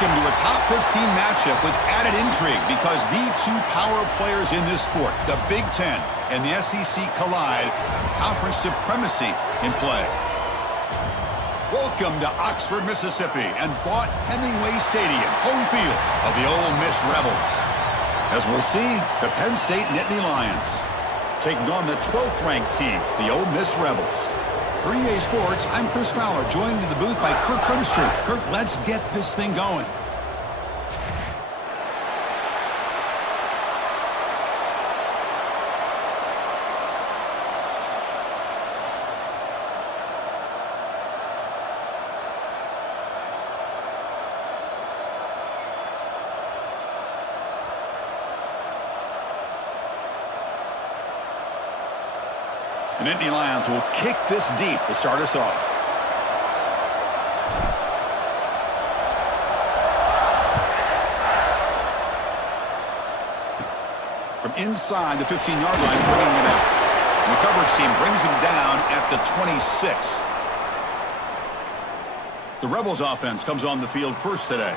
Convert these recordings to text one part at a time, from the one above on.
Welcome to a top 15 matchup with added intrigue because the two power players in this sport, the Big Ten and the SEC, collide with conference supremacy in play. Welcome to Oxford, Mississippi and Vaught Hemingway Stadium, home field of the Ole Miss Rebels. As we'll see, the Penn State Nittany Lions taking on the 12th ranked team, the Ole Miss Rebels. For EA Sports, I'm Chris Fowler, joined in the booth by Kirk Hermstrom. Kirk, let's get this thing going. The Nittany Lions will kick this deep to start us off. From inside the 15-yard line, bringing it out. And the coverage team brings him down at the 26. The Rebels offense comes on the field first today.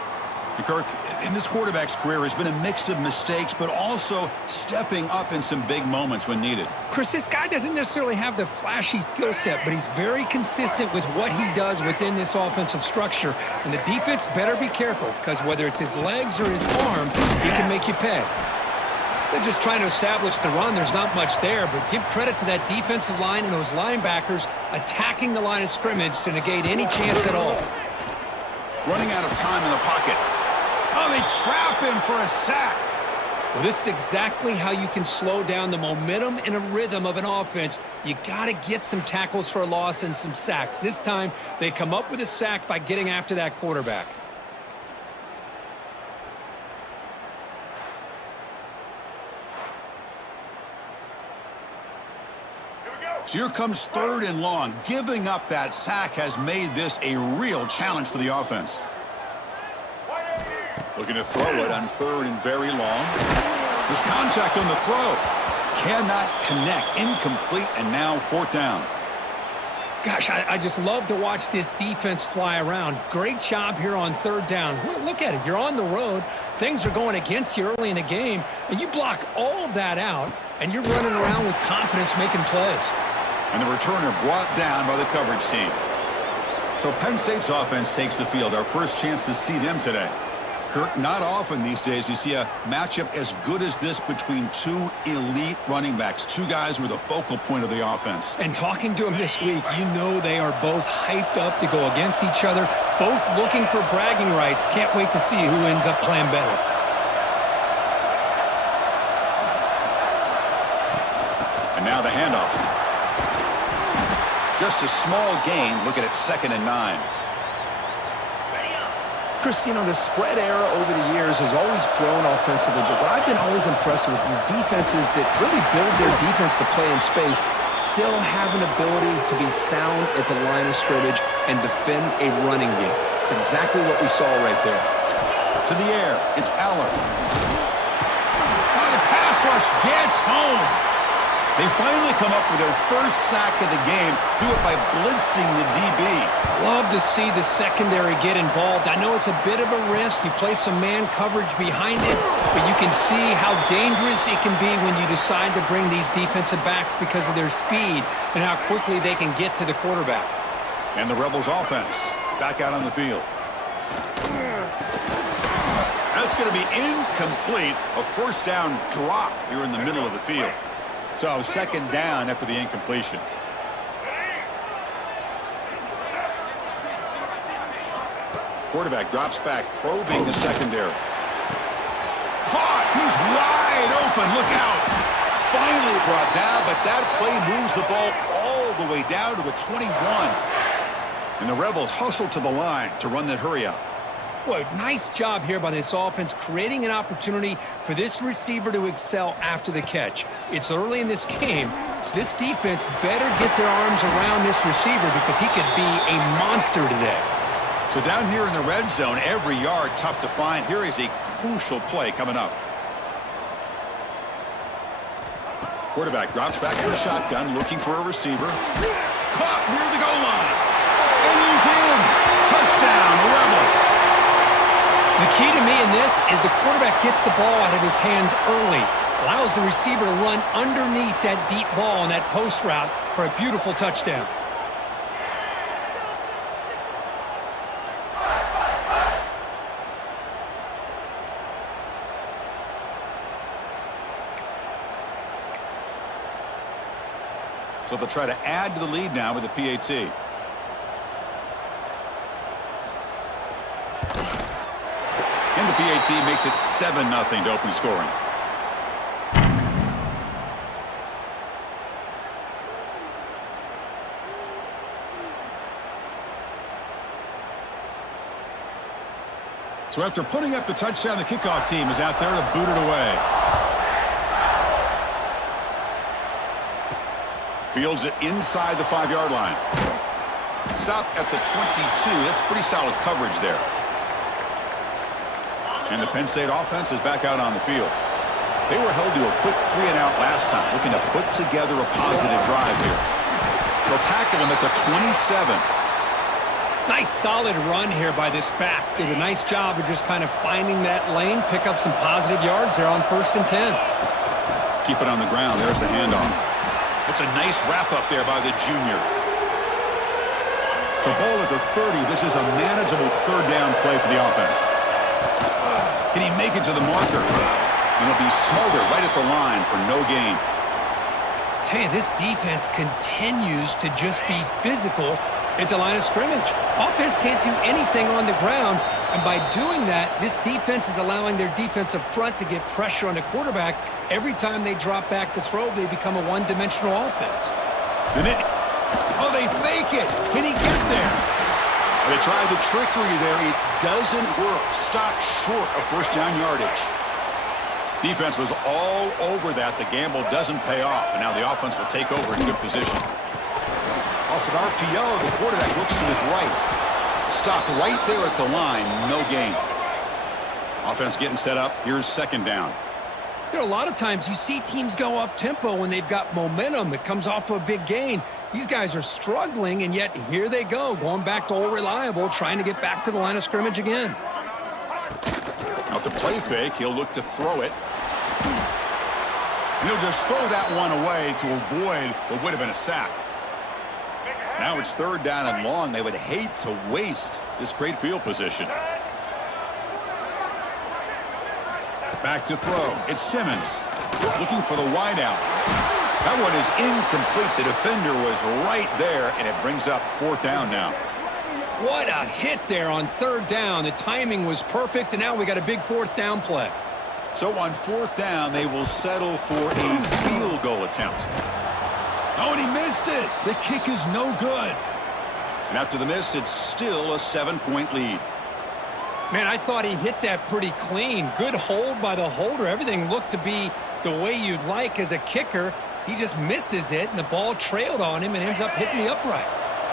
And Kirk, in this quarterback's career, has been a mix of mistakes, but also stepping up in some big moments when needed. Chris, this guy doesn't necessarily have the flashy skill set, but he's very consistent with what he does within this offensive structure. And the defense better be careful, because whether it's his legs or his arm, he can make you pay. They're just trying to establish the run. There's not much there, but give credit to that defensive line and those linebackers attacking the line of scrimmage to negate any chance at all. Running out of time in the pocket. Oh, they trap him for a sack. Well, this is exactly how you can slow down the momentum and a rhythm of an offense. You got to get some tackles for a loss and some sacks. This time, they come up with a sack by getting after that quarterback. So here comes 3rd and long. Giving up that sack has made this a real challenge for the offense. Looking to throw it on 3rd and very long. There's contact on the throw. Cannot connect. Incomplete, and now 4th down. Gosh, I just love to watch this defense fly around. Great job here on 3rd down. Look at it. You're on the road. Things are going against you early in the game, and you block all of that out, and you're running around with confidence making plays. And the returner brought down by the coverage team. So Penn State's offense takes the field. Our first chance to see them today. Kirk, not often these days you see a matchup as good as this between two elite running backs, two guys who are the focal point of the offense. And talking to them this week, you know they are both hyped up to go against each other, both looking for bragging rights. Can't wait to see who ends up playing better. And now the handoff. Just a small gain. Looking at 2nd and 9. Chris, you know, the spread era over the years has always grown offensively, but what I've been always impressed with the defenses that really build their defense to play in space still have an ability to be sound at the line of scrimmage and defend a running game. It's exactly what we saw right there. To the air, it's Aller. Oh, the pass rush gets home. They finally come up with their first sack of the game. Do it by blitzing the DB. Love to see the secondary get involved. I know it's a bit of a risk. You play some man coverage behind it, but you can see how dangerous it can be when you decide to bring these defensive backs because of their speed and how quickly they can get to the quarterback. And the Rebels offense back out on the field. That's going to be incomplete. A 1st down drop here in the middle of the field. So 2nd down after the incompletion. Quarterback drops back, probing the secondary. Caught! He's wide open. Look out! Finally brought down, but that play moves the ball all the way down to the 21. And the Rebels hustle to the line to run that hurry up. Boy, nice job here by this offense, creating an opportunity for this receiver to excel after the catch. It's early in this game, so this defense better get their arms around this receiver because he could be a monster today. So down here in the red zone, every yard tough to find. Here is a crucial play coming up. Quarterback drops back to the shotgun, looking for a receiver. Caught near the goal line. And he's in. Touchdown, Rebels. in this is the quarterback gets the ball out of his hands early, allows the receiver to run underneath that deep ball on that post route for a beautiful touchdown. So they'll try to add to the lead now with the PAT. And the PAT makes it 7-0 to open scoring. So after putting up the touchdown, the kickoff team is out there to boot it away. Fields it inside the 5-yard line. Stop at the 22. That's pretty solid coverage there. And the Penn State offense is back out on the field. They were held to a quick 3-and-out last time, looking to put together a positive drive here. They'll tackle him at the 27. Nice solid run here by this back. Did a nice job of just kind of finding that lane, pick up some positive yards there on 1st and 10. Keep it on the ground. There's the handoff. It's a nice wrap-up there by the junior. So ball at the 30. This is a manageable 3rd down play for the offense. Can he make it to the marker? And it'll be smothered right at the line for no gain. Tell you, this defense continues to just be physical at the line of scrimmage. Offense can't do anything on the ground, and by doing that, this defense is allowing their defensive front to get pressure on the quarterback. Every time they drop back to throw, they become a one-dimensional offense. Oh, they fake it. Can he get there? They tried the trickery there. It doesn't work. Stopped short of 1st down yardage. Defense was all over that. The gamble doesn't pay off, and now the offense will take over in good position. Off an RPO, the quarterback looks to his right. Stopped right there at the line. No gain. Offense getting set up. Here's 2nd down. You know, a lot of times you see teams go up-tempo when they've got momentum that comes off to a big gain. These guys are struggling, and yet here they go, going back to old reliable, trying to get back to the line of scrimmage again. Off the play fake, he'll look to throw it. And he'll just throw that one away to avoid what would have been a sack. Now it's 3rd down and long. They would hate to waste this great field position. Back to throw. It's Simmons looking for the wideout. That one is incomplete. The defender was right there, and it brings up 4th down now. What a hit there on 3rd down. The timing was perfect, and now we got a big 4th down play. So on 4th down, they will settle for a field goal attempt. Oh, and he missed it. The kick is no good. And after the miss, it's still a 7-point lead. Man, I thought he hit that pretty clean. Good hold by the holder. Everything looked to be the way you'd like as a kicker. He just misses it, and the ball trailed on him and ends up hitting the upright.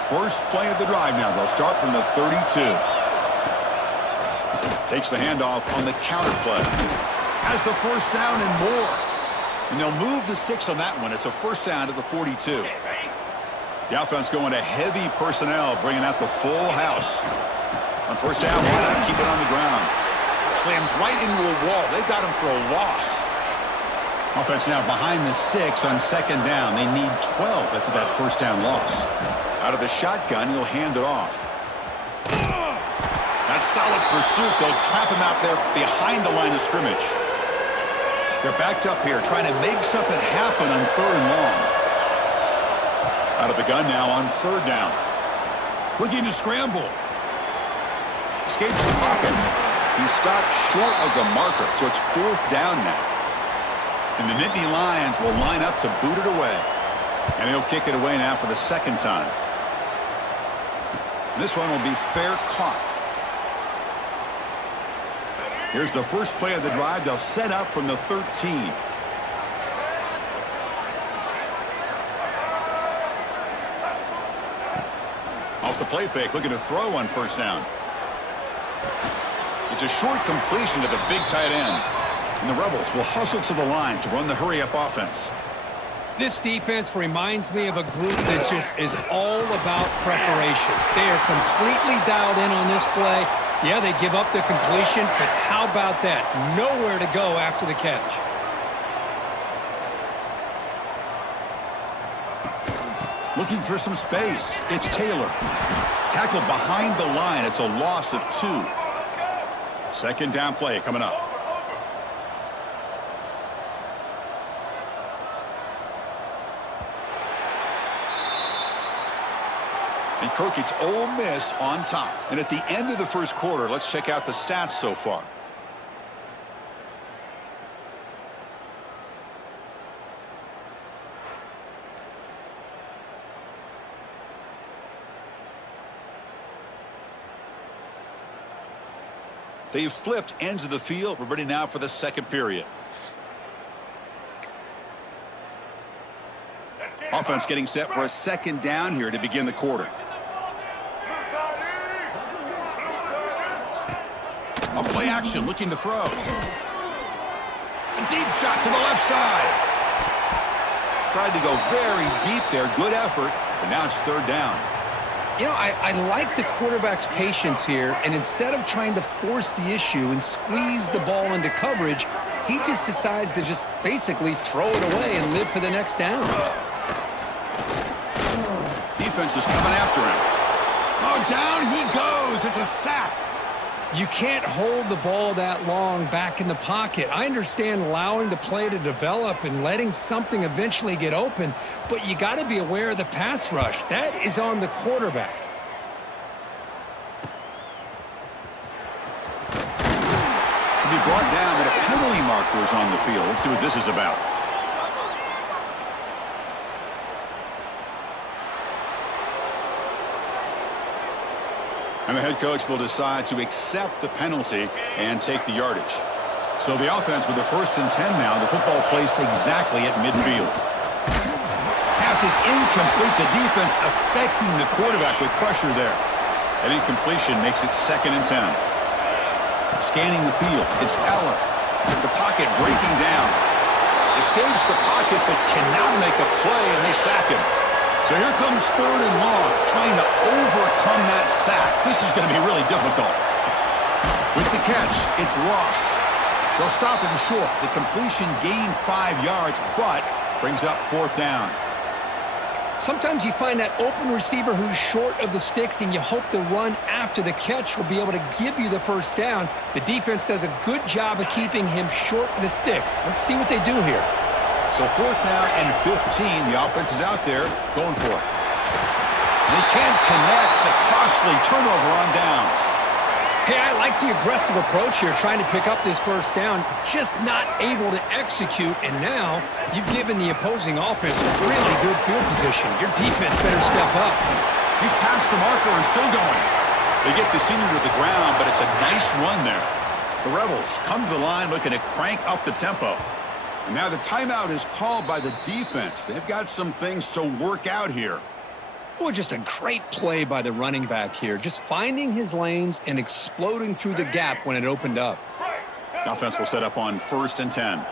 First play of the drive now. They'll start from the 32. Takes the handoff on the counter play. Has the 1st down and more. And they'll move the 6 on that one. It's a 1st down to the 42. The offense going to heavy personnel, bringing out the full house. On 1st down, why not keep it on the ground? Slams right into a wall. They've got him for a loss. Offense now behind the 6 on 2nd down. They need 12 after that 1st down loss. Out of the shotgun, he'll hand it off. That solid pursuit. They'll trap him out there behind the line of scrimmage. They're backed up here, trying to make something happen on 3rd and long. Out of the gun now on 3rd down. Looking to scramble. Escapes the pocket. He's stopped short of the marker, so it's 4th down now. And the Nittany Lions will line up to boot it away. And he'll kick it away now for the 2nd time. And this one will be fair caught. Here's the first play of the drive. They'll set up from the 13. Off the play fake, looking to throw on 1st down. It's a short completion to the big tight end. And the Rebels will hustle to the line to run the hurry-up offense. This defense reminds me of a group that just is all about preparation. They are completely dialed in on this play. Yeah, they give up the completion, but how about that? Nowhere to go after the catch. Looking for some space. It's Taylor. Tackled behind the line. It's a loss of 2. Second down play coming up. And Kirk, it's Ole Miss on top. And at the end of the first quarter, let's check out the stats so far. They've flipped ends of the field. We're ready now for the second period. Offense getting set for a second down here to begin the quarter. A play action looking to throw. A deep shot to the left side. Tried to go very deep there. Good effort. But now it's third down. You know, I like the quarterback's patience here, and instead of trying to force the issue and squeeze the ball into coverage, he just decides to just basically throw it away and live for the next down. Defense is coming after him. Oh, down he goes. It's a sack. You can't hold the ball that long back in the pocket. I understand allowing the play to develop and letting something eventually get open, but you got to be aware of the pass rush. That is on the quarterback. To be brought down, but a penalty marker is on the field. Let's see what this is about. And the head coach will decide to accept the penalty and take the yardage. So the offense with the 1st and 10 now. The football placed exactly at midfield. Pass is incomplete. The defense affecting the quarterback with pressure there. An incompletion makes it 2nd and 10. Scanning the field. It's Eller. The pocket breaking down. Escapes the pocket but cannot make a play, and they sack him. So here comes 3rd and long, trying to overcome that sack. This is going to be really difficult. With the catch, it's Ross. They'll stop him short. The completion gained 5 yards, but brings up 4th down. Sometimes you find that open receiver who's short of the sticks, and you hope the run after the catch will be able to give you the 1st down. The defense does a good job of keeping him short of the sticks. Let's see what they do here. So 4th down and 15. The offense is out there going for it. And they can't connect. A costly turnover on downs. Hey, I like the aggressive approach here, trying to pick up this 1st down, just not able to execute. And now you've given the opposing offense really good field position. Your defense better step up. He's past the marker and still going. They get the senior to the ground, but it's a nice run there. The Rebels come to the line looking to crank up the tempo. And now the timeout is called by the defense. They've got some things to work out here. Oh, just a great play by the running back here. Just finding his lanes and exploding through the gap when it opened up. The offense will set up on 1st and 10.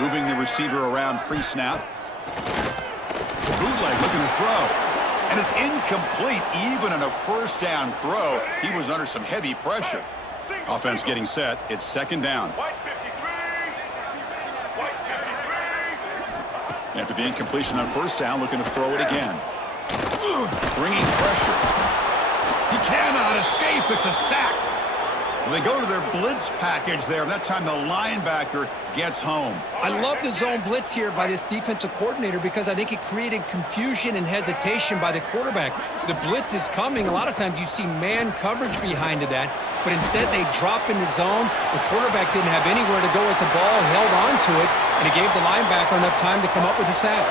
Moving the receiver around pre-snap. It's a bootleg looking to throw. And it's incomplete. Even in a 1st down throw, he was under some heavy pressure. Offense getting set. It's 2nd down. After the incompletion on 1st down, looking to throw it again. Bringing pressure. He cannot escape. It's a sack. Well, they go to their blitz package there. That time the linebacker gets home. I love the zone blitz here by this defensive coordinator because I think it created confusion and hesitation by the quarterback. The blitz is coming. A lot of times you see man coverage behind that, but instead they drop in the zone. The quarterback didn't have anywhere to go with the ball, held on to it, and it gave the linebacker enough time to come up with a sack.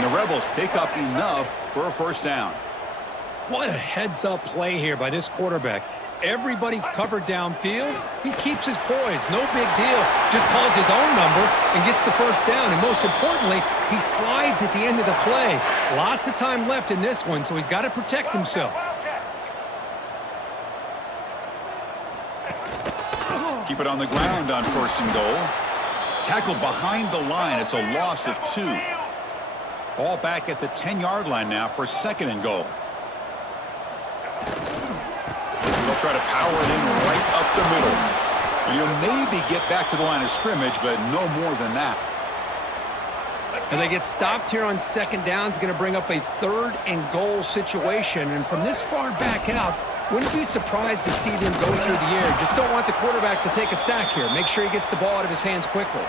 And the Rebels pick up enough for a 1st down. What a heads-up play here by this quarterback. Everybody's covered downfield. He keeps his poise. No big deal. Just calls his own number and gets the 1st down. And most importantly, he slides at the end of the play. Lots of time left in this one, so he's got to protect himself. Keep it on the ground on 1st and goal. Tackled behind the line. It's a loss of 2. Ball back at the 10-yard line now for 2nd and goal. They'll try to power it in right up the middle. And you'll maybe get back to the line of scrimmage, but no more than that. And they get stopped here on second down. It's going to bring up a 3rd and goal situation. And from this far back out, wouldn't be surprised to see them go through the air. Just don't want the quarterback to take a sack here. Make sure he gets the ball out of his hands quickly.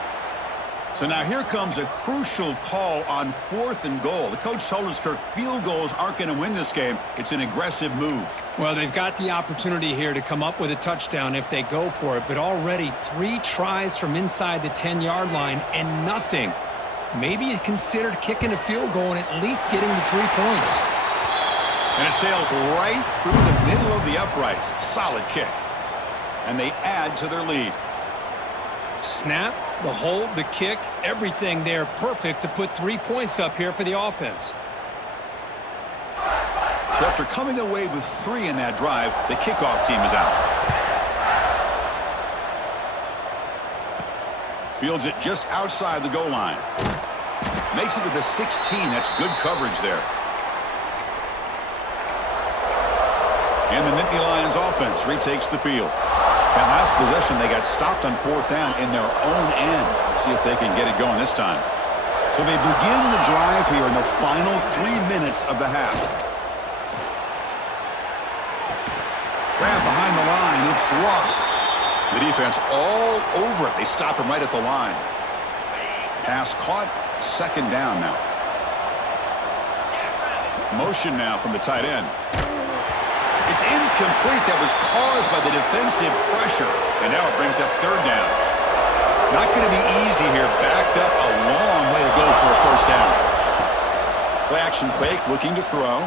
So now here comes a crucial call on 4th and goal. The coach told us, Kirk, field goals aren't going to win this game. It's an aggressive move. Well, they've got the opportunity here to come up with a touchdown if they go for it. But already 3 tries from inside the 10-yard line and nothing. Maybe you considered kicking a field goal and at least getting the 3 points. And it sails right through the middle of the uprights. Solid kick. And they add to their lead. Snap, the hold, the kick, everything there perfect to put 3 points up here for the offense. So after coming away with 3 in that drive, the kickoff team is out. Fields it just outside the goal line. Makes it to the 16. That's good coverage there. And the Nittany Lions offense retakes the field. That last possession, they got stopped on 4th down in their own end. Let's see if they can get it going this time. So they begin the drive here in the final 3 minutes of the half. Grab behind the line. It's Ross. The defense all over it. They stop him right at the line. Pass caught. 2nd down now. Motion now from the tight end. It's incomplete. That was caused by the defensive pressure. And now it brings up 3rd down. Not going to be easy here. Backed up a long way to go for a 1st down. Play action fake, looking to throw.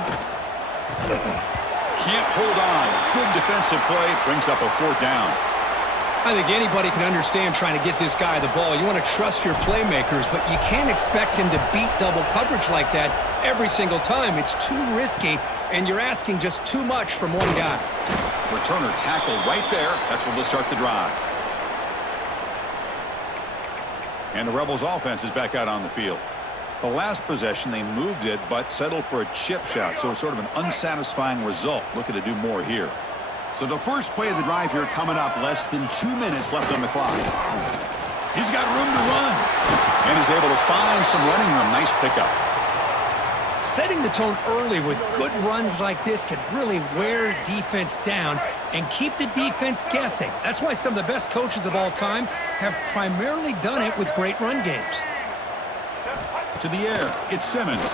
Can't hold on. Good defensive play. Brings up a 4th down. I think anybody can understand trying to get this guy the ball. You want to trust your playmakers, but you can't expect him to beat double coverage like that every single time. It's too risky, and you're asking just too much from one guy. Returner tackle right there. That's where they'll start the drive. And the Rebels offense is back out on the field. The last possession, they moved it, but settled for a chip shot, so it's sort of an unsatisfying result. Looking to do more here. So the first play of the drive here coming up, less than 2 minutes left on the clock. He's got room to run. And he's able to find some running room. Nice pickup. Setting the tone early with good runs like this can really wear defense down and keep the defense guessing. That's why some of the best coaches of all time have primarily done it with great run games. To the air, it's Simmons.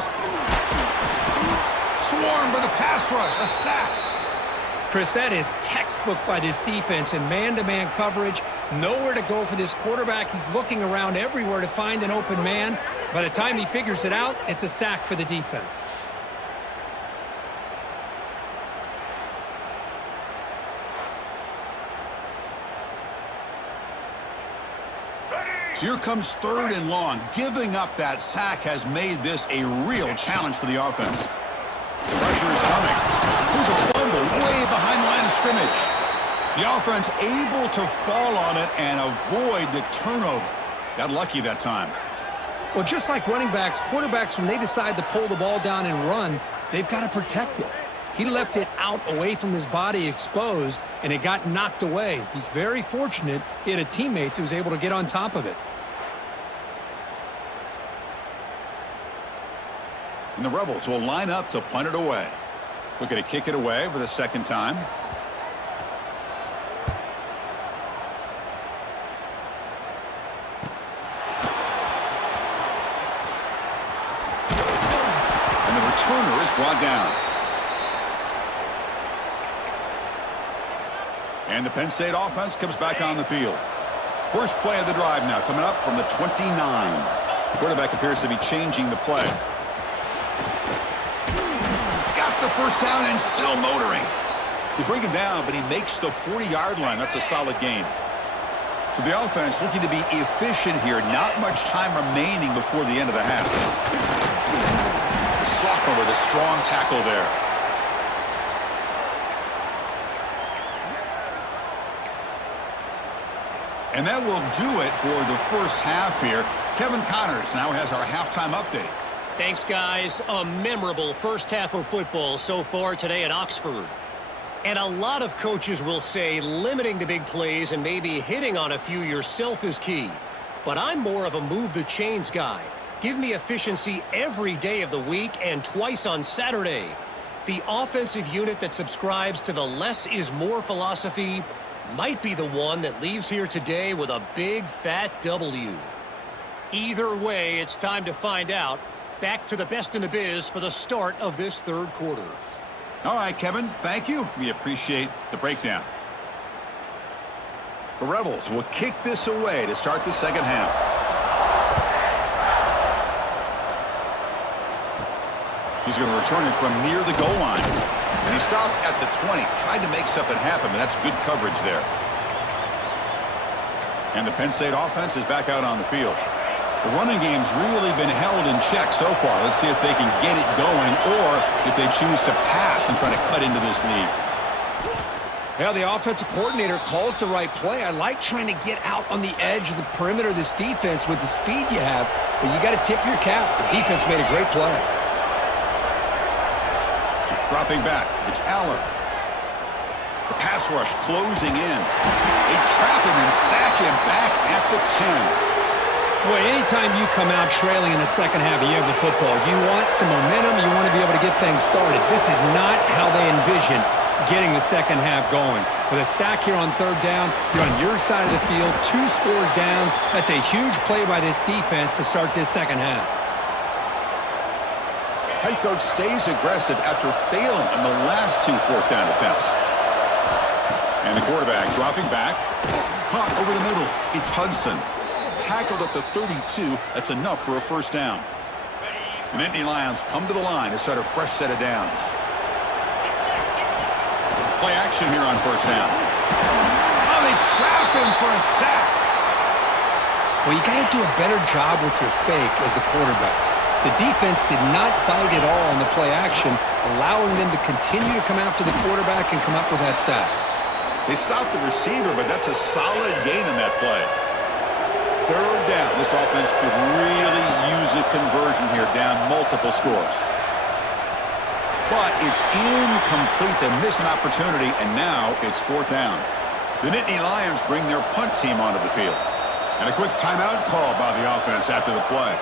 Swarmed by the pass rush, a sack. Chris, that is textbook by this defense in man-to-man coverage. Nowhere to go for this quarterback. He's looking around everywhere to find an open man. By the time he figures it out, it's a sack for the defense. So here comes 3rd and long. Giving up that sack has made this a real challenge for the offense. Pressure is coming. There's a fumble way behind the line of scrimmage. The offense able to fall on it and avoid the turnover. Got lucky that time. Well, just like running backs, quarterbacks, when they decide to pull the ball down and run, they've got to protect it. He left it out away from his body exposed, and it got knocked away. He's very fortunate he had a teammate who was able to get on top of it. And the Rebels will line up to punt it away. Looking to kick it away for the 2nd time. And the returner is brought down. And the Penn State offense comes back on the field. First play of the drive now coming up from the 29. The quarterback appears to be changing the play. The 1st down and still motoring. They bring him down, but he makes the 40-yard line. That's a solid gain. So the offense looking to be efficient here. Not much time remaining before the end of the half. The sophomore with a strong tackle there. And that will do it for the first half here. Kevin Connors now has our halftime update. Thanks, guys. A memorable first half of football so far today at Oxford. And a lot of coaches will say limiting the big plays and maybe hitting on a few yourself is key. But I'm more of a move the chains guy. Give me efficiency every day of the week and twice on Saturday. The offensive unit that subscribes to the less is more philosophy might be the one that leaves here today with a big fat W. Either way, it's time to find out. Back to the best in the biz for the start of this third quarter. All right, Kevin, thank you. We appreciate the breakdown. The Rebels will kick this away to start the second half. He's going to return it from near the goal line. And he stopped at the 20, tried to make something happen, but that's good coverage there. And the Penn State offense is back out on the field. The running game's really been held in check so far. Let's see if they can get it going or if they choose to pass and try to cut into this lead. Yeah, the offensive coordinator calls the right play. I like trying to get out on the edge of the perimeter of this defense with the speed you have, but you got to tip your cap. The defense made a great play. Dropping back, it's Aller. The pass rush closing in. They trap him and sack him back at the 10. Boy, anytime you come out trailing in the second half and you have the football, you want some momentum, you want to be able to get things started. This is not how they envision getting the second half going. With a sack here on third down, you're on your side of the field, 2 scores down. That's a huge play by this defense to start this second half. Head coach stays aggressive after failing on the last 2 fourth down attempts. And the quarterback dropping back. Caught over the middle. It's Hudson. Tackled at the 32. That's enough for a first down. The Nittany Lions come to the line to start a fresh set of downs. Play action here on first down. Oh, they trap him for a sack. Well, you got to do a better job with your fake as the quarterback. The defense did not bite at all on the play action, allowing them to continue to come after the quarterback and come up with that sack. They stopped the receiver, but that's a solid gain in that play. Third down. This offense could really use a conversion here, down multiple scores. But it's incomplete. They miss an opportunity, and now it's fourth down. The Nittany Lions bring their punt team onto the field. And a quick timeout call by the offense after the play.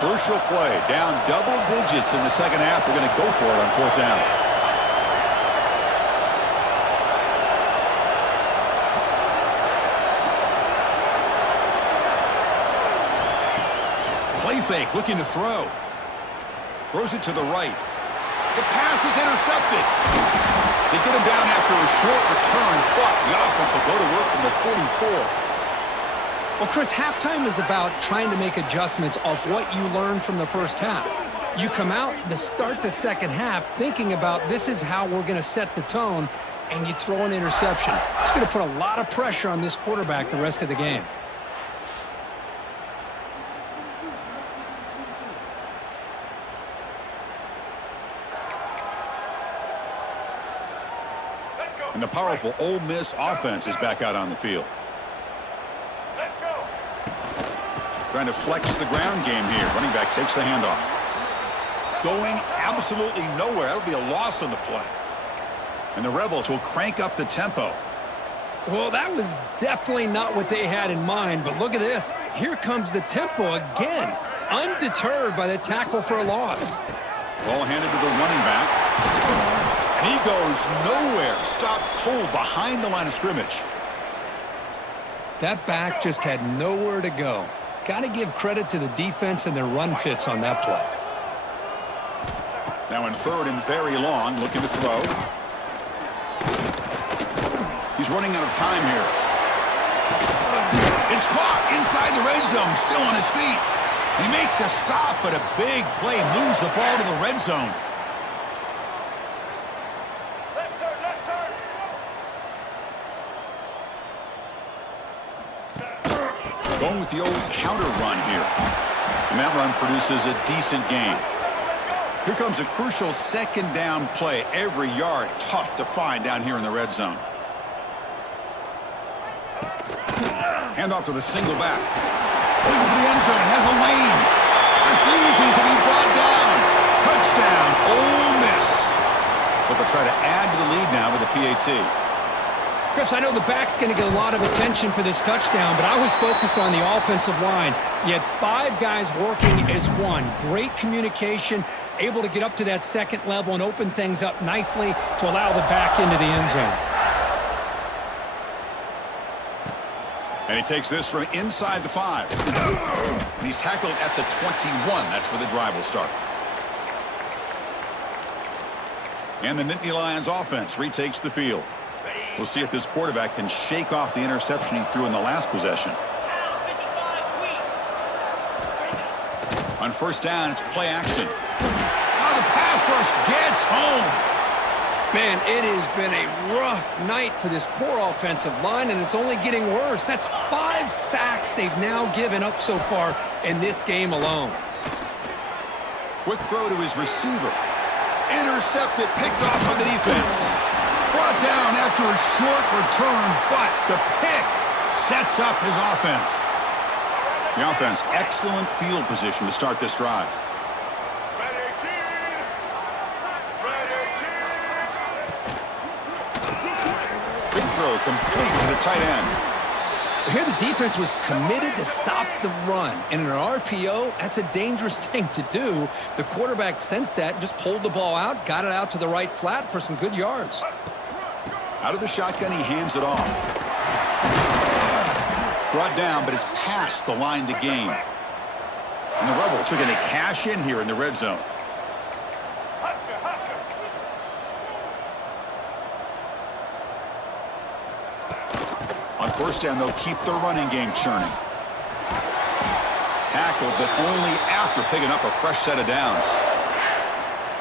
Crucial play, down double digits in the second half. They're going to go for it on fourth down. Play fake, looking to throw. Throws it to the right. The pass is intercepted. They get him down after a short return, but the offense will go to work from the 44. Well, Chris, halftime is about trying to make adjustments off what you learned from the first half. You come out to start the second half thinking about this is how we're going to set the tone, and you throw an interception. It's going to put a lot of pressure on this quarterback the rest of the game. And the powerful Ole Miss offense is back out on the field. Trying to flex the ground game here. Running back takes the handoff. Going absolutely nowhere. That'll be a loss on the play. And the Rebels will crank up the tempo. Well, that was definitely not what they had in mind, but look at this. Here comes the tempo again, undeterred by the tackle for a loss. Ball handed to the running back. And he goes nowhere. Stopped cold behind the line of scrimmage. That back just had nowhere to go. Got to give credit to the defense and their run fits on that play. Now in third and very long, looking to throw. He's running out of time here. It's caught inside the red zone, still on his feet. They make the stop, but a big play moves the ball to the red zone. Going with the old counter run here. And that run produces a decent gain. Here comes a crucial second down play. Every yard tough to find down here in the red zone. Hand off to the single back. Looking for the end zone. Has a lane. Refusing to be brought down. Touchdown, Ole Miss. But they'll try to add to the lead now with a PAT. Chris, I know the back's going to get a lot of attention for this touchdown, but I was focused on the offensive line. You had 5 guys working as one. Great communication, able to get up to that second level and open things up nicely to allow the back into the end zone. And he takes this from inside the 5. And he's tackled at the 21. That's where the drive will start. And the Nittany Lions offense retakes the field. We'll see if this quarterback can shake off the interception he threw in the last possession. On first down, it's play action. Oh, the pass rush gets home. Man, it has been a rough night for this poor offensive line, and it's only getting worse. That's 5 sacks they've now given up so far in this game alone. Quick throw to his receiver. Intercepted, picked off by the defense. Brought down after a short return, but the pick sets up his offense. The offense, excellent field position to start this drive. Big throw complete to the tight end. Here the defense was committed to stop the run. And in an RPO, that's a dangerous thing to do. The quarterback sensed that, just pulled the ball out, got it out to the right flat for some good yards. Out of the shotgun, he hands it off. Brought down, but it's past the line to gain. And the Rebels are going to cash in here in the red zone. On first down, they'll keep their running game churning. Tackled, but only after picking up a fresh set of downs.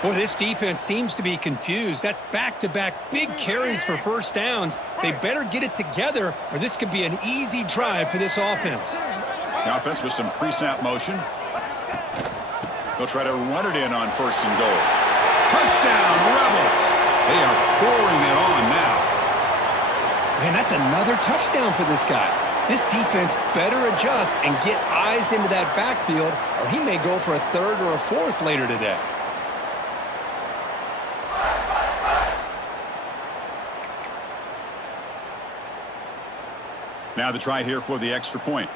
Boy, this defense seems to be confused. That's back-to-back big carries for first downs. They better get it together, or this could be an easy drive for this offense. The offense with some pre-snap motion. They'll try to run it in on first and goal. Touchdown, Rebels! They are pouring it on now. Man, that's another touchdown for this guy. This defense better adjust and get eyes into that backfield, or he may go for a 3rd or a 4th later today. Now the try here for the extra point.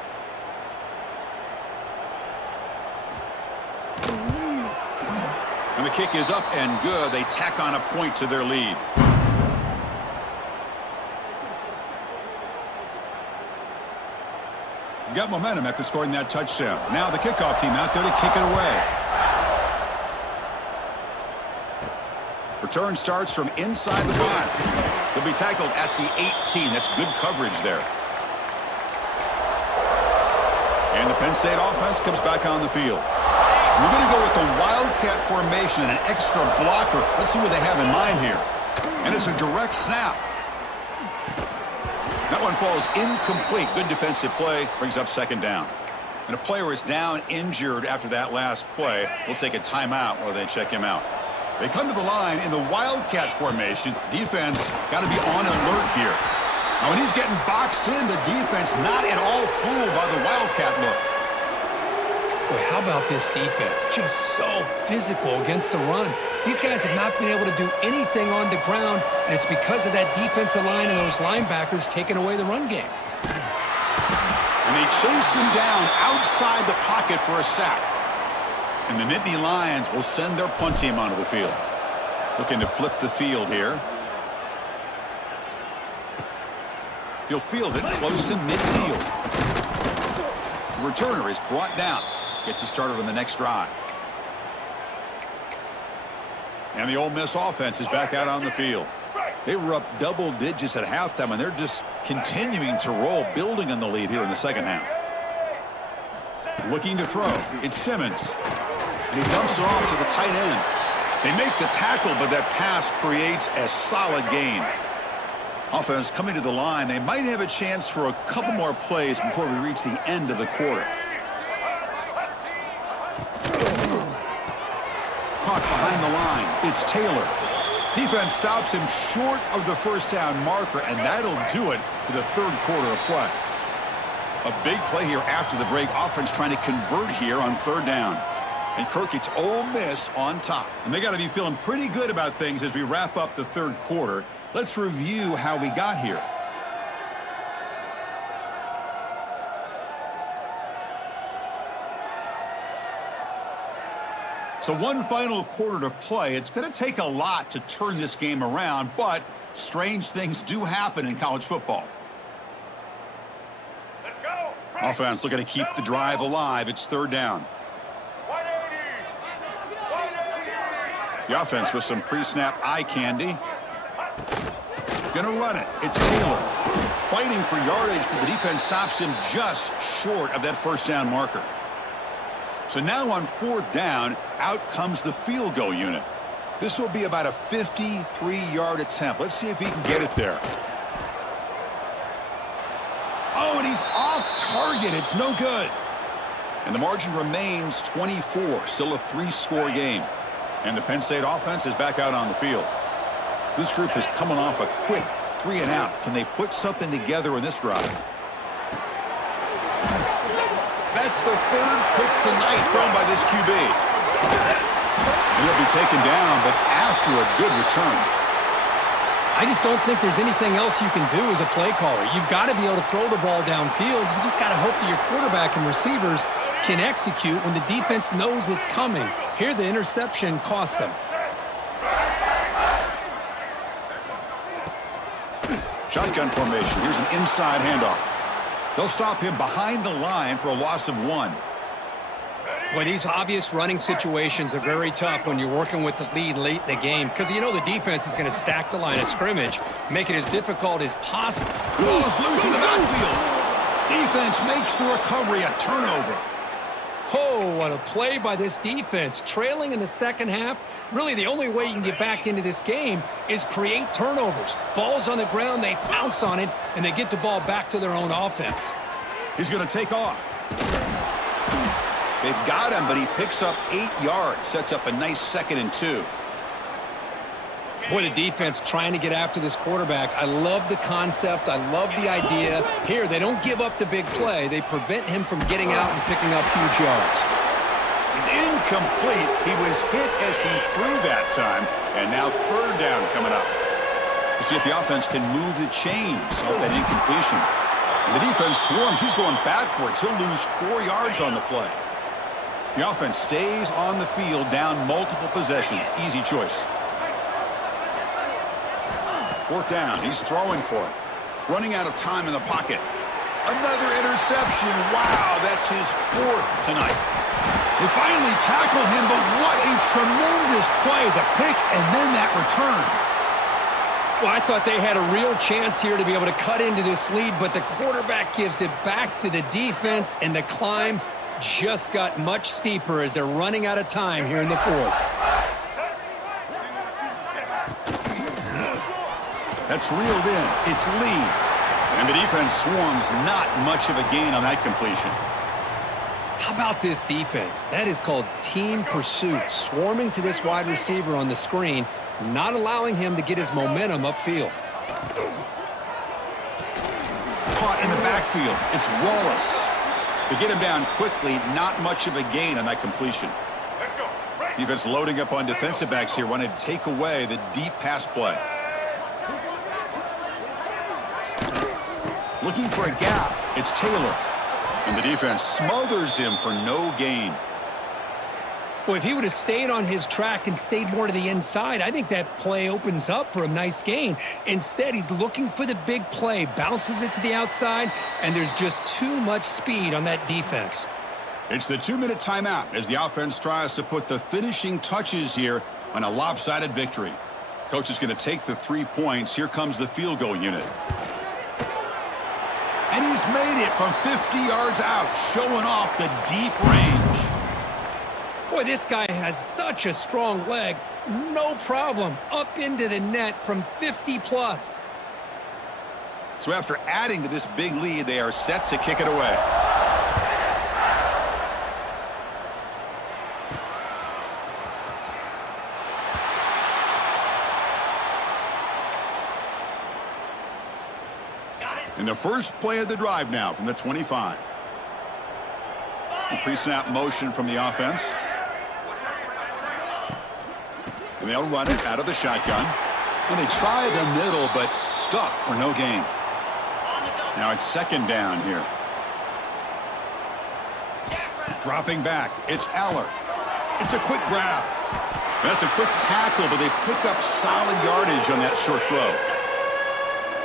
And the kick is up and good. They tack on a point to their lead. Got momentum after scoring that touchdown. Now the kickoff team out there to kick it away. Return starts from inside the 5. He'll be tackled at the 18. That's good coverage there. And the Penn State offense comes back on the field. We're going to go with the Wildcat formation and an extra blocker. Let's see what they have in mind here. And it's a direct snap. That one falls incomplete. Good defensive play. Brings up second down. And a player is down injured after that last play. We'll take a timeout while they check him out. They come to the line in the Wildcat formation. Defense got to be on alert here. Now, when he's getting boxed in, the defense not at all fooled by the Wildcat look. Boy, how about this defense? Just so physical against the run. These guys have not been able to do anything on the ground, and it's because of that defensive line and those linebackers taking away the run game. And they chase him down outside the pocket for a sack. And the Nittany Lions will send their punt team onto the field. Looking to flip the field here. He'll field it close to midfield. The returner is brought down. Gets us started on the next drive. And the Ole Miss offense is back out on the field. They were up double digits at halftime, and they're just continuing to roll, building on the lead here in the second half. Looking to throw. It's Simmons. And he dumps it off to the tight end. They make the tackle, but that pass creates a solid gain. Offense coming to the line. They might have a chance for a couple more plays before we reach the end of the quarter. Caught behind the line. It's Taylor. Defense stops him short of the first down marker, and that'll do it for the third quarter of play. A big play here after the break. Offense trying to convert here on third down. And Kirk, it's Ole Miss on top. And they got to be feeling pretty good about things as we wrap up the third quarter. Let's review how we got here. So one final quarter to play. It's going to take a lot to turn this game around, but strange things do happen in college football. Let's go. Offense looking to keep the drive alive. It's third down. 180. The offense with some pre-snap eye candy. Gonna run it. It's Taylor. Fighting for yardage, but the defense stops him just short of that first down marker. So now on fourth down, out comes the field goal unit. This will be about a 53-yard attempt. Let's see if he can get it there. Oh, and he's off target. It's no good. And the margin remains 24. Still a 3-score game. And the Penn State offense is back out on the field. This group is coming off a quick 3-and-out. Can they put something together in this drive? That's the third pick tonight thrown by this QB. And he'll be taken down, but after a good return. I just don't think there's anything else you can do as a play caller. You've got to be able to throw the ball downfield. You just got to hope that your quarterback and receivers can execute when the defense knows it's coming. Here, the interception cost them. Shotgun formation. Here's an inside handoff. They'll stop him behind the line for a loss of 1. Boy, these obvious running situations are very tough when you're working with the lead late in the game because you know the defense is going to stack the line of scrimmage, make it as difficult as possible. Ball is loose in the backfield. Defense makes the recovery a turnover. Oh, what a play by this defense. Trailing in the second half, really the only way you can get back into this game is create turnovers. Ball's on the ground, they pounce on it, and they get the ball back to their own offense. He's going to take off. They've got him, but he picks up 8 yards. Sets up a nice 2nd and 2. Boy, the defense trying to get after this quarterback. I love the concept. I love the idea. Here, they don't give up the big play. They prevent him from getting out and picking up huge yards. It's incomplete. He was hit as he threw that time. And now third down coming up. We'll see if the offense can move the chains off that incompletion. And the defense swarms. He's going backwards. He'll lose 4 yards on the play. The offense stays on the field down multiple possessions. Easy choice. Fourth down. He's throwing for it. Running out of time in the pocket. Another interception. Wow, that's his 4th tonight. They finally tackle him, but what a tremendous play. The pick and then that return. Well, I thought they had a real chance here to be able to cut into this lead, but the quarterback gives it back to the defense, and the climb just got much steeper as they're running out of time here in the 4th. That's reeled in. It's Lee. And the defense swarms. Not much of a gain on that completion. How about this defense? That is called team pursuit. Swarming to this wide receiver on the screen, not allowing him to get his momentum upfield. Caught in the backfield. It's Wallace. To get him down quickly, not much of a gain on that completion. Defense loading up on defensive backs here, wanting to take away the deep pass play. Looking for a gap. It's Taylor. And the defense smothers him for no gain. Well, if he would have stayed on his track and stayed more to the inside, I think that play opens up for a nice gain. Instead, he's looking for the big play, bounces it to the outside, and there's just too much speed on that defense. It's the 2-minute timeout as the offense tries to put the finishing touches here on a lopsided victory. Coach is going to take the 3 points. Here comes the field goal unit. And he's made it from 50 yards out, showing off the deep range. Boy, this guy has such a strong leg. No problem. Up into the net from 50+. So after adding to this big lead, they are set to kick it away. Got it. In the first play of the drive now from the 25. Pre-snap motion from the offense. And they'll run it out of the shotgun. And they try the middle, but stuffed for no gain. Now it's second down here. Dropping back, it's Aller. It's a quick grab. That's a quick tackle, but they pick up solid yardage on that short throw.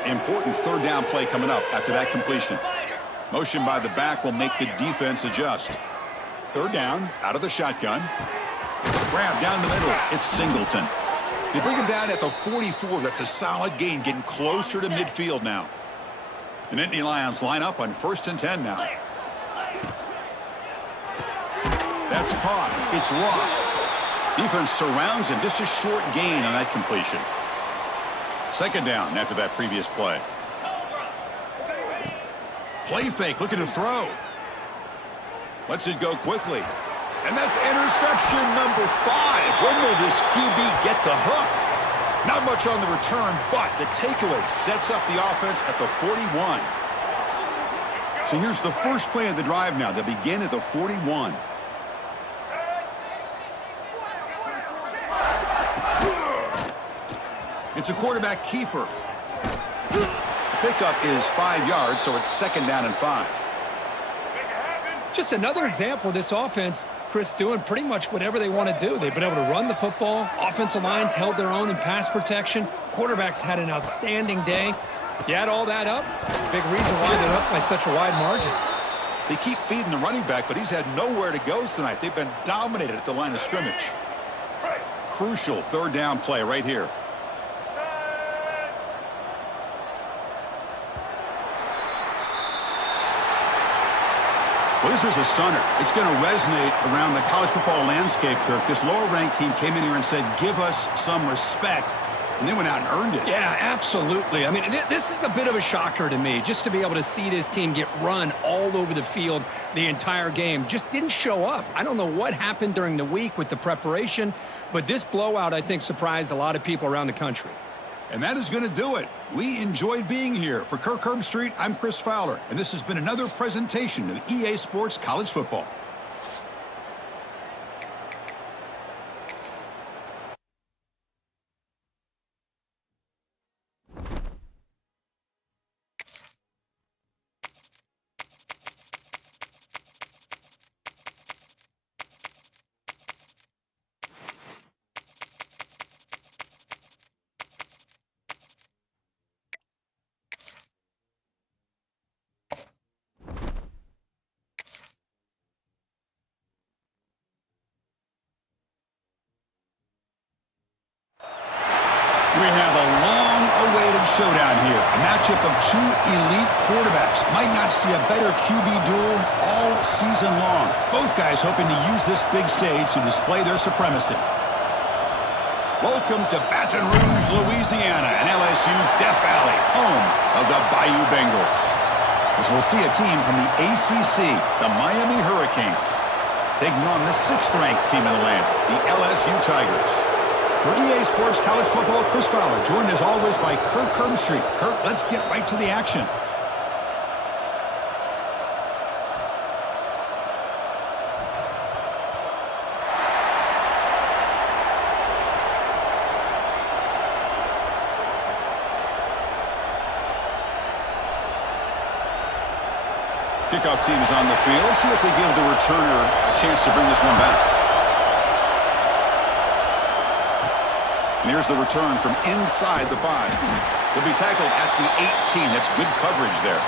Important third down play coming up after that completion. Motion by the back will make the defense adjust. Third down, out of the shotgun. Grab down the middle. It's Singleton. They bring him down at the 44. That's a solid gain, getting closer to midfield now. The Nittany Lions line up on 1st and 10 now. That's caught. It's Ross. Defense surrounds him. Just a short gain on that completion. Second down after that previous play. Play fake, looking to throw. Lets it go quickly. And that's interception number 5. When will this QB get the hook? Not much on the return, but the takeaway sets up the offense at the 41. So here's the first play of the drive now. They begin at the 41. It's a quarterback keeper. The pickup is 5 yards, so it's second down and 5. Just another example of this offense, Chris, doing pretty much whatever they want to do. They've been able to run the football. Offensive lines held their own in pass protection. Quarterbacks had an outstanding day. You add all that up, it's a big reason why they're up by such a wide margin. They keep feeding the running back, but he's had nowhere to go tonight. They've been dominated at the line of scrimmage. Crucial third down play right here. Well, this was a stunner. It's going to resonate around the college football landscape, Kirk. This lower-ranked team came in here and said, give us some respect, and they went out and earned it. Yeah, absolutely. I mean, this is a bit of a shocker to me, just to be able to see this team get run all over the field the entire game. Just didn't show up. I don't know what happened during the week with the preparation, but this blowout, I think, surprised a lot of people around the country. And that is going to do it. We enjoyed being here. For Kirk Herbstreit, I'm Chris Fowler, and this has been another presentation of EA Sports College Football. We have a long-awaited showdown here. A matchup of two elite quarterbacks. Might not see a better QB duel all season long. Both guys hoping to use this big stage to display their supremacy. Welcome to Baton Rouge, Louisiana, and LSU's Death Valley, home of the Bayou Bengals. As we'll see a team from the ACC, the Miami Hurricanes, taking on the 6th-ranked team in the land, the LSU Tigers. For EA Sports College Football, Chris Fowler, joined as always by Kirk Herbstreit. Kirk, let's get right to the action. Kickoff team is on the field. Let's see if they give the returner a chance to bring this one back. And here's the return from inside the 5. He'll be tackled at the 18. That's good coverage there.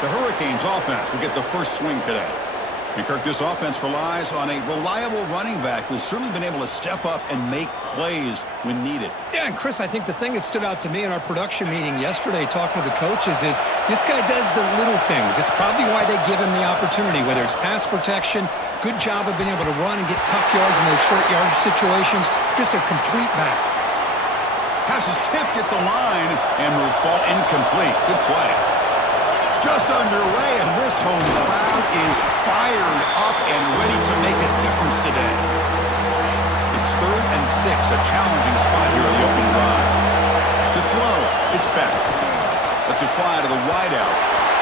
The Hurricanes offense will get the first swing today. And Kirk, this offense relies on a reliable running back who's certainly been able to step up and make plays when needed. Yeah, and Chris, I think the thing that stood out to me in our production meeting yesterday talking with the coaches is this guy does the little things. It's probably why they give him the opportunity, whether it's pass protection, good job of being able to run and get tough yards in those short yardage situations, just a complete back. Pass is tipped at the line and will fall incomplete. Good play. Just underway, and this home crowd is fired up and ready to make a difference today. It's 3rd and 6, a challenging spot here on the opening drive. To throw, It's back. Lets it fly to the wideout.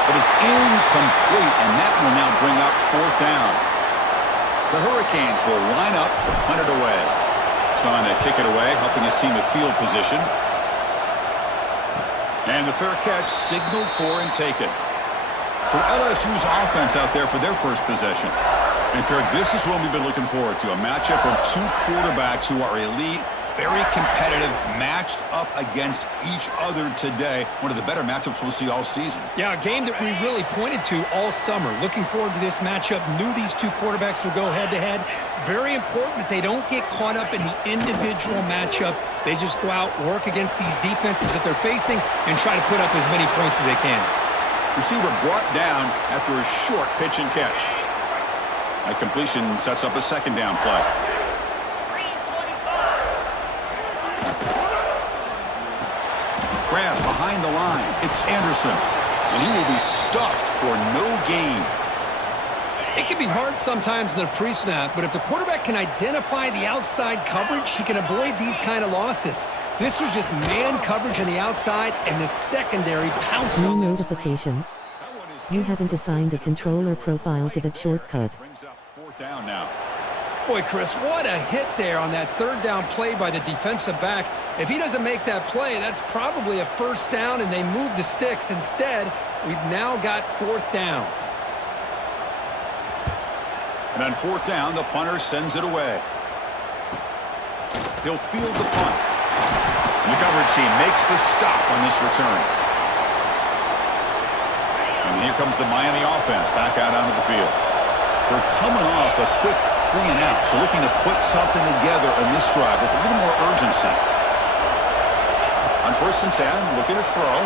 But it's incomplete, and that will now bring up 4th down. The Hurricanes will line up to punt it away. Trying to kick it away, helping his team with field position. And the fair catch signaled for and taken. So LSU's offense out there for their first possession. And Kirk, this is what we've been looking forward to. A matchup of two quarterbacks who are elite, very competitive, matched up against each other today. One of the better matchups we'll see all season. Yeah, a game that we really pointed to all summer. Looking forward to this matchup. Knew these two quarterbacks would go head-to-head. Very important that they don't get caught up in the individual matchup. They just go out, work against these defenses that they're facing, and try to put up as many points as they can. Receiver brought down after a short pitch and catch. A completion sets up a 2nd down play. Grab behind the line. It's Anderson. And he will be stuffed for no gain. It can be hard sometimes in the pre-snap, but if the quarterback can identify the outside coverage, he can avoid these kind of losses. This was just man coverage on the outside, and the secondary pounced on No notification. You haven't assigned the controller profile to the shortcut. Brings up 4th down now. Boy, Chris, what a hit there on that 3rd down play by the defensive back. If he doesn't make that play, that's probably a 1st down, and they move the sticks. Instead, we've now got 4th down. And on 4th down, the punter sends it away. He'll field the punt. And the coverage team makes the stop on this return. And here comes the Miami offense back out onto the field. They're coming off a quick 3-and-out, so looking to put something together in this drive with a little more urgency. On 1st and 10, looking to throw.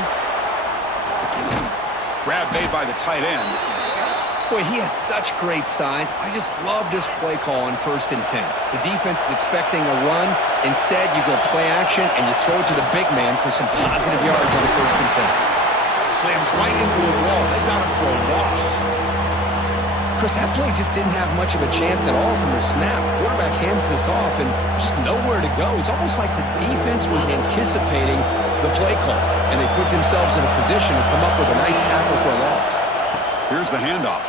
Grab made by the tight end. Boy, he has such great size. I just love this play call on 1st and 10. The defense is expecting a run. Instead, you go play action, and you throw it to the big man for some positive yards on the 1st and 10. Slams right into a wall. They got him for a loss. Chris, that play just didn't have much of a chance at all from the snap. Quarterback hands this off, and just nowhere to go. It's almost like the defense was anticipating the play call, and they put themselves in a position to come up with a nice tackle for a loss. Here's the handoff.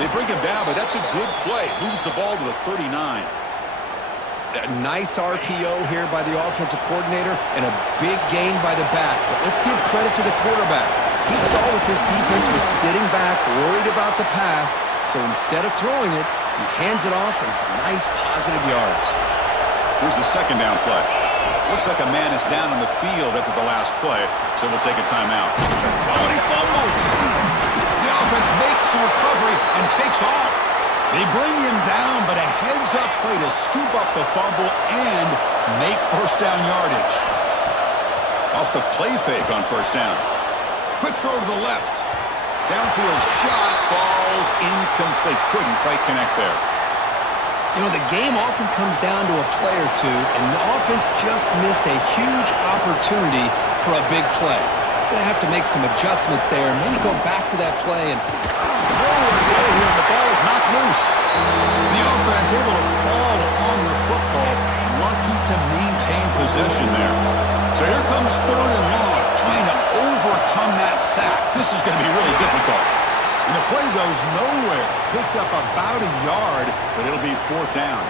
They bring him down, but that's a good play. Moves the ball to the 39. A nice RPO here by the offensive coordinator, and a big gain by the back. But let's give credit to the quarterback. He saw that this defense was sitting back, worried about the pass, so instead of throwing it, he hands it off and some nice positive yards. Here's the 2nd down play. Looks like a man is down on the field after the last play, so we'll take a timeout. Oh, and he fumbles! The offense makes a recovery and takes off. They bring him down, but a heads-up play to scoop up the fumble and make 1st down yardage. Off the play fake on 1st down. Quick throw to the left. Downfield shot falls incomplete. Couldn't quite connect there. You know, the game often comes down to a play or two, and the offense just missed a huge opportunity for a big play. Going to have to make some adjustments there, and maybe go back to that play. And nowhere to go here, and the ball is knocked loose. The offense able to fall on the football. Lucky to maintain possession there. So here comes 3rd and long, trying to overcome that sack. This is going to be really difficult. And the play goes nowhere. Picked up about a yard, but it'll be 4th down.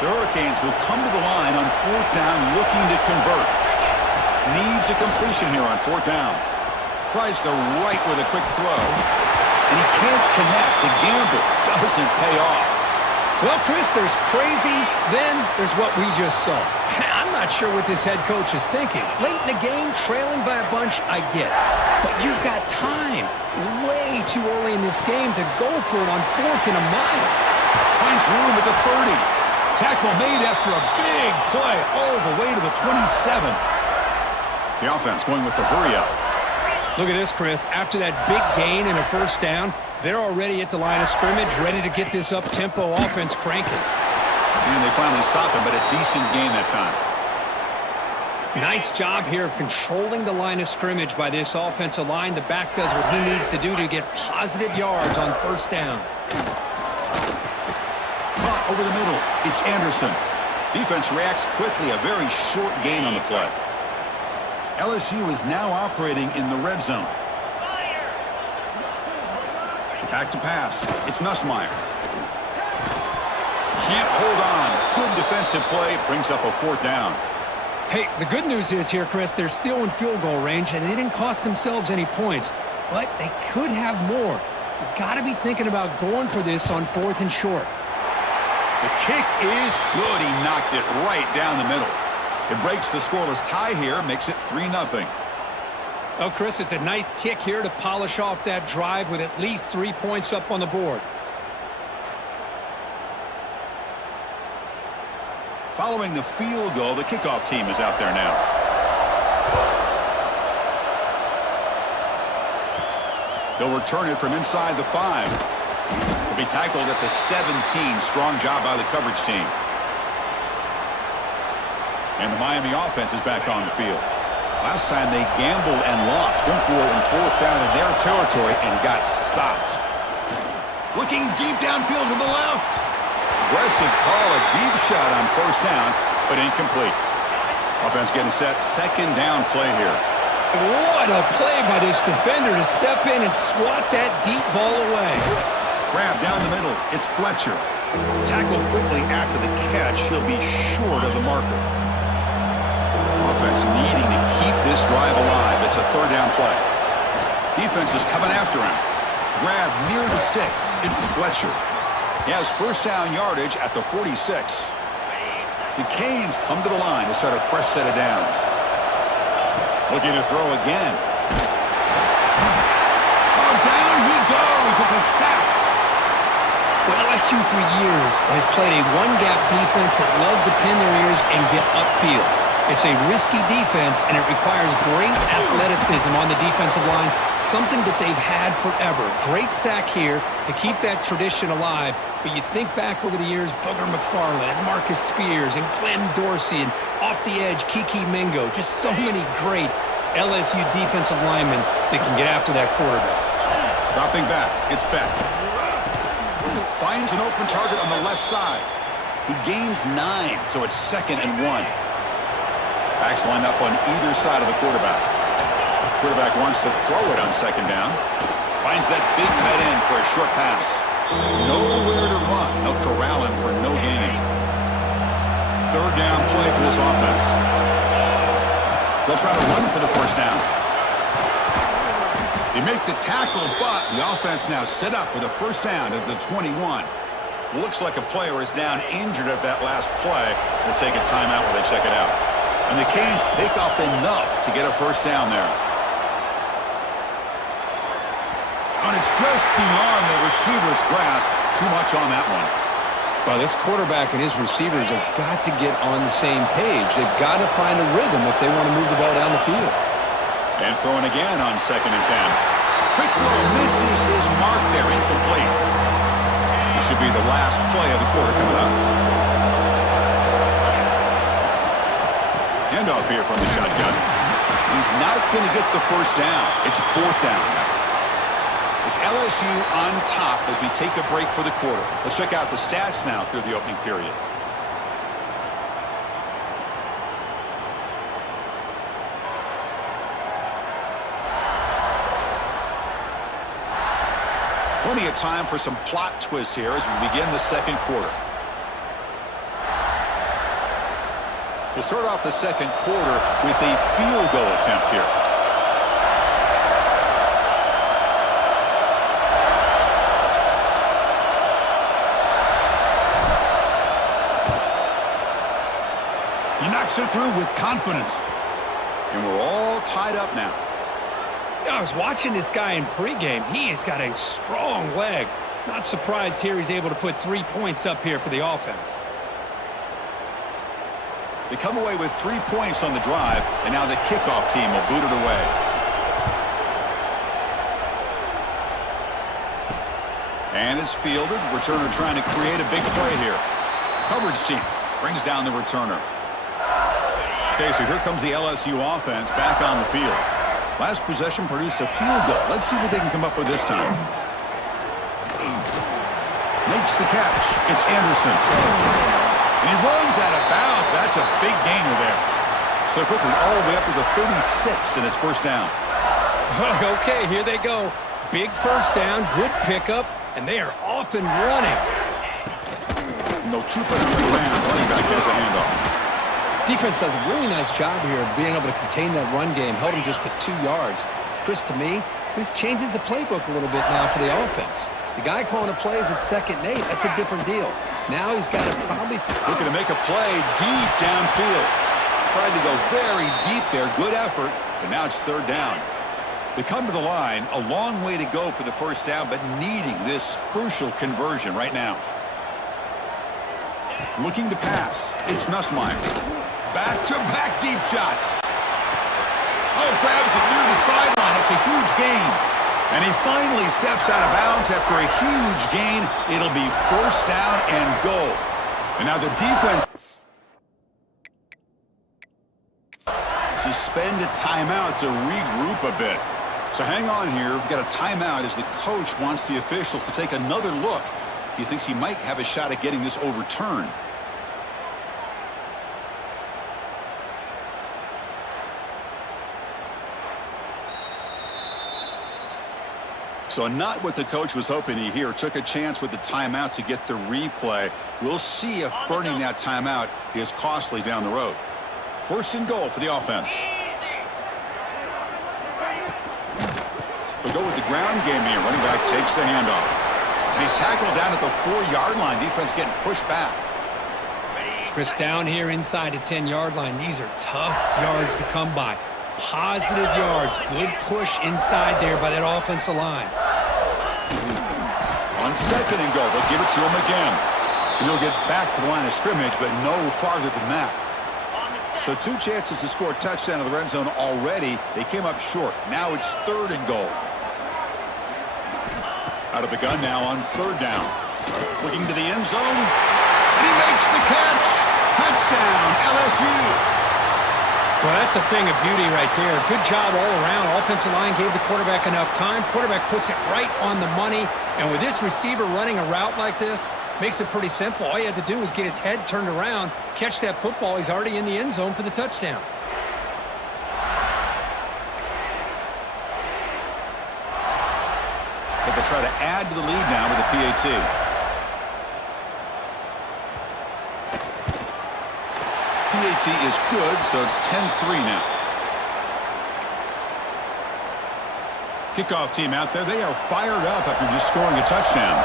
The Hurricanes will come to the line on 4th down, looking to convert. Needs a completion here on 4th down. Tries the right with a quick throw. And he can't connect. The gamble doesn't pay off. well, Chris, there's crazy, then there's what we just saw. I'm not sure what this head coach is thinking. Late in the game, trailing by a bunch, I get. But you've got time. Way too early in this game to go for it on 4th and a mile. Finds room at the 30. Tackle made after a big play all the way to the 27. The offense going with the hurry up. Look at this, Chris. After that big gain and a 1st down, they're already at the line of scrimmage, ready to get this up-tempo offense cranking. And they finally stop him, but a decent gain that time. Nice job here of controlling the line of scrimmage by this offensive line. The back does what he needs to do to get positive yards on 1st down. Caught over the middle. It's Anderson. Defense reacts quickly, a very short gain on the play. LSU is now operating in the red zone. Back to pass. It's Nussmeier. Can't hold on. Good defensive play. Brings up a 4th down. Hey, the good news is here, Chris, they're still in field goal range, and they didn't cost themselves any points. But they could have more. You got to be thinking about going for this on 4th and short. The kick is good. He knocked it right down the middle. It breaks the scoreless tie here, makes it 3-0. Oh, Chris, it's a nice kick here to polish off that drive with at least 3 points up on the board. Following the field goal, the kickoff team is out there now. They'll return it from inside the 5. Will be tackled at the 17. Strong job by the coverage team. And the Miami offense is back on the field. Last time they gambled and lost. Went for it in 4th down in their territory and got stopped. Looking deep downfield to the left. Aggressive call, a deep shot on 1st down, but incomplete. Offense getting set. 2nd down play here. What a play by this defender to step in and swat that deep ball away. Grab down the middle. It's Fletcher. Tackled quickly after the catch. He'll be short of the marker. Offense needing to keep this drive alive. It's a 3rd down play. Defense is coming after him. Grab near the sticks. It's Fletcher. He has 1st down yardage at the 46. The Canes come to the line to start a fresh set of downs. Looking to throw again. Oh, down he goes. It's a sack. Well, LSU for years has played a one-gap defense that loves to pin their ears and get upfield. It's a risky defense, and it requires great athleticism on the defensive line, something that they've had forever. Great sack here to keep that tradition alive, but you think back over the years, Booger McFarland and Marcus Spears and Glenn Dorsey and off the edge, Kiki Mingo, just so many great LSU defensive linemen that can get after that quarterback. Dropping back, it's Beck. Finds an open target on the left side. He gains 9, so it's 2nd and 1. Backs lined up on either side of the quarterback. Quarterback wants to throw it on 2nd down. Finds that big tight end for a short pass. Nowhere to run. They'll corral him for no gain. 3rd down play for this offense. They'll try to run for the 1st down. They make the tackle, but the offense now set up with a 1st down at the 21. Looks like a player is down injured at that last play. They'll take a timeout while they check it out. And the Canes pick up enough to get a 1st down there. And it's just beyond the receiver's grasp. Too much on that one. Well, this quarterback and his receivers have got to get on the same page. They've got to find a rhythm if they want to move the ball down the field. And throwing again on 2nd and 10. Quick throw misses his mark there, incomplete. This should be the last play of the quarter coming up. Handoff here from the shotgun. He's not going to get the 1st down. It's 4th down now. It's LSU on top as we take a break for the quarter. Let's check out the stats now through the opening period. Plenty of time for some plot twists here as we begin the 2nd quarter. We'll start off the 2nd quarter with a field goal attempt here. He knocks it through with confidence. And we're all tied up now. I was watching this guy in pregame. He has got a strong leg. Not surprised here he's able to put 3 points up here for the offense. They come away with 3 points on the drive, and now the kickoff team will boot it away. And it's fielded. Returner trying to create a big play here. Coverage team brings down the returner. Okay, so here comes the LSU offense back on the field. Last possession produced a field goal. Let's see what they can come up with this time. Makes the catch. It's Anderson. And he runs out of bounds. That's a big gainer there. So quickly, all the way up to the 36 and it's first down. Okay, here they go. Big first down, good pickup, and they are off and running. And they'll keep it on the ground. Running back has the handoff. Defense does a really nice job here of being able to contain that run game, held him just to 2 yards. Chris, to me, this changes the playbook a little bit now for the offense. The guy calling the plays at 2nd and 8, that's a different deal. Now he's got to probably... Looking to make a play deep downfield. Tried to go very deep there. Good effort, but now it's 3rd down. They come to the line, a long way to go for the first down, but needing this crucial conversion right now. Looking to pass. It's Nussmeier. Back-to-back deep shots. Oh, grabs it near the sideline. It's a huge gain. And he finally steps out of bounds after a huge gain. It'll be first down and goal. And now the defense... Suspend a timeout to regroup a bit. So hang on here. We've got a timeout as the coach wants the officials to take another look. He thinks he might have a shot at getting this overturned. So not what the coach was hoping to hear. Took a chance with the timeout to get the replay. We'll see if burning that timeout is costly down the road. First and goal for the offense. They'll go with the ground game here. Running back takes the handoff. And he's tackled down at the 4-yard line. Defense getting pushed back. Chris, down here inside the 10-yard line. These are tough yards to come by. Positive yards. Good push inside there by that offensive line. On 2nd and goal, they'll give it to him again. And he'll get back to the line of scrimmage, but no farther than that. So 2 chances to score a touchdown in the red zone already. They came up short. Now it's 3rd and goal. Out of the gun now on 3rd down. Looking to the end zone. And he makes the catch. Touchdown, LSU. Well, that's a thing of beauty right there. Good job all around. Offensive line gave the quarterback enough time. Quarterback puts it right on the money. And with this receiver running a route like this, makes it pretty simple. All you had to do was get his head turned around, catch that football. He's already in the end zone for the touchdown. But they try to add to the lead now with the PAT. PAT is good, so it's 10-3 now. Kickoff team out there. They are fired up after just scoring a touchdown.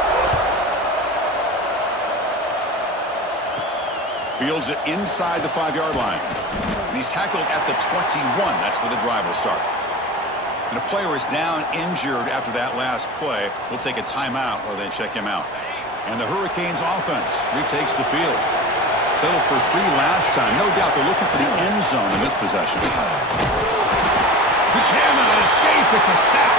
Fields it inside the 5-yard line. And he's tackled at the 21. That's where the drive will start. And a player is down injured after that last play. We'll take a timeout while they check him out. And the Hurricanes offense retakes the field. Settled for 3 last time. No doubt they're looking for the end zone in this possession. He cannot escape. It's a sack.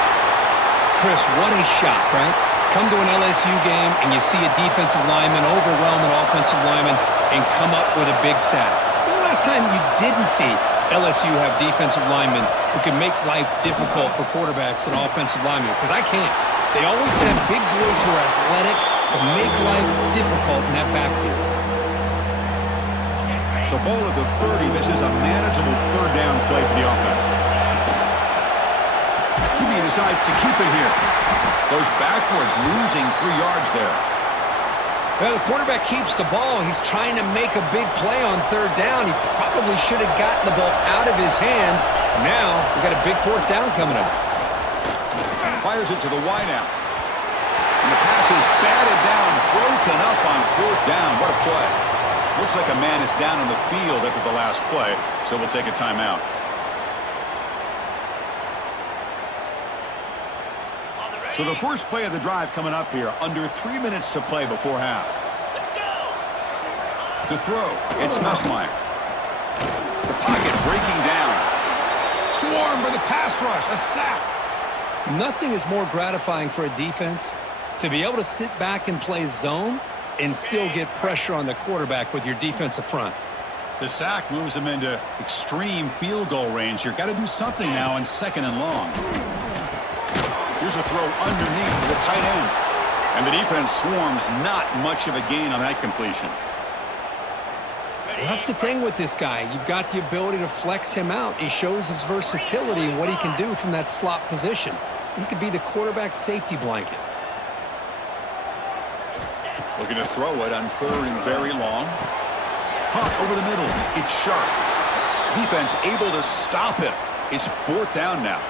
Chris, what a shot, right? Come to an LSU game and you see a defensive lineman overwhelm an offensive lineman and come up with a big sack. When was the last time you didn't see LSU have defensive linemen who can make life difficult for quarterbacks and offensive linemen? Because I can't. They always have big boys who are athletic to make life difficult in that backfield. So ball at the 30. This is a manageable 3rd down play for the offense. He decides to keep it here. Goes backwards, losing 3 yards there. Well, the quarterback keeps the ball. He's trying to make a big play on 3rd down. He probably should have gotten the ball out of his hands. Now, we got a big 4th down coming up. Fires it to the wideout. And the pass is batted down, broken up on 4th down. What a play. Looks like a man is down on the field after the last play, so we'll take a timeout. So the first play of the drive coming up here, under 3 minutes to play before half. To throw, it's Nussmeier. The pocket breaking down. Swarmed by the pass rush, a sack. Nothing is more gratifying for a defense to be able to sit back and play zone and still get pressure on the quarterback with your defensive front. The sack moves them into extreme field goal range here. Got to do something now on 2nd and long. Here's a throw underneath to the tight end. And the defense swarms, not much of a gain on that completion. That's the thing with this guy. You've got the ability to flex him out. He shows his versatility and what he can do from that slot position. He could be the quarterback safety blanket. Looking to throw it on 3rd and very long. Punt over the middle. It's sharp. Defense able to stop it. It's 4th down now.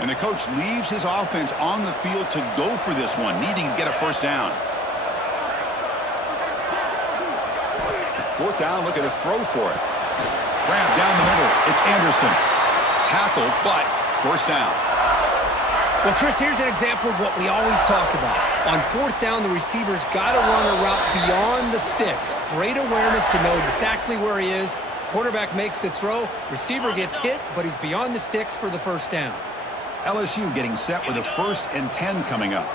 And the coach leaves his offense on the field to go for this one, needing to get a 1st down. 4th down, looking to throw for it. Grab down the middle. It's Anderson. Tackled, but 1st down. Well, Chris, here's an example of what we always talk about. On 4th down, the receiver's got to run a route beyond the sticks. Great awareness to know exactly where he is. Quarterback makes the throw. Receiver gets hit, but he's beyond the sticks for the 1st down. LSU getting set with a 1st and 10 coming up.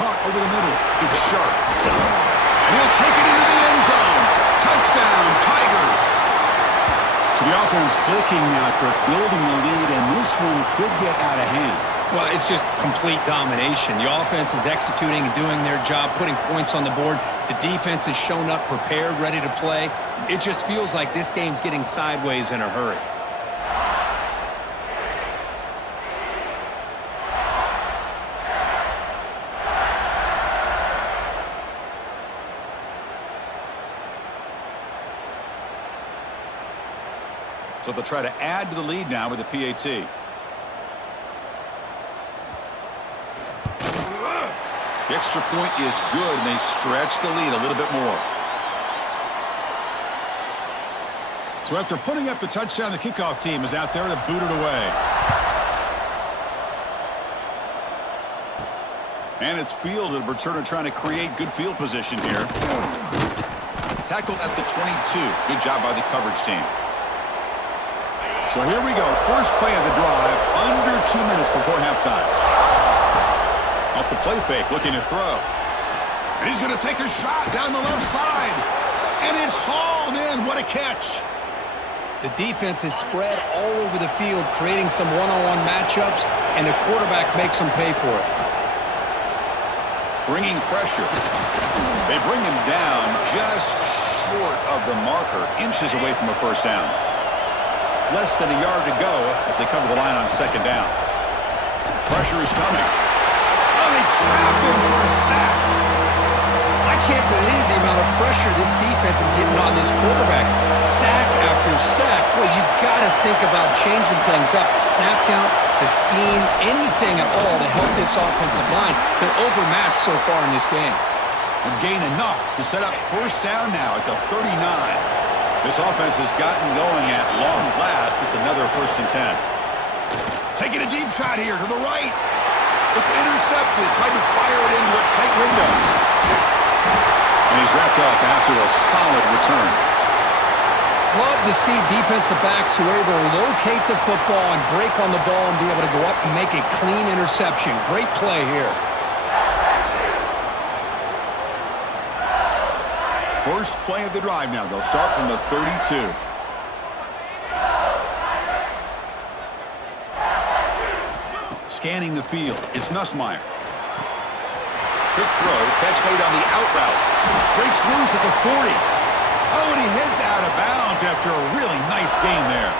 Caught over the middle. It's sharp. And he'll take it into the end zone. Touchdown, Tigers. So the offense clicking now, Kirk, building the lead, and this one could get out of hand. Well, it's just complete domination. The offense is executing and doing their job, putting points on the board. The defense has shown up prepared, ready to play. It just feels like this game's getting sideways in a hurry. So they'll try to add to the lead now with the PAT. The extra point is good, and they stretch the lead a little bit more. So after putting up the touchdown, the kickoff team is out there to boot it away. And it's fielded. Returner trying to create good field position here. Tackled at the 22. Good job by the coverage team. So here we go. First play of the drive, under 2 minutes before halftime. Off the play fake, looking to throw. And he's going to take a shot down the left side. And it's hauled in. What a catch. The defense is spread all over the field, creating some one-on-one matchups, and the quarterback makes them pay for it. Bringing pressure. They bring him down just short of the marker, inches away from a 1st down. Less than a yard to go as they come to the line on 2nd down. Pressure is coming. Oh, they trap him for a sack. I can't believe the amount of pressure this defense is getting on this quarterback. Sack after sack. Well, you got to think about changing things up. The snap count, the scheme, anything at all to help this offensive line. They're overmatched so far in this game. And gain enough to set up 1st down now at the 39. This offense has gotten going at long last. It's another 1st and 10. Taking a deep shot here to the right. It's intercepted. Tried to fire it into a tight window. And he's wrapped up after a solid return. Love to see defensive backs who are able to locate the football and break on the ball and be able to go up and make a clean interception. Great play here. First play of the drive now. They'll start from the 32. Scanning the field. It's Nussmeier. Quick throw. Catch made on the out route. Breaks loose at the 40. Oh, and he heads out of bounds after a really nice game there.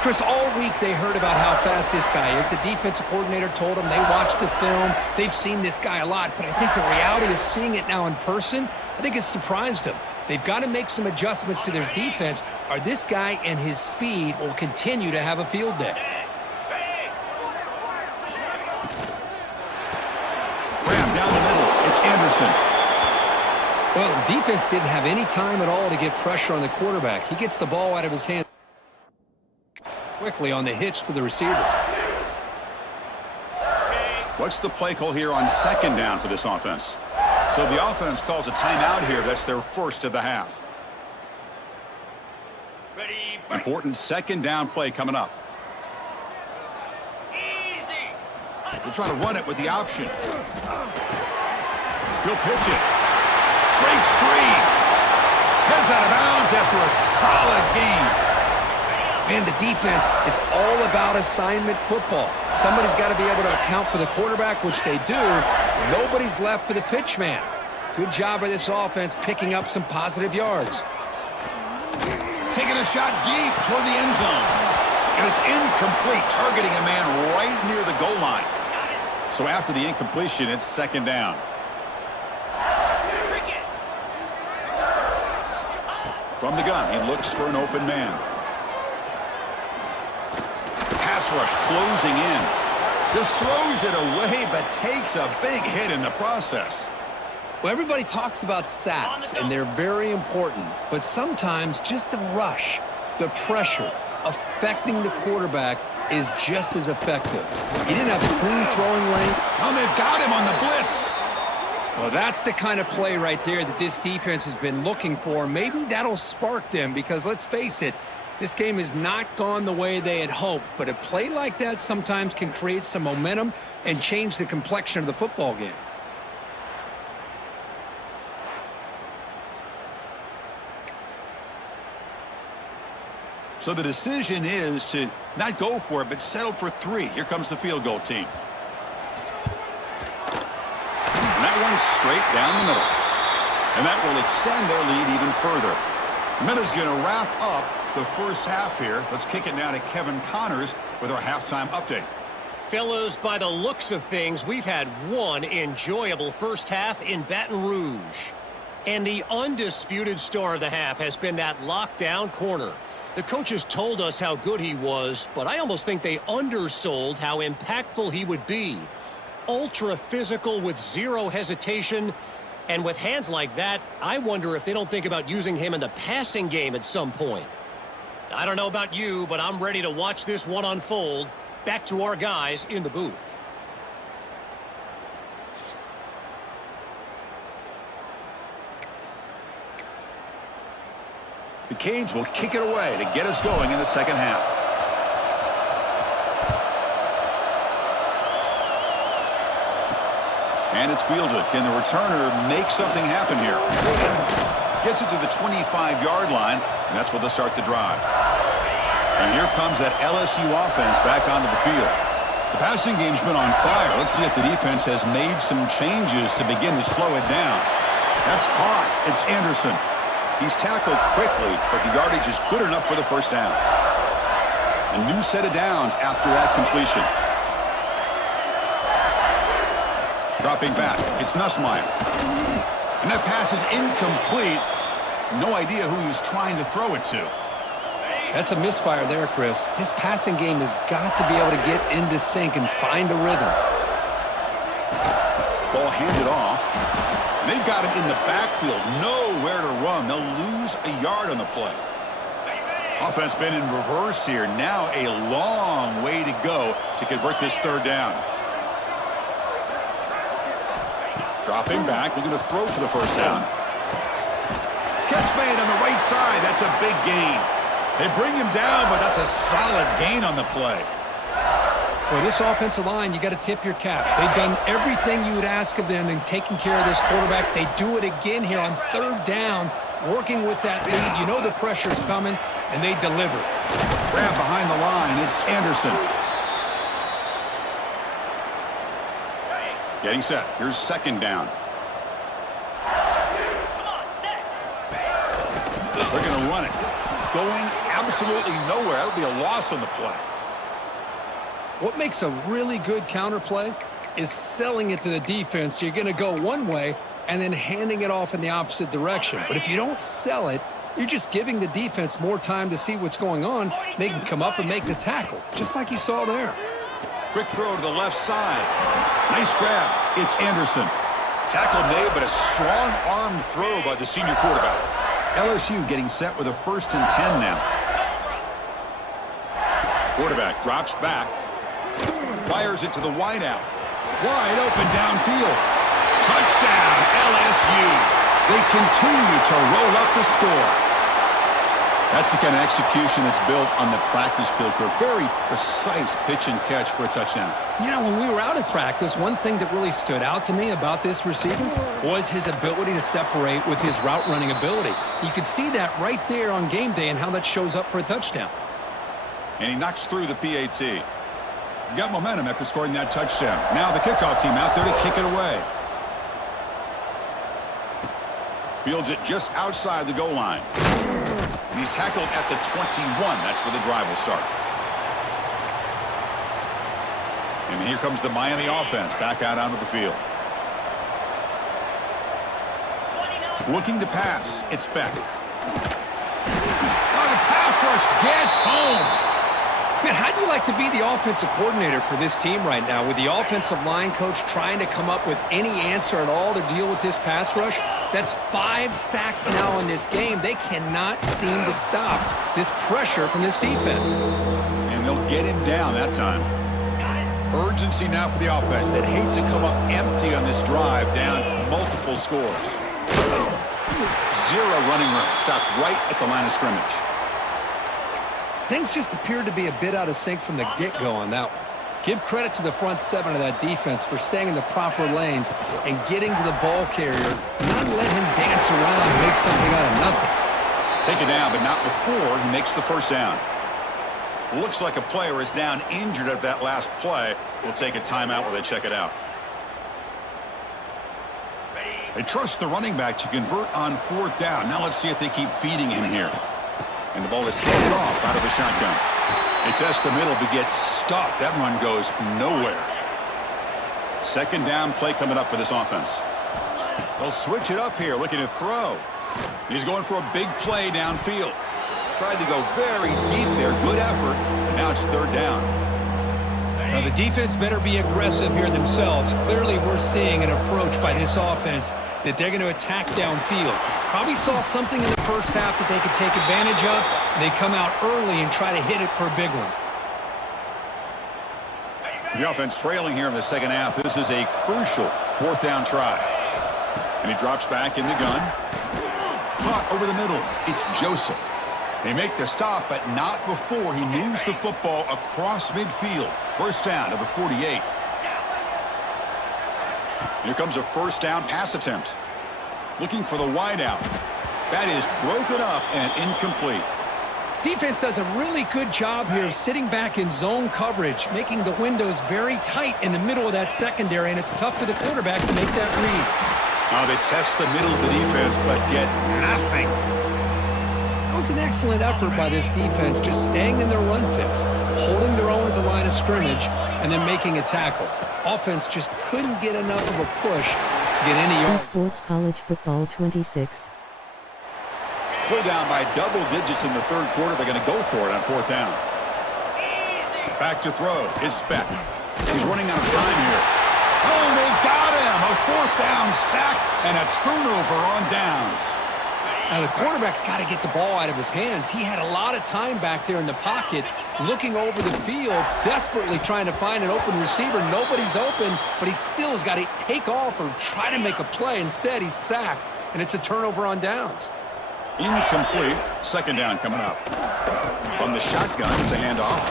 Chris, all week they heard about how fast this guy is. The defensive coordinator told them they watched the film. They've seen this guy a lot, but I think the reality is seeing it now in person, I think it's surprised them. They've got to make some adjustments to their defense, or this guy and his speed will continue to have a field day. Ram down the middle. It's Anderson. Well, the defense didn't have any time at all to get pressure on the quarterback. He gets the ball out of his hand quickly on the hitch to the receiver. What's the play call here on 2nd down for this offense? So the offense calls a timeout here. That's their 1st of the half. Important 2nd down play coming up. We'll try to run it with the option. He'll pitch it. Breaks free. Heads out of bounds after a solid game. Man, the defense, it's all about assignment football. Somebody's got to be able to account for the quarterback, which they do. Nobody's left for the pitch man. Good job by this offense picking up some positive yards. Taking a shot deep toward the end zone. And it's incomplete, targeting a man right near the goal line. So after the incompletion, it's second down. From the gun, he looks for an open man. Pass rush closing in. Just throws it away, but takes a big hit in the process. Well, everybody talks about sacks, and they're very important. But sometimes just the rush, the pressure, affecting the quarterback is just as effective. He didn't have a clean throwing lane. Oh, they've got him on the blitz. Well, that's the kind of play right there that this defense has been looking for. Maybe that'll spark them because, let's face it, this game has not gone the way they had hoped. But a play like that sometimes can create some momentum and change the complexion of the football game. So the decision is to not go for it, but settle for 3. Here comes the field goal team. And that one's straight down the middle. And that will extend their lead even further. The minute's going to wrap up the first half here. Let's kick it now to Kevin Connors with our halftime update. Fellows, by the looks of things, we've had one enjoyable first half in Baton Rouge. And the undisputed star of the half has been that lockdown corner. The coaches told us how good he was, but I almost think they undersold how impactful he would be. Ultra physical with zero hesitation. And with hands like that, I wonder if they don't think about using him in the passing game at some point. I don't know about you, but I'm ready to watch this one unfold. Back to our guys in the booth. The Canes will kick it away to get us going in the second half. And it's fielded. Can the returner make something happen here? Gets it to the 25-yard line, and that's where they'll start the drive. And here comes that LSU offense back onto the field. The passing game's been on fire. Let's see if the defense has made some changes to begin to slow it down. That's caught. It's Anderson. He's tackled quickly, but the yardage is good enough for the first down. A new set of downs after that completion. Dropping back, it's Nussmeier. And that pass is incomplete. No idea who he was trying to throw it to. That's a misfire there, Chris. This passing game has got to be able to get into sync and find a rhythm. Ball handed off. And they've got him in the backfield. Nowhere to run. They'll lose a yard on the play. Offense been in reverse here. Now a long way to go to convert this third down. Dropping back, looking to throw for the first down. Catch made on the right side. That's a big gain. They bring him down, but that's a solid gain on the play. Well, this offensive line, you got to tip your cap. They've done everything you would ask of them in taking care of this quarterback. They do it again here on third down, working with that lead. You know the pressure's coming, and they deliver. Grab behind the line. It's Anderson. Getting set. Here's second down. They're going to run it. Going absolutely nowhere. That'll be a loss on the play. What makes a really good counter play is selling it to the defense. You're going to go one way and then handing it off in the opposite direction. But if you don't sell it, you're just giving the defense more time to see what's going on. They can come up and make the tackle, just like you saw there. Quick throw to the left side. Nice grab. It's Anderson. Tackle made, but a strong arm throw by the senior quarterback. LSU getting set with a 1st and 10 now. Quarterback drops back. Fires it to the wideout. Wide open downfield. Touchdown, LSU. They continue to roll up the score. That's the kind of execution that's built on the practice field. Very precise pitch and catch for a touchdown. You know, when we were out at practice, one thing that really stood out to me about this receiver was his ability to separate with his route running ability. You could see that right there on game day and how that shows up for a touchdown. And he knocks through the PAT. Got momentum after scoring that touchdown. Now the kickoff team out there to kick it away. Fields it just outside the goal line. And he's tackled at the 21. That's where the drive will start. And here comes the Miami offense back out onto the field. Looking to pass. It's Beck. Oh, the pass rush gets home. Man, how'd you like to be the offensive coordinator for this team right now with the offensive line coach trying to come up with any answer at all to deal with this pass rush? That's 5 sacks now in this game. They cannot seem to stop this pressure from this defense. And they'll get him down that time. Urgency now for the offense that hates to come up empty on this drive, down multiple scores. 0 running room, stopped right at the line of scrimmage. Things just appeared to be a bit out of sync from the get-go on that one. Give credit to the front 7 of that defense for staying in the proper lanes and getting to the ball carrier, not let him dance around and make something out of nothing. Take it down, but not before he makes the first down. Looks like a player is down injured at that last play. We'll take a timeout while they check it out. They trust the running back to convert on 4th down. Now let's see if they keep feeding him here. And the ball is handed off out of the shotgun. They test the middle but gets stuffed. That run goes nowhere. 2nd down play coming up for this offense. They'll switch it up here, looking to throw. He's going for a big play downfield. Tried to go very deep there. Good effort. And now it's 3rd down. Now the defense better be aggressive here themselves. Clearly we're seeing an approach by this offense that they're going to attack downfield. Probably saw something in the first half that they could take advantage of. They come out early and try to hit it for a big one. The offense trailing here in the 2nd half. This is a crucial 4th down try. And he drops back in the gun. Caught over the middle. It's Joseph. They make the stop, but not before he moves the football across midfield. 1st down to the 48. Here comes a 1st down pass attempt. Looking for the wideout. That is broken up and incomplete. Defense does a really good job here of sitting back in zone coverage, making the windows very tight in the middle of that secondary, and it's tough for the quarterback to make that read. Now they test the middle of the defense, but get nothing. That was an excellent effort by this defense, just staying in their run fits, holding their own at the line of scrimmage, and then making a tackle. Offense just couldn't get enough of a push to get any yards. Sports College Football 26. Still down by double digits in the 3rd quarter. They're going to go for it on 4th down. Back to throw. It's Beck. He's running out of time here. Oh, they've got him. A 4th down sack and a turnover on downs. Now, the quarterback's got to get the ball out of his hands. He had a lot of time back there in the pocket, looking over the field, desperately trying to find an open receiver. Nobody's open, but he still has got to take off or try to make a play. Instead, he's sacked, and it's a turnover on downs. Incomplete. 2nd down coming up. On the shotgun, it's a handoff.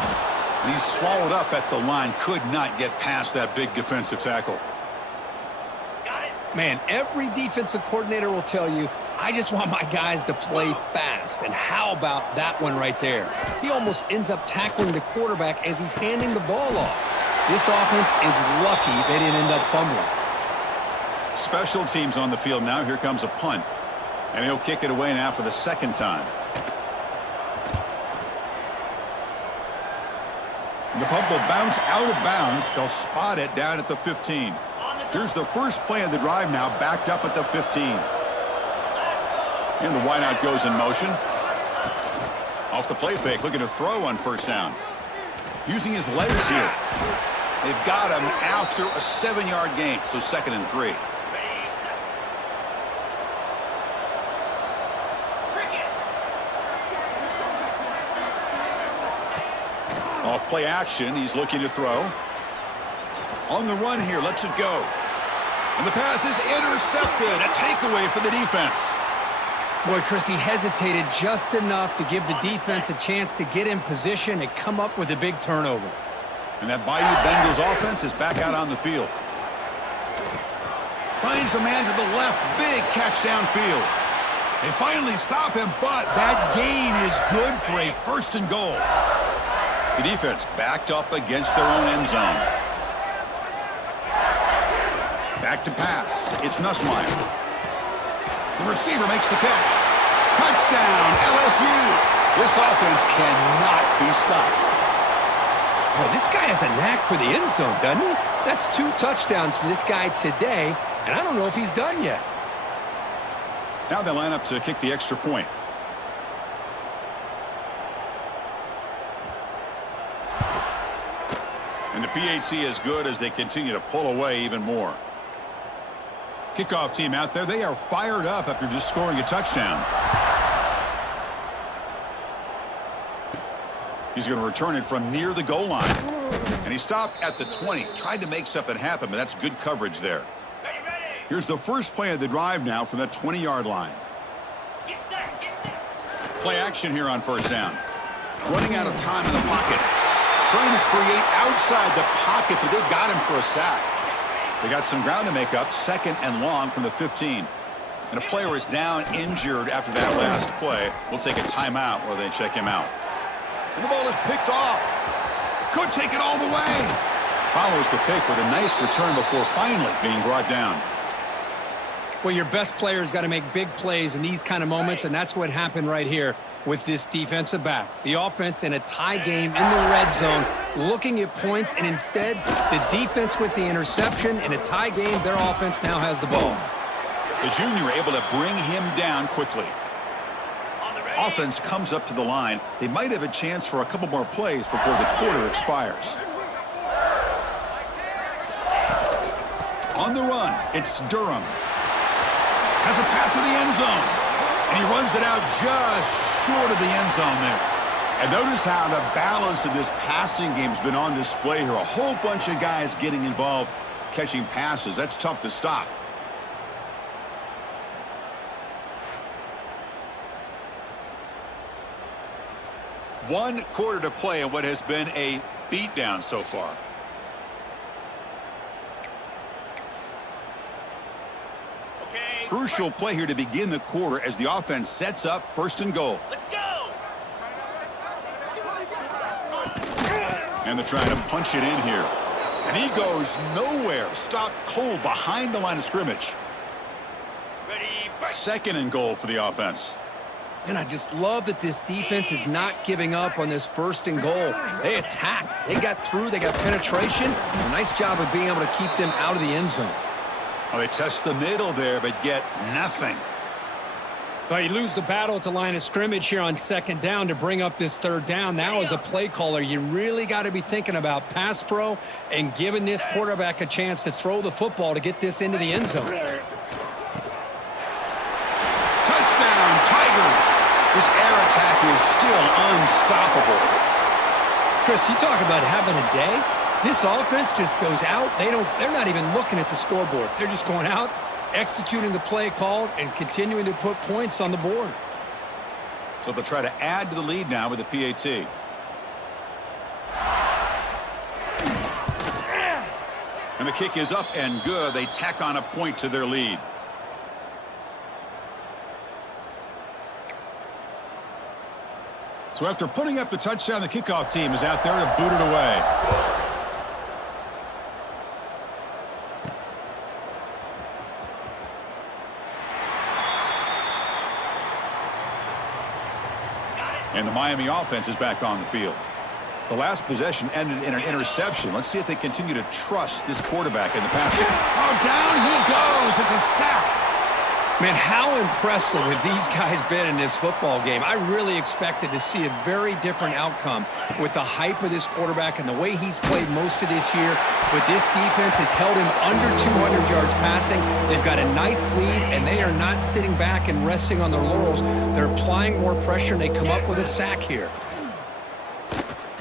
And he's swallowed up at the line. Could not get past that big defensive tackle. Man, every defensive coordinator will tell you, I just want my guys to play fast. And how about that one right there? He almost ends up tackling the quarterback as he's handing the ball off. This offense is lucky they didn't end up fumbling. Special teams on the field now. Here comes a punt. And he'll kick it away now for the 2nd time. The punt will bounce out of bounds. They'll spot it down at the 15. Here's the first play of the drive now, backed up at the 15. And the wideout goes in motion. Off the play fake, looking to throw on 1st down. Using his legs here. They've got him after a 7-yard gain, so 2nd and 3. Off play action, he's looking to throw. On the run here, lets it go. And the pass is intercepted. A takeaway for the defense. Boy, Chris, he hesitated just enough to give the defense a chance to get in position and come up with a big turnover. And that Bayou Bengals offense is back out on the field. Finds a man to the left. Big catch downfield. They finally stop him, but that gain is good for a 1st and goal. The defense backed up against their own end zone. Back to pass. It's Nussmeier. The receiver makes the catch. Touchdown, LSU. This offense cannot be stopped. Oh, this guy has a knack for the end zone, doesn't he? That's 2 touchdowns for this guy today, and I don't know if he's done yet. Now they line up to kick the extra point. And the PAT is good as they continue to pull away even more. Kickoff team out there, they are fired up after just scoring a touchdown. He's going to return it from near the goal line. And he stopped at the 20. Tried to make something happen, but that's good coverage there. Here's the first play of the drive now from that 20-yard line. Play action here on first down. Running out of time in the pocket. Trying to create outside the pocket, but they've got him for a sack. They got some ground to make up, second and long from the 15. And a player is down injured after that last play. We'll take a timeout while they check him out. And the ball is picked off. Could take it all the way. Follows the pick with a nice return before finally being brought down. Well, your best player's got to make big plays in these kind of moments, and that's what happened right here with this defensive back. The offense in a tie game in the red zone, looking at points, and instead, the defense with the interception. In a tie game, their offense now has the ball. The junior able to bring him down quickly. Offense comes up to the line. They might have a chance for a couple more plays before the quarter expires. On the run, it's Durham. Has a path to the end zone. And he runs it out just short of the end zone there. And notice how the balance of this passing game has been on display here. A whole bunch of guys getting involved, catching passes. That's tough to stop. One quarter to play in what has been a beatdown so far. Okay. Crucial play here to begin the quarter as the offense sets up first and goal. Let's go. And they're trying to punch it in here. And he goes nowhere. Stopped cold behind the line of scrimmage. Ready, break. Second and goal for the offense. And I just love that this defense is not giving up on this first and goal. They attacked. They got through. They got penetration. A nice job of being able to keep them out of the end zone. Well, they test the middle there, but get nothing. Well, you lose the battle at the line of scrimmage here on second down to bring up this third down. Now, as a play caller, you really got to be thinking about pass pro and giving this quarterback a chance to throw the football to get this into the end zone. Touchdown, Tigers. This air attack is still unstoppable. Chris, you talk about having a day. This offense just goes out. They're not even looking at the scoreboard. They're just going out, executing the play called, and continuing to put points on the board. So they'll try to add to the lead now with the PAT. And the kick is up and good. They tack on a point to their lead. So after putting up the touchdown, the kickoff team is out there to boot it away. And the Miami offense is back on the field. The last possession ended in an interception. Let's see if they continue to trust this quarterback in the passing. Oh, down he goes. It's a sack. Man, how impressive have these guys been in this football game? I really expected to see a very different outcome with the hype of this quarterback and the way he's played most of this year. But this defense has held him under 200 yards passing. They've got a nice lead, and they are not sitting back and resting on their laurels. They're applying more pressure, and they come up with a sack here.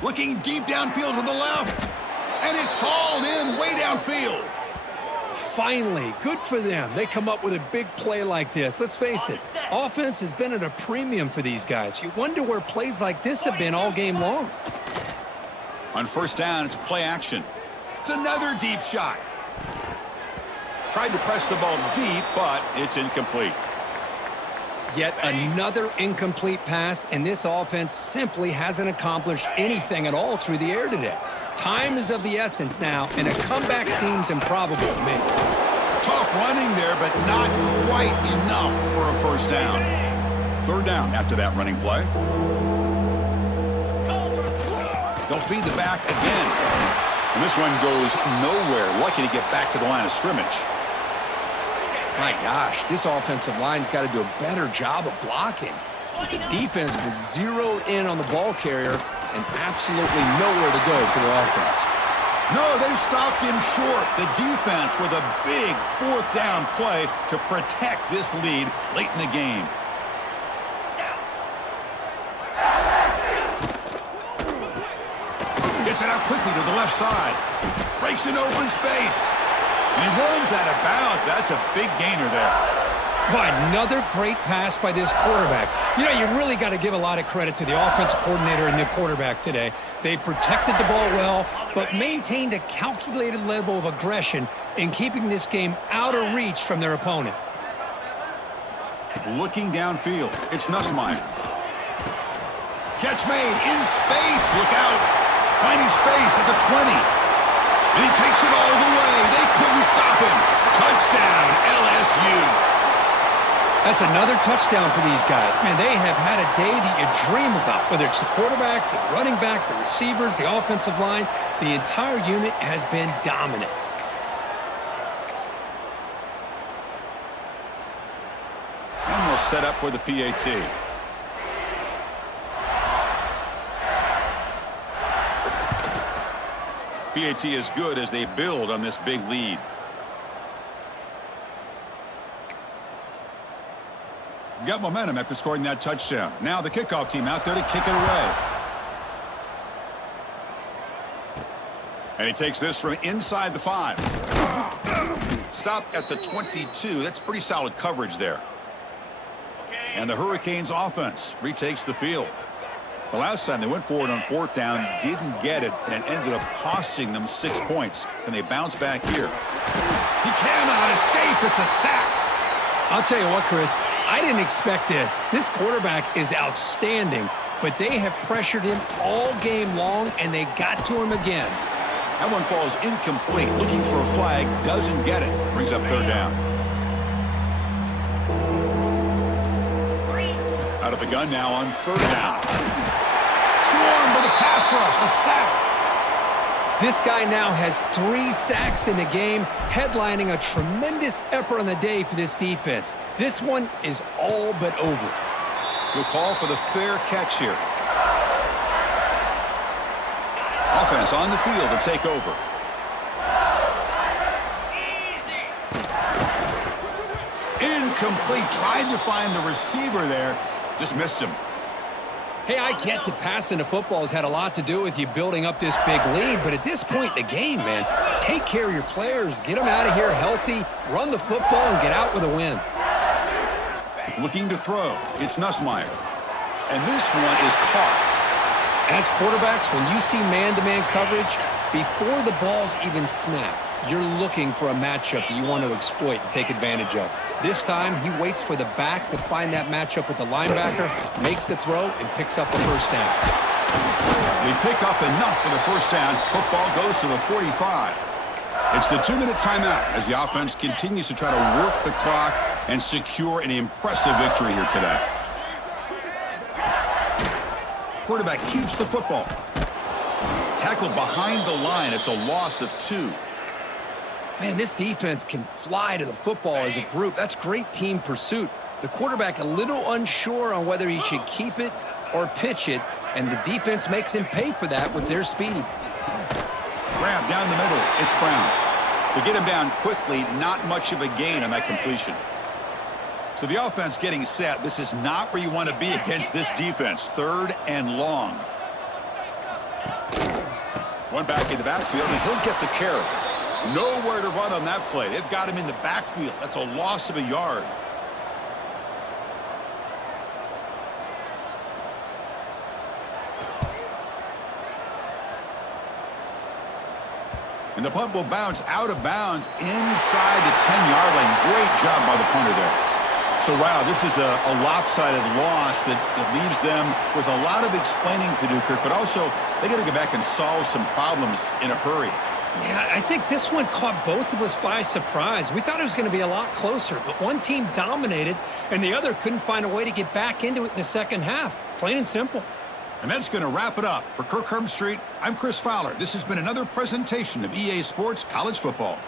Looking deep downfield to the left. And it's hauled in way downfield. Finally, good for them. They come up with a big play like this. Let's face it, offense has been at a premium for these guys. You wonder where plays like this have been all game long. On first down, it's play action. It's another deep shot. Tried to press the ball deep, but it's incomplete. Yet another incomplete pass, and this offense simply hasn't accomplished anything at all through the air today. Time is of the essence now, and a comeback seems improbable to me. Tough running there, but not quite enough for a first down. Third down after that running play. They'll feed the back again. And this one goes nowhere. Lucky to get back to the line of scrimmage. My gosh, this offensive line's got to do a better job of blocking. The defense was zeroed in on the ball carrier and absolutely nowhere to go for the offense. No, they've stopped him short. The defense with a big fourth down play to protect this lead late in the game. Gets it out quickly to the left side. Breaks an open space. And he runs out of bounds. That's a big gainer there. Another great pass by this quarterback. You know, you really got to give a lot of credit to the offensive coordinator and the quarterback today. They protected the ball well, but maintained a calculated level of aggression in keeping this game out of reach from their opponent. Looking downfield, it's Nussmeier. Catch made in space. Look out. Finding space at the 20. And he takes it all the way. They couldn't stop him. Touchdown, LSU. That's another touchdown for these guys. Man, they have had a day that you dream about, whether it's the quarterback, the running back, the receivers, the offensive line. The entire unit has been dominant. And they'll set up with the PAT. PAT is good as they build on this big lead. Got momentum after scoring that touchdown. Now the kickoff team out there to kick it away. And he takes this from inside the 5. Stop at the 22. That's pretty solid coverage there. And the Hurricanes offense retakes the field. The last time they went forward on fourth down, didn't get it, and it ended up costing them 6 points. And they bounce back here. He cannot escape. It's a sack. I'll tell you what, Chris, I didn't expect this. This quarterback is outstanding, but they have pressured him all game long, and they got to him again. That one falls incomplete. Looking for a flag, doesn't get it. Brings up third down. Out of the gun now on third down. Swarmed by the pass rush. A sack. This guy now has 3 sacks in the game, headlining a tremendous effort on the day for this defense. This one is all but over. We'll call for the fair catch here. Offense on the field to take over. Incomplete. Tried to find the receiver there. Just missed him. Hey, I get that passing the football has had a lot to do with you building up this big lead, but at this point in the game, man, take care of your players, get them out of here healthy, run the football, and get out with a win. Looking to throw. It's Nussmeier. And this one is caught. As quarterbacks, when you see man-to-man coverage, before the balls even snap, you're looking for a matchup that you want to exploit and take advantage of. This time, he waits for the back to find that matchup with the linebacker, makes the throw, and picks up a first down. They pick up enough for the first down. Football goes to the 45. It's the 2-minute timeout as the offense continues to try to work the clock and secure an impressive victory here today. Quarterback keeps the football. Tackled behind the line. It's a loss of 2. Man, this defense can fly to the football as a group. That's great team pursuit. The quarterback a little unsure on whether he should keep it or pitch it, and the defense makes him pay for that with their speed. Grab down the middle. It's Brown. To get him down quickly, not much of a gain on that completion. So the offense getting set. This is not where you want to be against this defense. 3rd and long. One back in the backfield, and he'll get the carry. Nowhere to run on that play. They've got him in the backfield. That's a loss of a yard. And the punt will bounce out of bounds inside the 10-yard line. Great job by the punter there. So, wow, this is a lopsided loss that leaves them with a lot of explaining to do, Kirk, but also they got to go back and solve some problems in a hurry. Yeah, I think this one caught both of us by surprise. We thought it was going to be a lot closer, but one team dominated, and the other couldn't find a way to get back into it in the second half. Plain and simple. And that's going to wrap it up. For Kirk Herbstreit, I'm Chris Fowler. This has been another presentation of EA Sports College Football.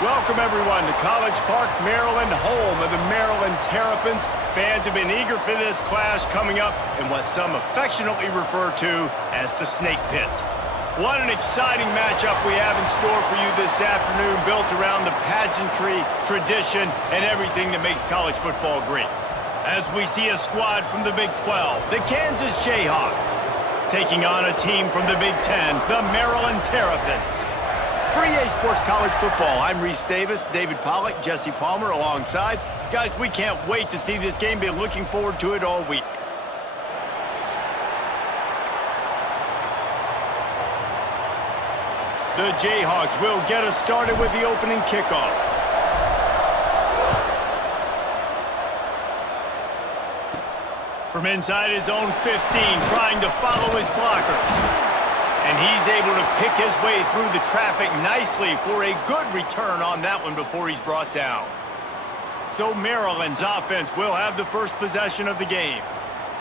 Welcome, everyone, to College Park, Maryland, home of the Maryland Terrapins. Fans have been eager for this clash coming up in what some affectionately refer to as the Snake Pit. What an exciting matchup we have in store for you this afternoon, built around the pageantry, tradition, and everything that makes college football great. As we see a squad from the Big 12, the Kansas Jayhawks, taking on a team from the Big 10, the Maryland Terrapins. For EA Sports College Football, I'm Reese Davis, David Pollack, Jesse Palmer alongside. Guys, we can't wait to see this game. Been looking forward to it all week. The Jayhawks will get us started with the opening kickoff. From inside his own 15, trying to follow his blockers. And he's able to pick his way through the traffic nicely for a good return on that one before he's brought down. So Maryland's offense will have the first possession of the game.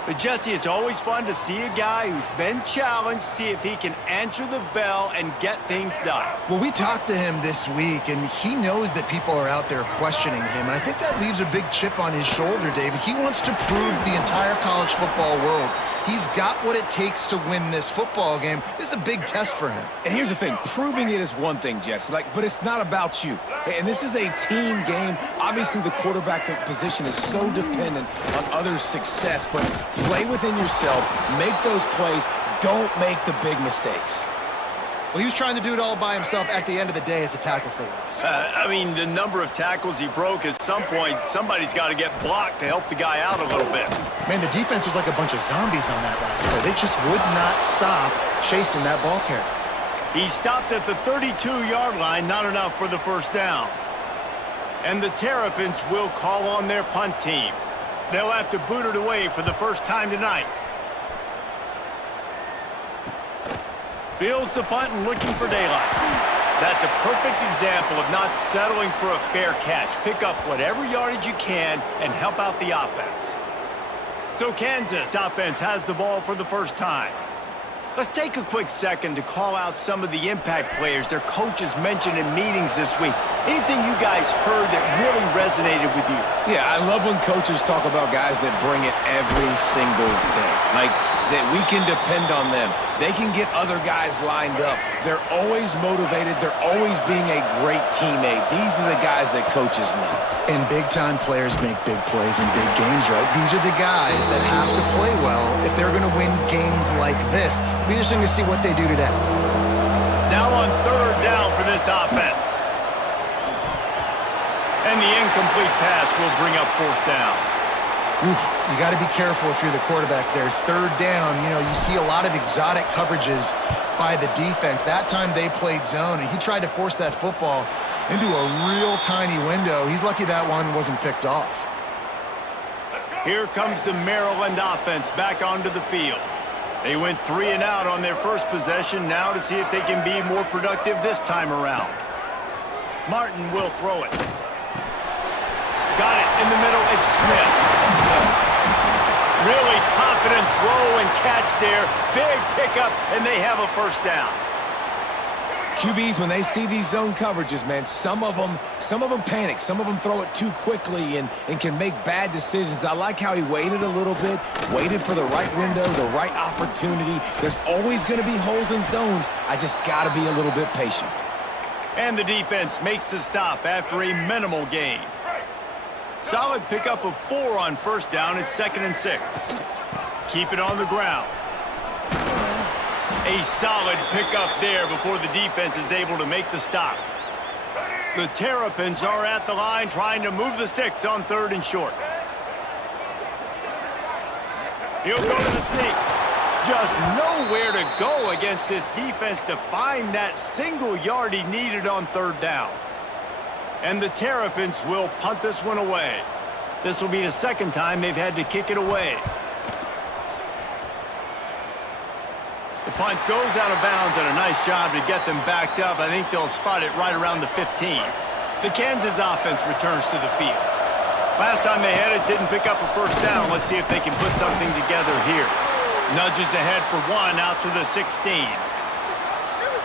But Jesse, it's always fun to see a guy who's been challenged, see if he can answer the bell and get things done. Well, we talked to him this week, and he knows that people are out there questioning him. And I think that leaves a big chip on his shoulder, David. He wants to prove to the entire college football world he's got what it takes to win this football game. This is a big test for him. And here's the thing. Proving it is one thing, Jesse, but it's not about you. And this is a team game. Obviously, the quarterback position is so dependent on others' success, but play within yourself, make those plays, don't make the big mistakes. Well, he was trying to do it all by himself. At the end of the day, it's a tackle for loss. I mean, the number of tackles he broke, at some point, somebody's got to get blocked to help the guy out a little bit. Man, the defense was like a bunch of zombies on that last play. They just would not stop chasing that ball carrier. He stopped at the 32-yard line, not enough for the first down. And the Terrapins will call on their punt team. They'll have to boot it away for the first time tonight. Fields the punt and looking for daylight. That's a perfect example of not settling for a fair catch. Pick up whatever yardage you can and help out the offense. So Kansas offense has the ball for the first time. Let's take a quick second to call out some of the impact players their coaches mentioned in meetings this week. Anything you guys heard that really resonated with you? Yeah, I love when coaches talk about guys that bring it every single day. Like, that we can depend on them. They can get other guys lined up. They're always motivated. They're always being a great teammate. These are the guys that coaches love. And big-time players make big plays in big games, right? These are the guys that have to play well if they're going to win games like this. We're just going to see what they do today. Now on third down for this offense. And the incomplete pass will bring up fourth down. Oof, you got to be careful if you're the quarterback there. Third down, you see a lot of exotic coverages by the defense. That time they played zone, and he tried to force that football into a real tiny window. He's lucky that one wasn't picked off. Here comes the Maryland offense back onto the field. They went 3 and out on their first possession, now to see if they can be more productive this time around. Martin will throw it. got it in the middle. It's Smith. Really confident throw and catch there. Big pickup, and they have a first down. QBs, when they see these zone coverages, man, some of them panic. Some of them throw it too quickly and can make bad decisions. I like how he waited a little bit, waited for the right window, the right opportunity. There's always going to be holes in zones. I just got to be a little bit patient. And the defense makes the stop after a minimal gain. Solid pickup of 4 on first down. It's 2nd and 6. Keep it on the ground. A solid pickup there before the defense is able to make the stop. The Terrapins are at the line trying to move the sticks on 3rd and short. He'll go to the sneak. Just nowhere to go against this defense to find that single yard he needed on 3rd down. And the Terrapins will punt this one away. This will be the 2nd time they've had to kick it away. The punt goes out of bounds, and a nice job to get them backed up. I think they'll spot it right around the 15. The Kansas offense returns to the field. Last time they had it, didn't pick up a first down. Let's see if they can put something together here. Nudges ahead for 1 out to the 16.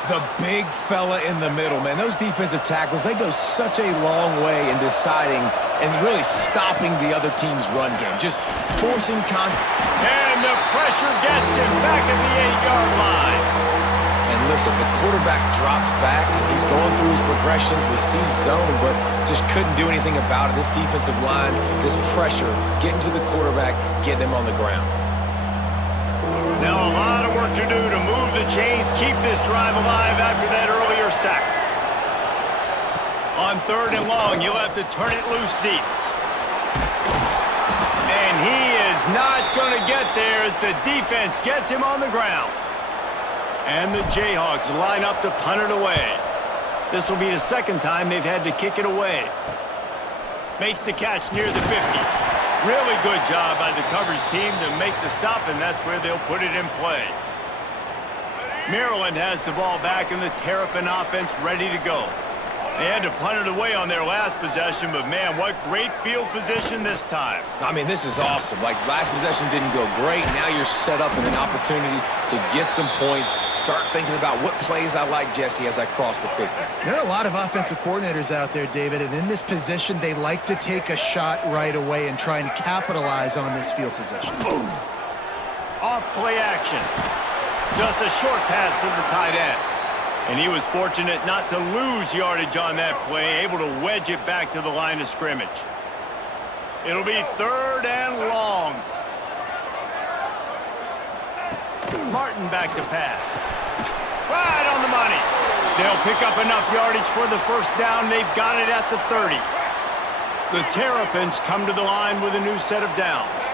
The big fella in the middle, man. Those defensive tackles, they go such a long way in deciding and really stopping the other team's run game. Just forcing And the pressure gets him back at the 8-yard line. And listen, the quarterback drops back, and he's going through his progressions. We see zone, but just couldn't do anything about it. This defensive line, this pressure, getting to the quarterback, getting him on the ground. Now a lot of work to do to move the chains, keep this drive alive after that earlier sack. On 3rd and long, you'll have to turn it loose deep. And he is not going to get there as the defense gets him on the ground. And the Jayhawks line up to punt it away. This will be the 2nd time they've had to kick it away. Makes the catch near the 50. Really good job by the coverage team to make the stop, and that's where they'll put it in play. Maryland has the ball back, and the Terrapin offense ready to go. They had to punt it away on their last possession, but man, what great field position this time. I mean, this is awesome. Like, last possession didn't go great. Now you're set up in an opportunity to get some points. Start thinking about what plays I like, Jesse, as I cross the 50. There are a lot of offensive coordinators out there, David, and in this position, they like to take a shot right away and try and capitalize on this field position. Boom. Off play action. Just a short pass to the tight end. And he was fortunate not to lose yardage on that play, able to wedge it back to the line of scrimmage. It'll be 3rd and long. Martin back to pass. Right on the money. They'll pick up enough yardage for the first down. They've got it at the 30. The Terrapins come to the line with a new set of downs.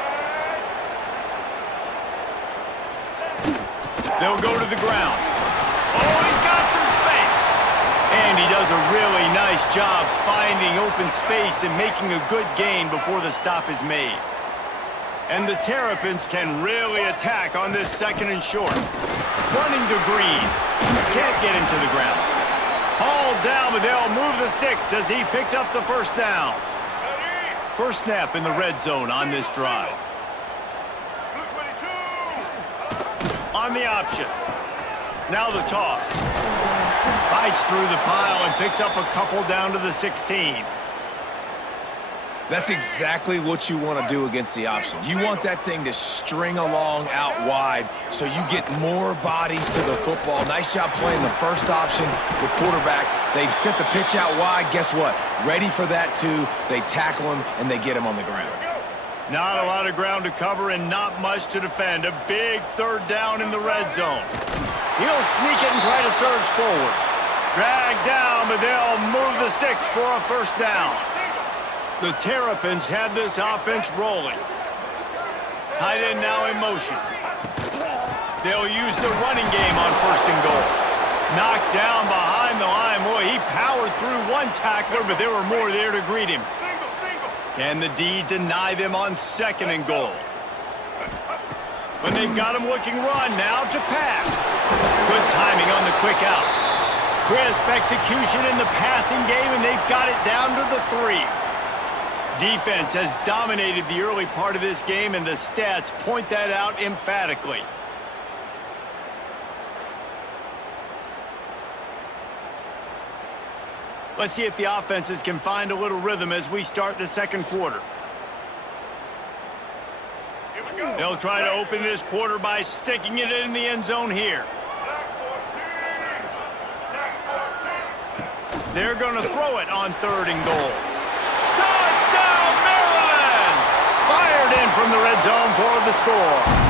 They'll go to the ground. Oh, he's got some space. And he does a really nice job finding open space and making a good gain before the stop is made. And the Terrapins can really attack on this 2nd and short. Running to Green. Can't get him to the ground. Hauled down, but they'll move the sticks as he picks up the first down. First snap in the red zone on this drive. On the option. Now the toss. Fights through the pile and picks up a couple down to the 16. That's exactly what you want to do against the option. You want that thing to string along out wide so you get more bodies to the football. Nice job playing the first option, the quarterback. They've set the pitch out wide. Guess what? Ready for that too. They tackle him and they get him on the ground. Not a lot of ground to cover and not much to defend. A big 3rd down in the red zone. He'll sneak it and try to surge forward. Dragged down, but they'll move the sticks for a first down. The Terrapins have this offense rolling. Tight end now in motion. They'll use the running game on 1st and goal. Knocked down behind the line. Boy, he powered through one tackler, but there were more there to greet him. Can the D deny them on 2nd and goal? When they've got him looking run, now to pass. Good timing on the quick out. Crisp execution in the passing game, and they've got it down to the 3. Defense has dominated the early part of this game, and the stats point that out emphatically. Let's see if the offenses can find a little rhythm as we start the second quarter. Here we go. They'll try to open this quarter by sticking it in the end zone here. They're going to throw it on 3rd and goal. Touchdown, Maryland! Fired in from the red zone for the score.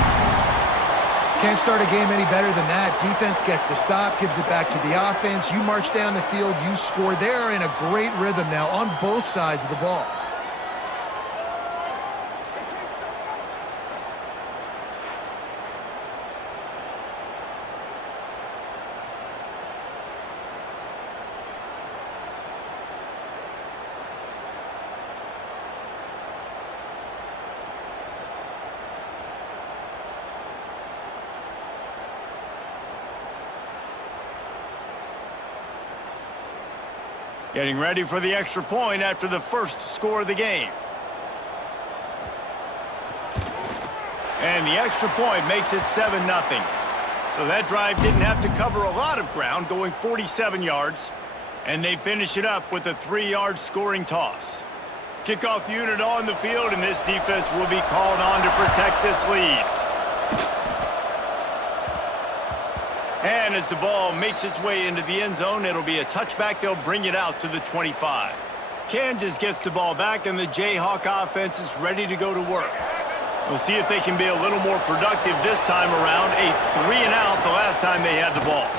Can't start a game any better than that. Defense gets the stop, gives it back to the offense. You march down the field, you score. They're in a great rhythm now on both sides of the ball. Getting ready for the extra point after the first score of the game. And the extra point makes it 7-0. So that drive didn't have to cover a lot of ground, going 47 yards. And they finish it up with a 3-yard scoring toss. Kickoff unit on the field, and this defense will be called on to protect this lead. And as the ball makes its way into the end zone, it'll be a touchback. They'll bring it out to the 25. Kansas gets the ball back, and the Jayhawk offense is ready to go to work. We'll see if they can be a little more productive this time around. A 3-and-out the last time they had the ball.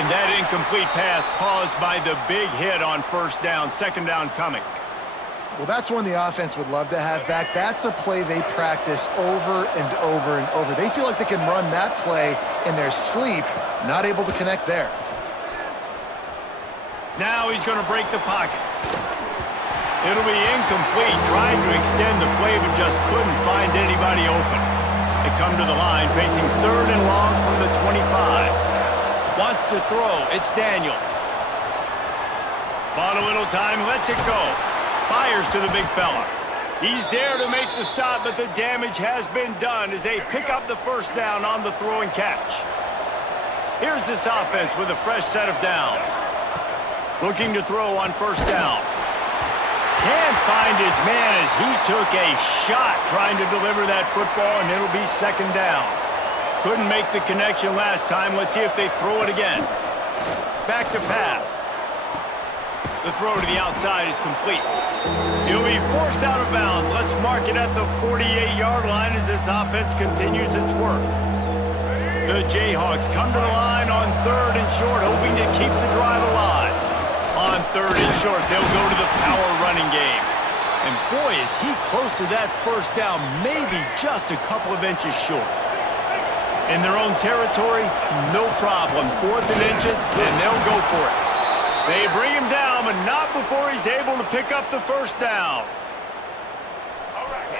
And that incomplete pass caused by the big hit on 1st down. 2nd down coming. Well, that's one the offense would love to have back. That's a play they practice over and over and over. They feel like they can run that play in their sleep, not able to connect there. Now he's going to break the pocket. It'll be incomplete, trying to extend the play, but just couldn't find anybody open. They come to the line, facing 3rd and long from the 25. Wants to throw. It's Daniels. Bought a little time, lets it go. Fires to the big fella. He's there to make the stop, but the damage has been done as they pick up the 1st down on the throw and catch. Here's this offense with a fresh set of downs. Looking to throw on 1st down. Can't find his man as he took a shot trying to deliver that football, and it'll be 2nd down. Couldn't make the connection last time. Let's see if they throw it again. Back to pass. The throw to the outside is complete. He'll be forced out of bounds. Let's mark it at the 48-yard line as this offense continues its work. The Jayhawks come to the line on 3rd and short, hoping to keep the drive alive. On 3rd and short, they'll go to the power running game. And boy, is he close to that 1st down, maybe just a couple of inches short. In their own territory, no problem. 4th and inches, and they'll go for it. They bring him down, but not before he's able to pick up the 1st down.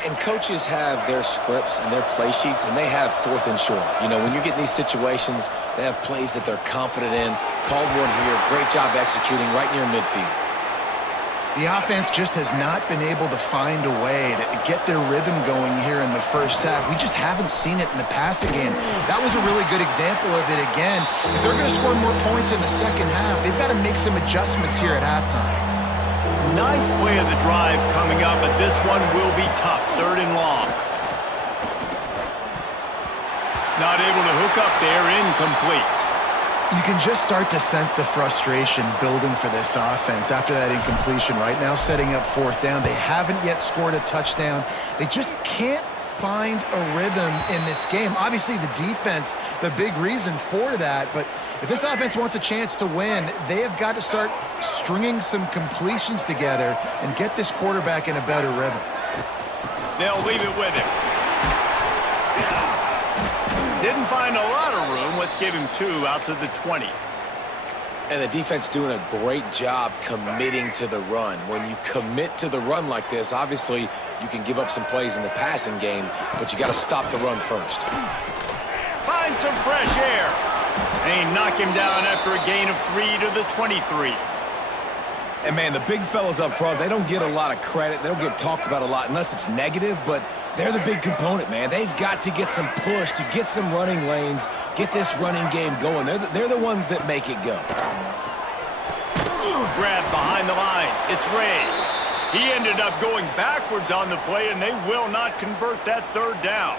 And coaches have their scripts and their play sheets, and they have 4th and short. You know, when you get in these situations, they have plays that they're confident in. Called one here. Great job executing right near midfield. The offense just has not been able to find a way to get their rhythm going here in the 1st half. We just haven't seen it in the passing game. That was a really good example of it again. If they're going to score more points in the 2nd half, they've got to make some adjustments here at halftime. 9th play of the drive coming up, but this one will be tough. 3rd and long. Not able to hook up there, incomplete. You can just start to sense the frustration building for this offense after that incompletion. Right now, setting up 4th down. They haven't yet scored a touchdown. They just can't find a rhythm in this game. Obviously, the defense, the big reason for that. But if this offense wants a chance to win, they have got to start stringing some completions together and get this quarterback in a better rhythm. They'll leave it with him. Didn't find a lot of room. Let's give him 2 out to the 20. And the defense doing a great job committing to the run. When you commit to the run like this, obviously you can give up some plays in the passing game, but you got to stop the run first. Find some fresh air. They knock him down after a gain of 3 to the 23. And, man, the big fellas up front, they don't get a lot of credit. They don't get talked about a lot unless it's negative, but they're the big component, man. They've got to get some push, to get some running lanes, get this running game going. They're the ones that make it go. Grab behind the line. It's Ray. He ended up going backwards on the play, and they will not convert that third down.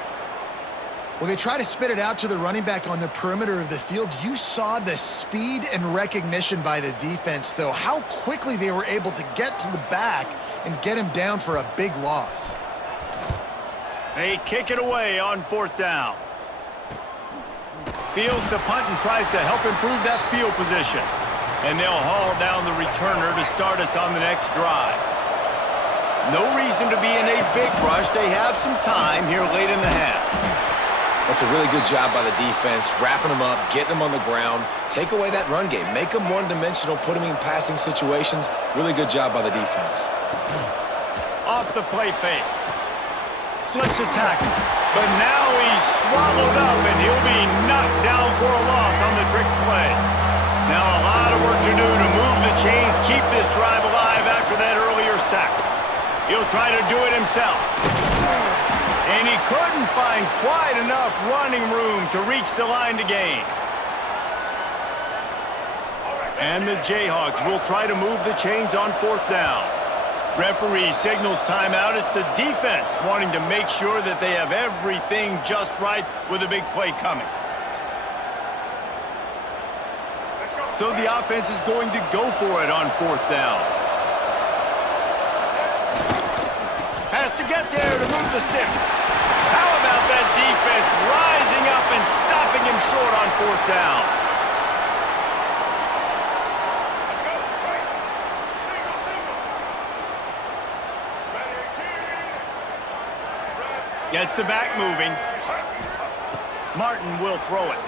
Well, they try to spit it out to the running back on the perimeter of the field. You saw the speed and recognition by the defense, though, how quickly they were able to get to the back and get him down for a big loss. They kick it away on fourth down. Fields to punt and tries to help improve that field position. And they'll haul down the returner to start us on the next drive. No reason to be in a big rush. They have some time here late in the half. That's a really good job by the defense, wrapping them up, getting them on the ground, take away that run game, make them one-dimensional, put them in passing situations. Really good job by the defense. Off the play fake. Slips a tackle. But now he's swallowed up, and he'll be knocked down for a loss on the trick play. Now a lot of work to do to move the chains, keep this drive alive after that earlier sack. He'll try to do it himself. And he couldn't find quite enough running room to reach the line to gain. And the Jayhawks will try to move the chains on fourth down. Referee signals timeout. It's the defense wanting to make sure that they have everything just right with a big play coming. So the offense is going to go for it on fourth down. Has to get there to move the sticks. How about that defense rising up and stopping him short on fourth down? Gets the back moving. Martin will throw it.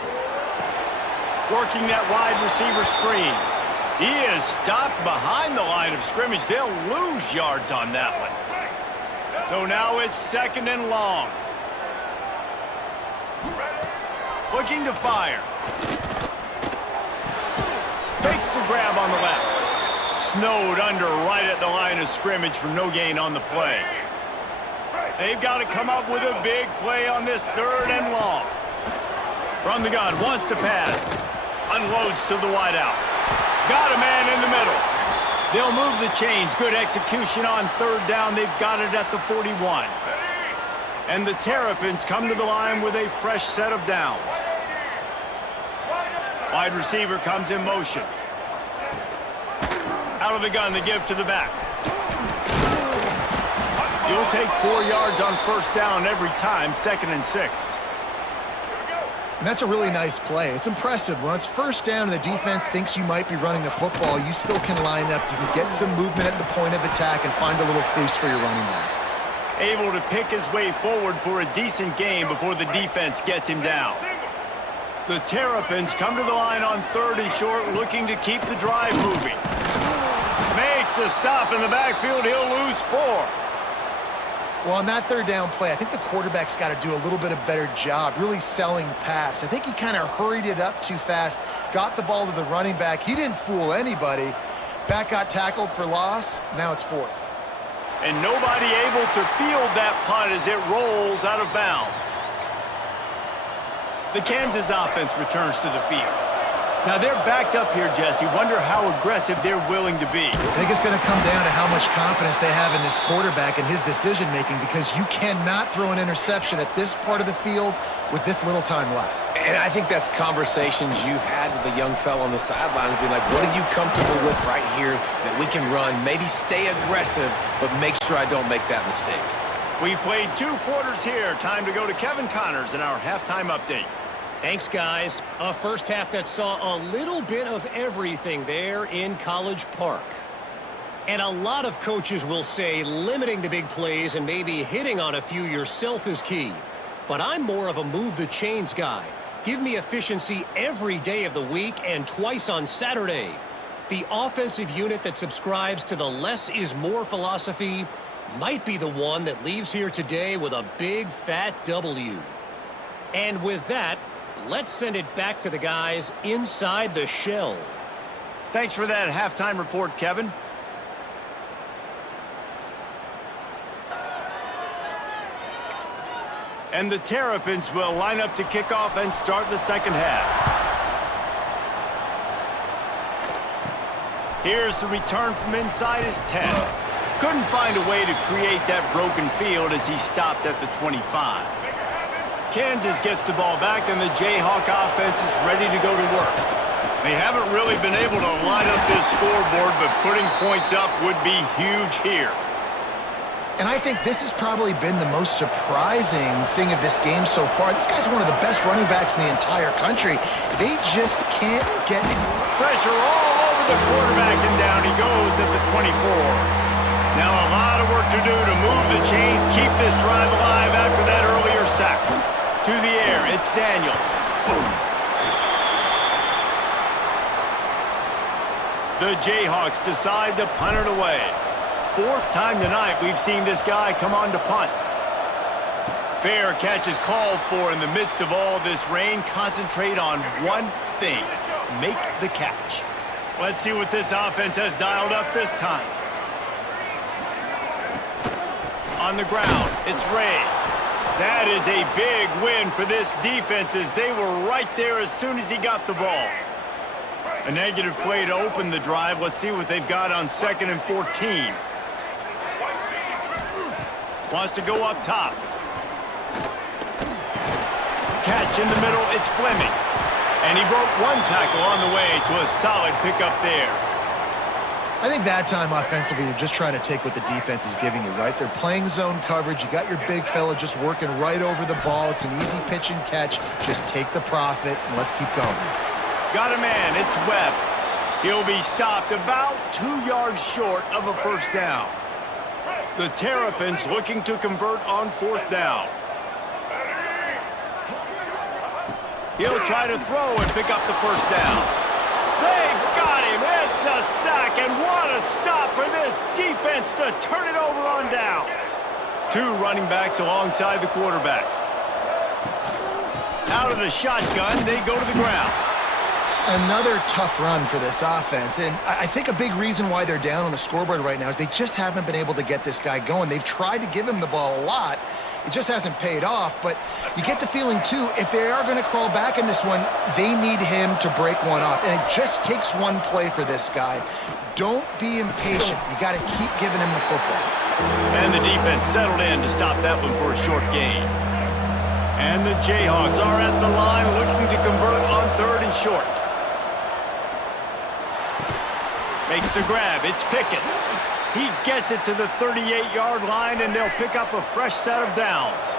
Working that wide receiver screen. He is stopped behind the line of scrimmage. They'll lose yards on that one. So now it's second and long. Looking to fire. Makes the grab on the left. Snowed under right at the line of scrimmage for no gain on the play. They've got to come up with a big play on this third and long. From the gun, wants to pass. Unloads to the wideout. Got a man in the middle. They'll move the chains. Good execution on third down. They've got it at the 41. And the Terrapins come to the line with a fresh set of downs. Wide receiver comes in motion. Out of the gun to give to the back. You'll take 4 yards on first down every time, 2nd and 6. And that's a really nice play. It's impressive. When it's first down and the defense thinks you might be running the football, you still can line up. You can get some movement at the point of attack and find a little crease for your running back. Able to pick his way forward for a decent game before the defense gets him down. The Terrapins come to the line on third and short, looking to keep the drive moving. Makes a stop in the backfield. He'll lose 4. Well, on that third down play, I think the quarterback's got to do a little bit of better job really selling pass. I think he kind of hurried it up too fast, got the ball to the running back. He didn't fool anybody. Back got tackled for loss. Now it's 4th. And nobody able to field that punt as it rolls out of bounds. The Kansas offense returns to the field. Now they're backed up here, Jesse. Wonder how aggressive they're willing to be. I think it's going to come down to how much confidence they have in this quarterback and his decision-making, because you cannot throw an interception at this part of the field with this little time left. And I think that's conversations you've had with the young fella on the sidelines, being like, what are you comfortable with right here that we can run? Maybe stay aggressive, but make sure I don't make that mistake. We've played 2 quarters here. Time to go to Kevin Connors in our halftime update. Thanks, guys. A first half that saw a little bit of everything there in College Park. And a lot of coaches will say limiting the big plays and maybe hitting on a few yourself is key. But I'm more of a move the chains guy. Give me efficiency every day of the week and twice on Saturday. The offensive unit that subscribes to the less is more philosophy might be the one that leaves here today with a big fat W. And with that, let's send it back to the guys inside the shell. Thanks for that halftime report, Kevin. And the Terrapins will line up to kick off and start the second half. Here's the return from inside his 10. Couldn't find a way to create that broken field as he stopped at the 25. Kansas gets the ball back, and the Jayhawk offense is ready to go to work. They haven't really been able to line up this scoreboard, but putting points up would be huge here. And I think this has probably been the most surprising thing of this game so far. This guy's one of the best running backs in the entire country. They just can't get pressure all over the quarterback, and down he goes at the 24. Now a lot of work to do to move the chains, keep this drive alive after that earlier sack. To the air, it's Daniels. The Jayhawks decide to punt it away. Fourth time tonight we've seen this guy come on to punt. Fair catch is called for in the midst of all this rain. Concentrate on one thing: make the catch. Let's see what this offense has dialed up this time. On the ground, it's Ray. That is a big win for this defense, as they were right there as soon as he got the ball. A negative play to open the drive. Let's see what they've got on 2nd and 14. Wants to go up top. Catch in the middle, it's Fleming. And he broke one tackle on the way to a solid pickup there. I think that time offensively, you're just trying to take what the defense is giving you, right? They're playing zone coverage. You got your big fella just working right over the ball. It's an easy pitch and catch. Just take the profit, and let's keep going. Got a man, it's Webb. He'll be stopped about 2 yards short of a first down. The Terrapins looking to convert on 4th down. He'll try to throw and pick up the first down. They got him. It's a sack, and what a stop for this defense to turn it over on downs. 2 running backs alongside the quarterback. Out of the shotgun, they go to the ground. Another tough run for this offense, and I think a big reason why they're down on the scoreboard right now is they just haven't been able to get this guy going. They've tried to give him the ball a lot. It just hasn't paid off, but you get the feeling, too, if they are going to crawl back in this one, they need him to break one off, and it just takes one play for this guy. Don't be impatient. You got to keep giving him the football. And the defense settled in to stop that one for a short gain. And the Jayhawks are at the line looking to convert on 3rd and short. Makes the grab. It's Pickett. He gets it to the 38-yard line, and they'll pick up a fresh set of downs.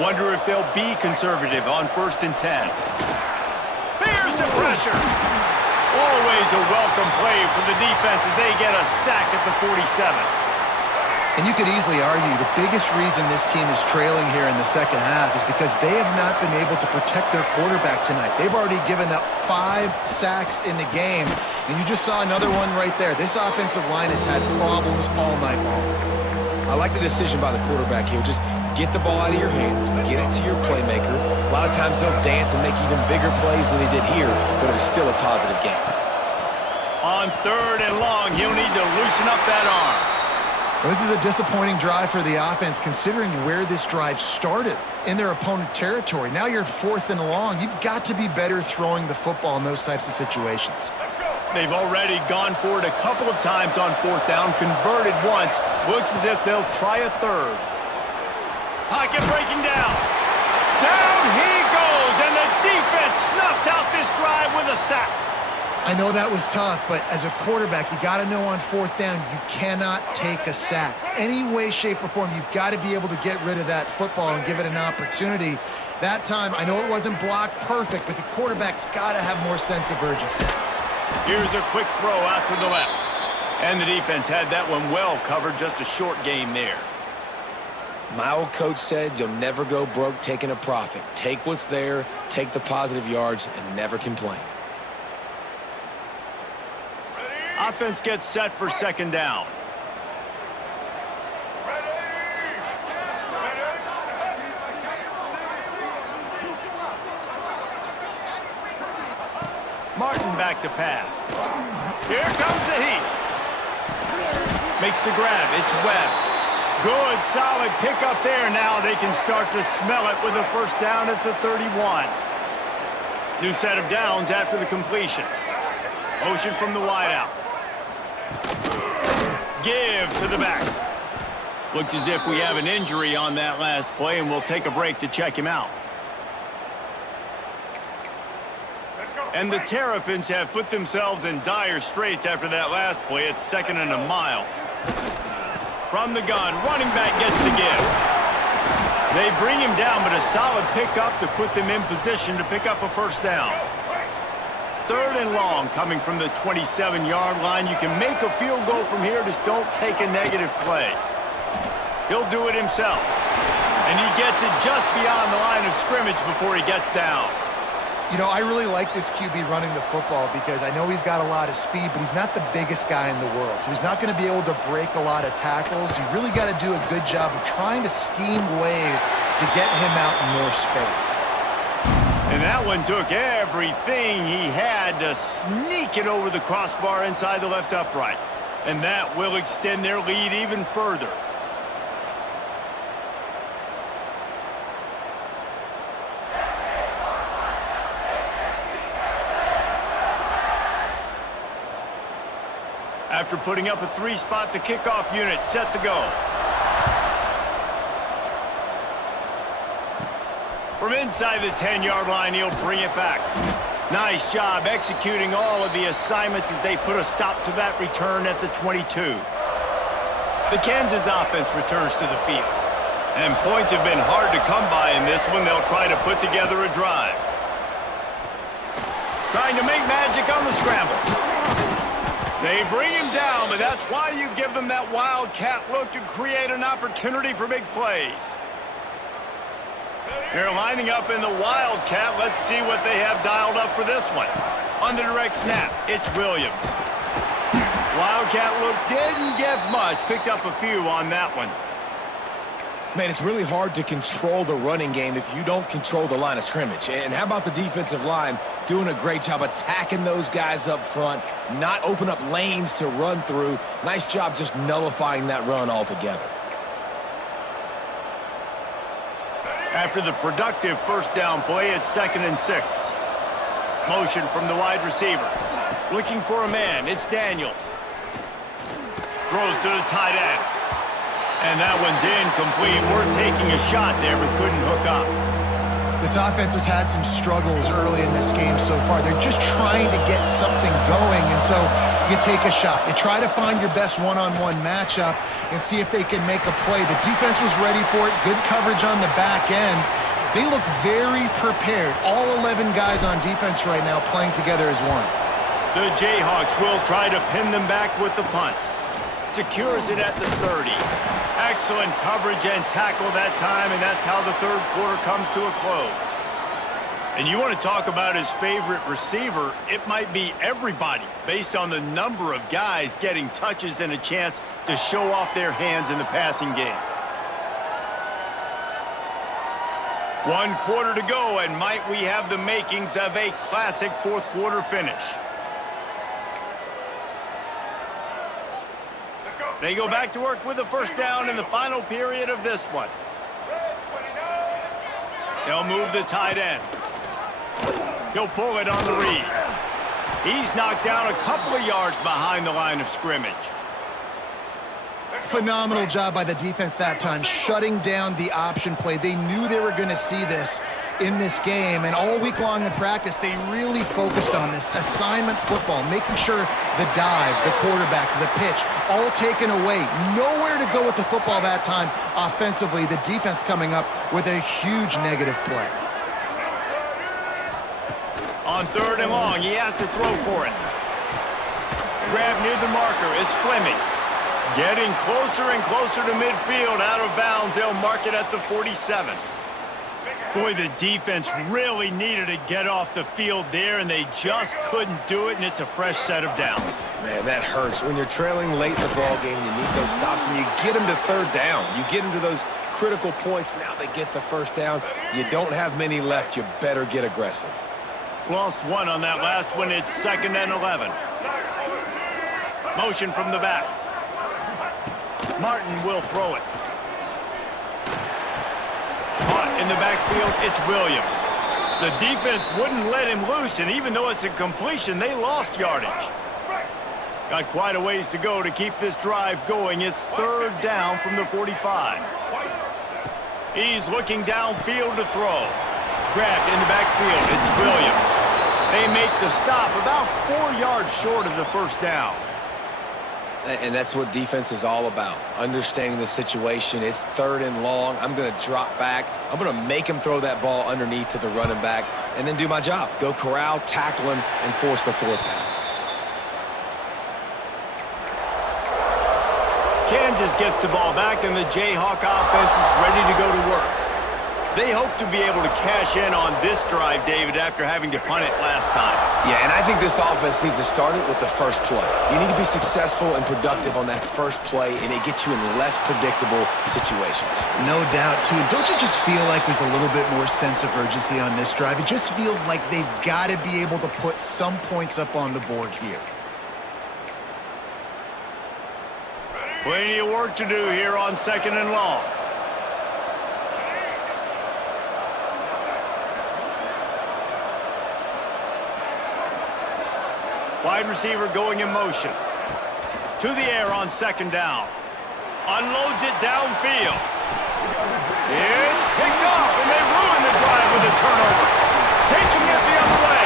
Wonder if they'll be conservative on 1st and 10. There's the pressure. Always a welcome play for the defense as they get a sack at the 47. And you could easily argue the biggest reason this team is trailing here in the second half is because they have not been able to protect their quarterback tonight. They've already given up 5 sacks in the game, and you just saw another one right there. This offensive line has had problems all night long. I like the decision by the quarterback here. Just get the ball out of your hands, get it to your playmaker. A lot of times he'll dance and make even bigger plays than he did here, but it was still a positive game. On 3rd and long, he'll need to loosen up that arm. Well, this is a disappointing drive for the offense, considering where this drive started in their opponent territory. Now you're 4th and long. You've got to be better throwing the football in those types of situations. They've already gone for it a couple of times on 4th down, converted once. Looks as if they'll try a 3rd. Pocket breaking down. Down he goes, and the defense snuffs out this drive with a sack. I know that was tough, but as a quarterback, you got to know on 4th down, you cannot take a sack. Any way, shape, or form, you've got to be able to get rid of that football and give it an opportunity. That time, I know it wasn't blocked perfect, but the quarterback's got to have more sense of urgency. Here's a quick throw out to the left. And the defense had that one well covered, just a short game there. My old coach said you'll never go broke taking a profit. Take what's there, take the positive yards, and never complain. Offense gets set for 2nd down. Martin back to pass. Here comes the heat. Makes the grab. It's Webb. Good, solid pickup there. Now they can start to smell it with a first down at the 31. New set of downs after the completion. Motion from the wideout. Give to the back. Looks as if we have an injury on that last play, and we'll take a break to check him out. And the Terrapins have put themselves in dire straits after that last play. It's 2nd and a mile. From the gun, running back gets the give. They bring him down, but a solid pickup to put them in position to pick up a first down. 3rd and long coming from the 27-yard line. You can make a field goal from here, just don't take a negative play. He'll do it himself. And he gets it just beyond the line of scrimmage before he gets down. You know, I really like this QB running the football because I know he's got a lot of speed, but he's not the biggest guy in the world. So he's not going to be able to break a lot of tackles. You really got to do a good job of trying to scheme ways to get him out in more space. And that one took everything he had to sneak it over the crossbar inside the left upright. And that will extend their lead even further. After putting up a 3-spot, the kickoff unit set to go. From inside the 10-yard line, he'll bring it back. Nice job executing all of the assignments as they put a stop to that return at the 22. The Kansas offense returns to the field. And points have been hard to come by in this one. They'll try to put together a drive. Trying to make magic on the scramble. They bring him down, but that's why you give them that wildcat look to create an opportunity for big plays. They're lining up in the wildcat. Let's see what they have dialed up for this one. On the direct snap, it's Williams. Wildcat look didn't get much. Picked up a few on that one. Man, it's really hard to control the running game if you don't control the line of scrimmage. And how about the defensive line doing a great job attacking those guys up front, not open up lanes to run through. Nice job just nullifying that run altogether. After the productive first down play, it's 2nd and 6. Motion from the wide receiver. Looking for a man, it's Daniels. Throws to the tight end. And that one's incomplete. We're taking a shot there, but couldn't hook up. This offense has had some struggles early in this game so far. They're just trying to get something going, and so you take a shot. You try to find your best one-on-one matchup and see if they can make a play. The defense was ready for it. Good coverage on the back end. They look very prepared. All 11 guys on defense right now playing together as one. The Jayhawks will try to pin them back with the punt. Secures it at the 30. Excellent coverage and tackle that time, and that's how the third quarter comes to a close. And you want to talk about his favorite receiver, it might be everybody based on the number of guys getting touches and a chance to show off their hands in the passing game. 1 quarter to go, and might we have the makings of a classic fourth quarter finish. They go back to work with the first down in the final period of this one. They'll move the tight end. He'll pull it on the read. He's knocked down a couple of yards behind the line of scrimmage. Phenomenal job by the defense that time, shutting down the option play. They knew they were going to see this in this game, and all week long in practice, they really focused on this assignment football, making sure the dive, the quarterback, the pitch, all taken away. Nowhere to go with the football that time offensively. The defense coming up with a huge negative play. On 3rd and long, he has to throw for it. Grab near the marker is Fleming. Getting closer and closer to midfield, out of bounds. They'll mark it at the 47. Boy, the defense really needed to get off the field there, and they just couldn't do it, and it's a fresh set of downs. Man, that hurts. When you're trailing late in the ball game, you need those stops, and you get them to 3rd down. You get them to those critical points. Now they get the first down. You don't have many left. You better get aggressive. Lost one on that last one. It's 2nd and 11. Motion from the back. Martin will throw it. in the backfield, it's Williams. The defense wouldn't let him loose, and even though it's a completion, they lost yardage. Got quite a ways to go to keep this drive going. It's third down from the 45. He's looking downfield to throw. Grabbed in the backfield, it's Williams. They make the stop about 4 yards short of the first down. And that's what defense is all about, understanding the situation. It's third and long. I'm going to drop back. I'm going to make him throw that ball underneath to the running back and then do my job. Go corral, tackle him, and force the fourth down. Kansas gets the ball back, and the Jayhawk offense is ready to go to work. They hope to be able to cash in on this drive, David, after having to punt it last time. Yeah, and I think this offense needs to start it with the first play. You need to be successful and productive on that first play, and it gets you in less predictable situations. No doubt, too. Don't you just feel like there's a little bit more sense of urgency on this drive? It just feels like they've got to be able to put some points up on the board here. Plenty of work to do here on second and long. Wide receiver going in motion. To the air on second down. Unloads it downfield. It's picked off, and they ruin the drive with a turnover. Taking it the other way.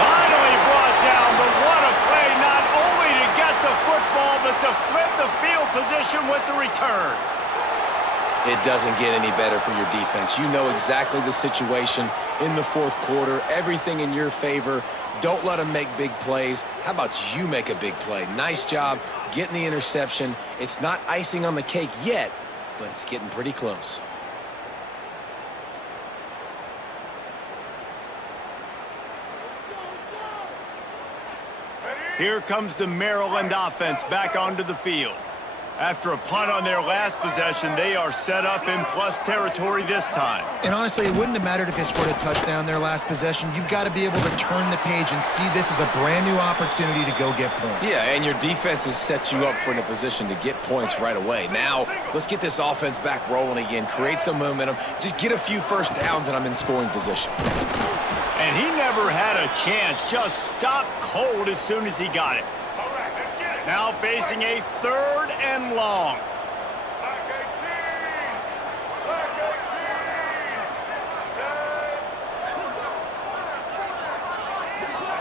Finally brought down, but what a play, not only to get the football, but to flip the field position with the return. It doesn't get any better for your defense. You know exactly the situation in the fourth quarter, everything in your favor. Don't let them make big plays. How about you make a big play? Nice job getting the interception. It's not icing on the cake yet, but it's getting pretty close. Here comes the Maryland offense back onto the field. After a punt on their last possession, they are set up in plus territory this time. And honestly, it wouldn't have mattered if they scored a touchdown their last possession. You've got to be able to turn the page and see this as a brand new opportunity to go get points. Yeah, and your defense has set you up for in a position to get points right away. Now, let's get this offense back rolling again, create some momentum, just get a few first downs, and I'm in scoring position. And he never had a chance, just stopped cold as soon as he got it. Now facing a third and long.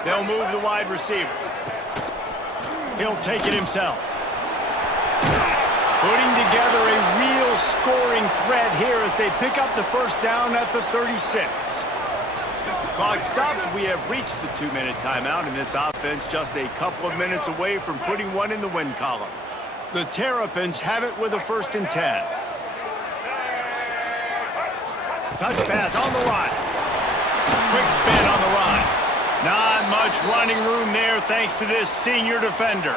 They'll move the wide receiver. He'll take it himself. Putting together a real scoring threat here as they pick up the first down at the 36. Clock stops. We have reached the 2-minute timeout, and this offense just a couple of minutes away from putting one in the win column. The Terrapins have it with a 1st and 10. Touch pass on the run. Quick spin on the run. Not much running room there thanks to this senior defender.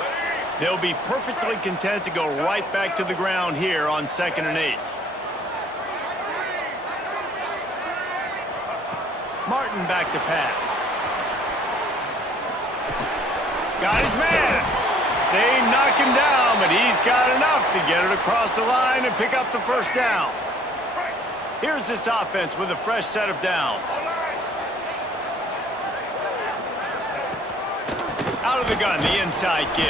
They'll be perfectly content to go right back to the ground here on 2nd and 8. Martin back to pass. Got his man. They knock him down, but he's got enough to get it across the line and pick up the first down. Here's this offense with a fresh set of downs. Out of the gun, the inside give.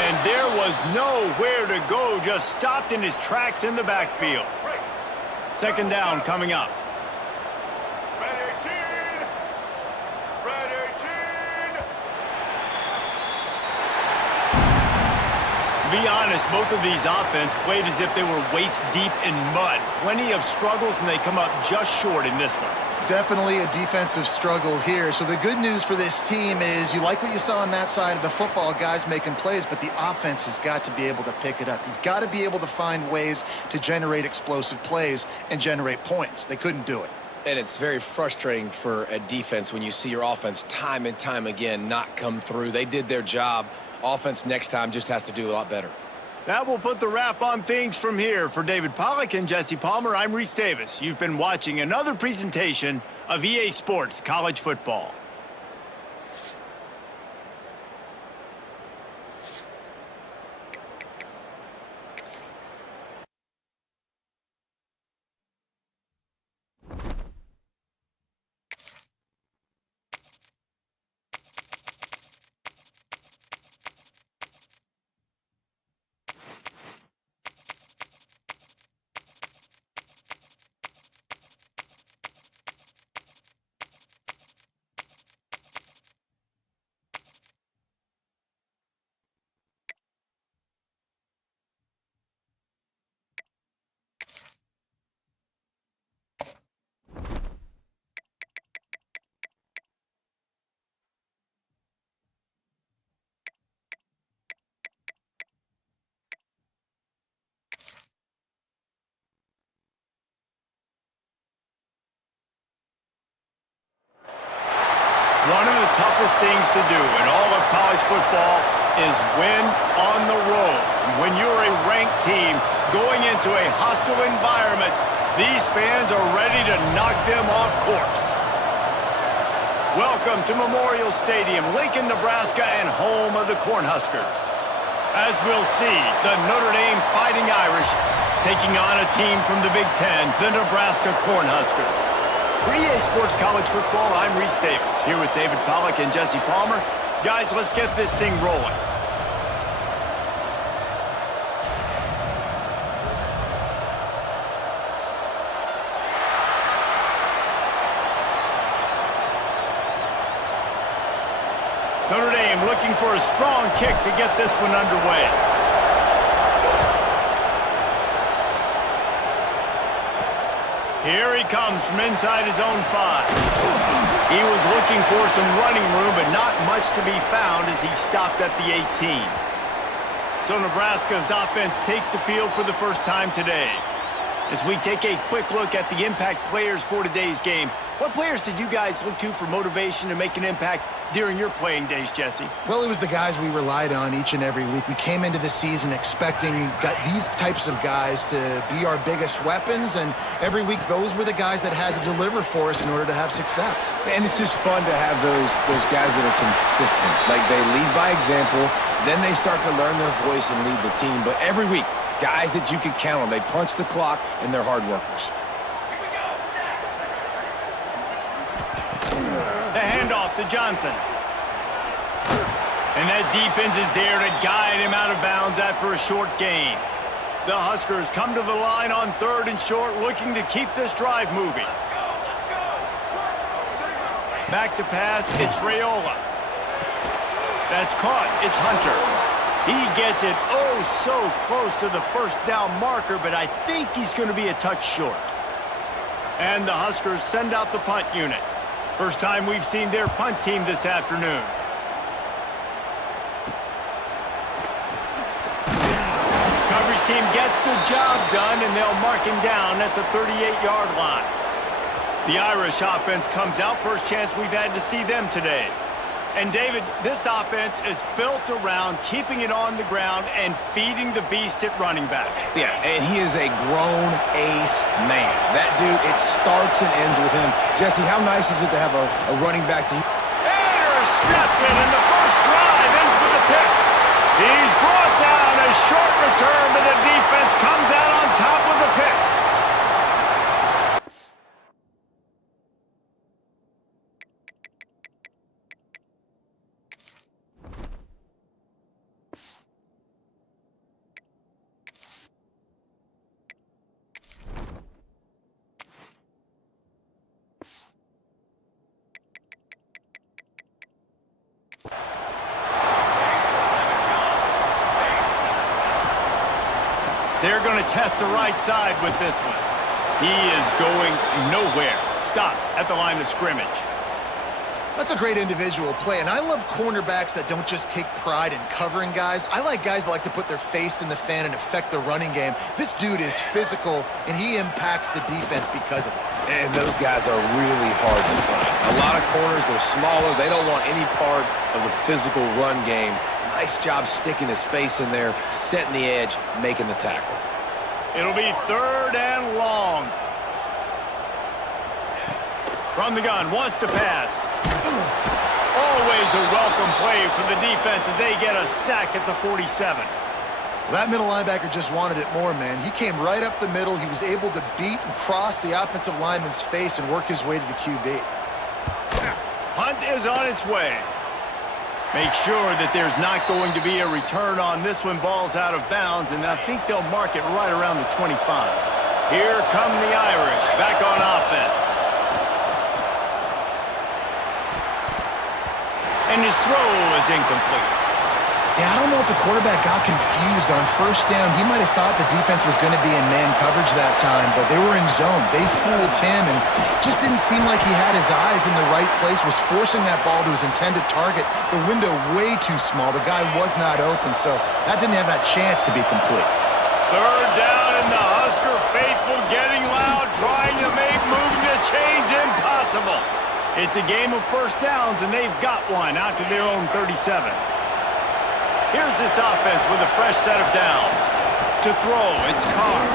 And there was nowhere to go, just stopped in his tracks in the backfield. 2nd down coming up. To be honest, both of these offenses played as if they were waist deep in mud. Plenty of struggles, and they come up just short in this one. Definitely a defensive struggle here. So the good news for this team is you like what you saw on that side of the football, guys making plays, but the offense has got to be able to pick it up. You've got to be able to find ways to generate explosive plays and generate points. They couldn't do it. And it's very frustrating for a defense when you see your offense time and time again not come through. They did their job. Offense next time just has to do a lot better. That will put the wrap on things from here. For David Pollack and Jesse Palmer, I'm Reese Davis. You've been watching another presentation of EA Sports College Football. hardest things to do in all of college football is win on the road. When you're a ranked team going into a hostile environment, these fans are ready to knock them off course. Welcome to Memorial Stadium, Lincoln, Nebraska, and home of the Cornhuskers. As we'll see, the Notre Dame Fighting Irish taking on a team from the Big Ten, the Nebraska Cornhuskers. For EA Sports College Football, I'm Reese Davis, here with David Pollack and Jesse Palmer. Guys, let's get this thing rolling. Notre Dame looking for a strong kick to get this one underway. Here he comes from inside his own 5. He was looking for some running room, but not much to be found as he stopped at the 18. So Nebraska's offense takes the field for the first time today. As we take a quick look at the impact players for today's game, what players did you guys look to for motivation to make an impact during your playing days, Jesse? Well, it was the guys we relied on each and every week. We came into the season expecting these types of guys to be our biggest weapons, and every week those were the guys that had to deliver for us in order to have success. And it's just fun to have those guys that are consistent. Like, they lead by example, then they start to learn their voice and lead the team. But every week, guys that you can count on. They punch the clock, and they're hard workers. The handoff to Johnson. And that defense is there to guide him out of bounds after a short gain. The Huskers come to the line on 3rd and short, looking to keep this drive moving. Back to pass, it's Raiola. That's caught, it's Hunter. He gets it oh so close to the first down marker, but I think he's going to be a touch short. And the Huskers send out the punt unit. First time we've seen their punt team this afternoon. Coverage team gets the job done, and they'll mark him down at the 38-yard line. The Irish offense comes out. First chance we've had to see them today. And, David, this offense is built around keeping it on the ground and feeding the beast at running back. Yeah, and he is a grown ace man. That dude, it starts and ends with him. Jesse, how nice is it to have a running back to you? Intercepted, and the first drive ends with a pick. He's brought down. A short return, but the defense comes out on top with a pick. They're going to test the right side with this one. He is going nowhere. Stop at the line of scrimmage. That's a great individual play, and I love cornerbacks that don't just take pride in covering guys. I like guys that like to put their face in the fan and affect the running game. This dude is physical, and he impacts the defense because of it. And those guys are really hard to find. A lot of corners, they're smaller. They don't want any part of the physical run game. Nice job sticking his face in there, setting the edge, making the tackle. It'll be 3rd and long. From the gun, wants to pass. Always a welcome play for the defense as they get a sack at the 47. Well, that middle linebacker just wanted it more, man. He came right up the middle. He was able to beat and cross the offensive lineman's face and work his way to the QB. Hunt is on its way. Make sure that there's not going to be a return on this one. Ball's out of bounds, and I think they'll mark it right around the 25. Here come the Irish back on offense. And his throw is incomplete. Yeah, I don't know if the quarterback got confused on first down. He might have thought the defense was going to be in man coverage that time, but they were in zone. They fooled him, and just didn't seem like he had his eyes in the right place, was forcing that ball to his intended target. The window way too small. The guy was not open, so that didn't have that chance to be complete. 3rd down, and the Husker faithful getting loud, trying to make moving the chains impossible. It's a game of first downs, and they've got one out to their own 37. Here's this offense with a fresh set of downs. To throw, it's Carr.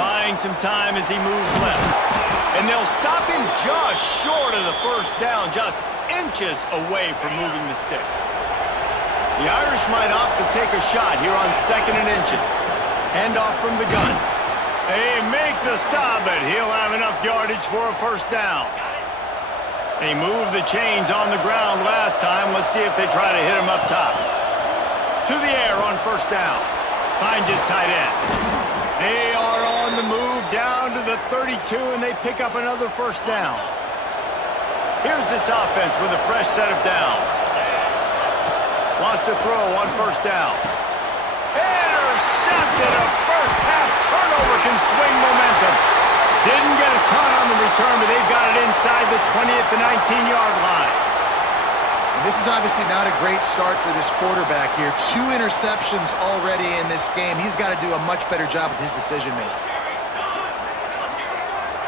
Buying some time as he moves left. And they'll stop him just short of the first down, just inches away from moving the sticks. The Irish might opt to take a shot here on 2nd and inches. Handoff from the gun. They make the stop, but he'll have enough yardage for a first down. They moved the chains on the ground last time. Let's see if they try to hit him up top. To the air on first down. Finds his tight end. They are on the move down to the 32, and they pick up another first down. Here's this offense with a fresh set of downs. Lost a throw on first down. Intercepted. A first half turnover can swing momentum. Didn't get a ton on the return, but they've got it inside the 20 at the 19-yard line. And this is obviously not a great start for this quarterback here. 2 interceptions already in this game. He's got to do a much better job with his decision-making.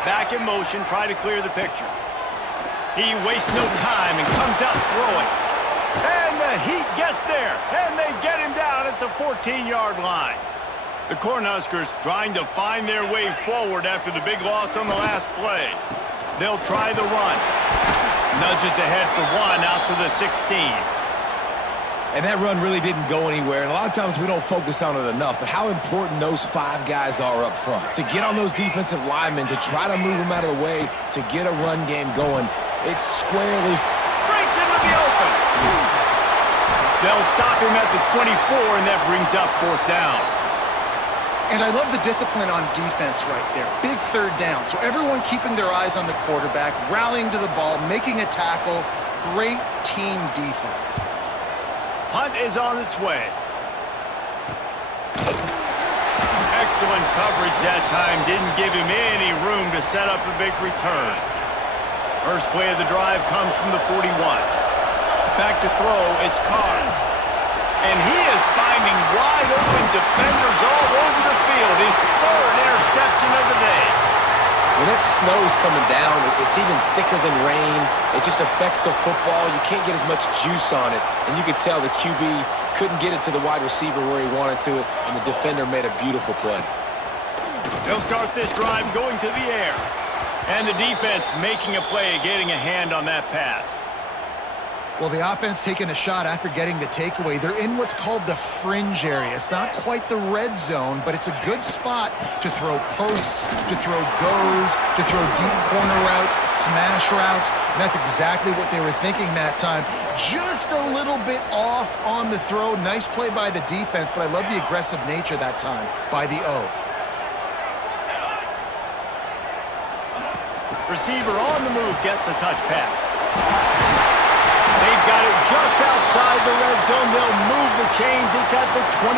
Back in motion, try to clear the picture. He wastes no time and comes out throwing. And the Heat gets there, and they get him down at the 14-yard line. The Cornhuskers trying to find their way forward after the big loss on the last play. They'll try the run. Nudges ahead for 1 out to the 16. And that run really didn't go anywhere, and a lot of times we don't focus on it enough, but how important those 5 guys are up front. To get on those defensive linemen, to try to move them out of the way, to get a run game going, it's squarely... Breaks into the open. They'll stop him at the 24, and that brings up 4th down. And I love the discipline on defense right there. Big 3rd down. So everyone keeping their eyes on the quarterback, rallying to the ball, making a tackle. Great team defense. Punt is on its way. Excellent coverage that time. Didn't give him any room to set up a big return. First play of the drive comes from the 41. Back to throw, it's Carr. And he is finding wide-open defenders all over the field. His 3rd interception of the day. When that snow's coming down, it's even thicker than rain. It just affects the football. You can't get as much juice on it. And you could tell the QB couldn't get it to the wide receiver where he wanted to, and the defender made a beautiful play. They'll start this drive going to the air. And the defense making a play, getting a hand on that pass. Well, the offense taking a shot after getting the takeaway. They're in what's called the fringe area. It's not quite the red zone, but it's a good spot to throw posts, to throw goes, to throw deep corner routes, smash routes. And that's exactly what they were thinking that time. Just a little bit off on the throw. Nice play by the defense, but I love the aggressive nature that time by the O. Receiver on the move gets the touch pass. They've got it just outside the red zone. They'll move the chains. It's at the 21.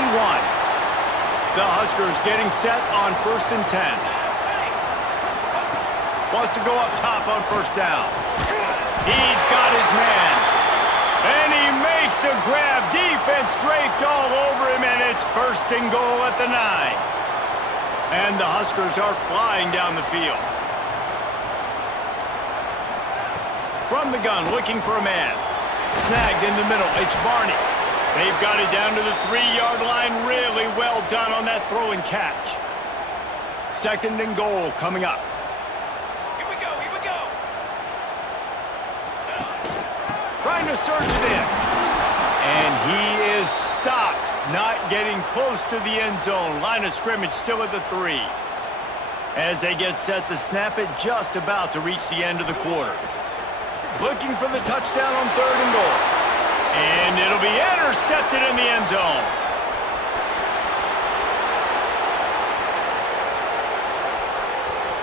The Huskers getting set on 1st and 10. Wants to go up top on first down. He's got his man. And he makes a grab. Defense draped all over him, and it's 1st and goal at the 9. And the Huskers are flying down the field. From the gun, looking for a man. Snagged in the middle, it's Barney. They've got it down to the 3-yard line. Really well done on that throw and catch. 2nd and goal coming up. Here we go, here we go. Trying to surge it in. And he is stopped, not getting close to the end zone. Line of scrimmage still at the 3. As they get set to snap it, just about to reach the end of the quarter. Looking for the touchdown on 3rd and goal. And it'll be intercepted in the end zone.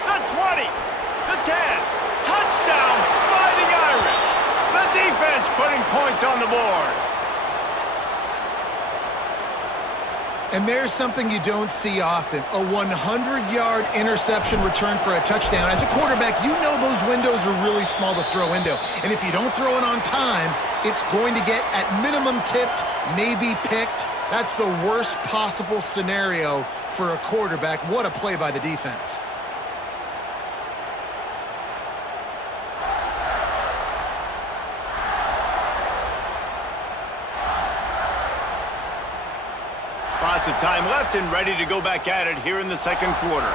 The 20, the 10, touchdown, Fighting Irish. The defense putting points on the board. And there's something you don't see often, a 100-yard interception return for a touchdown. As a quarterback, you know those windows are really small to throw into. And if you don't throw it on time, it's going to get at minimum tipped, maybe picked. That's the worst possible scenario for a quarterback. What a play by the defense. Lots of time left and ready to go back at it here in the second quarter.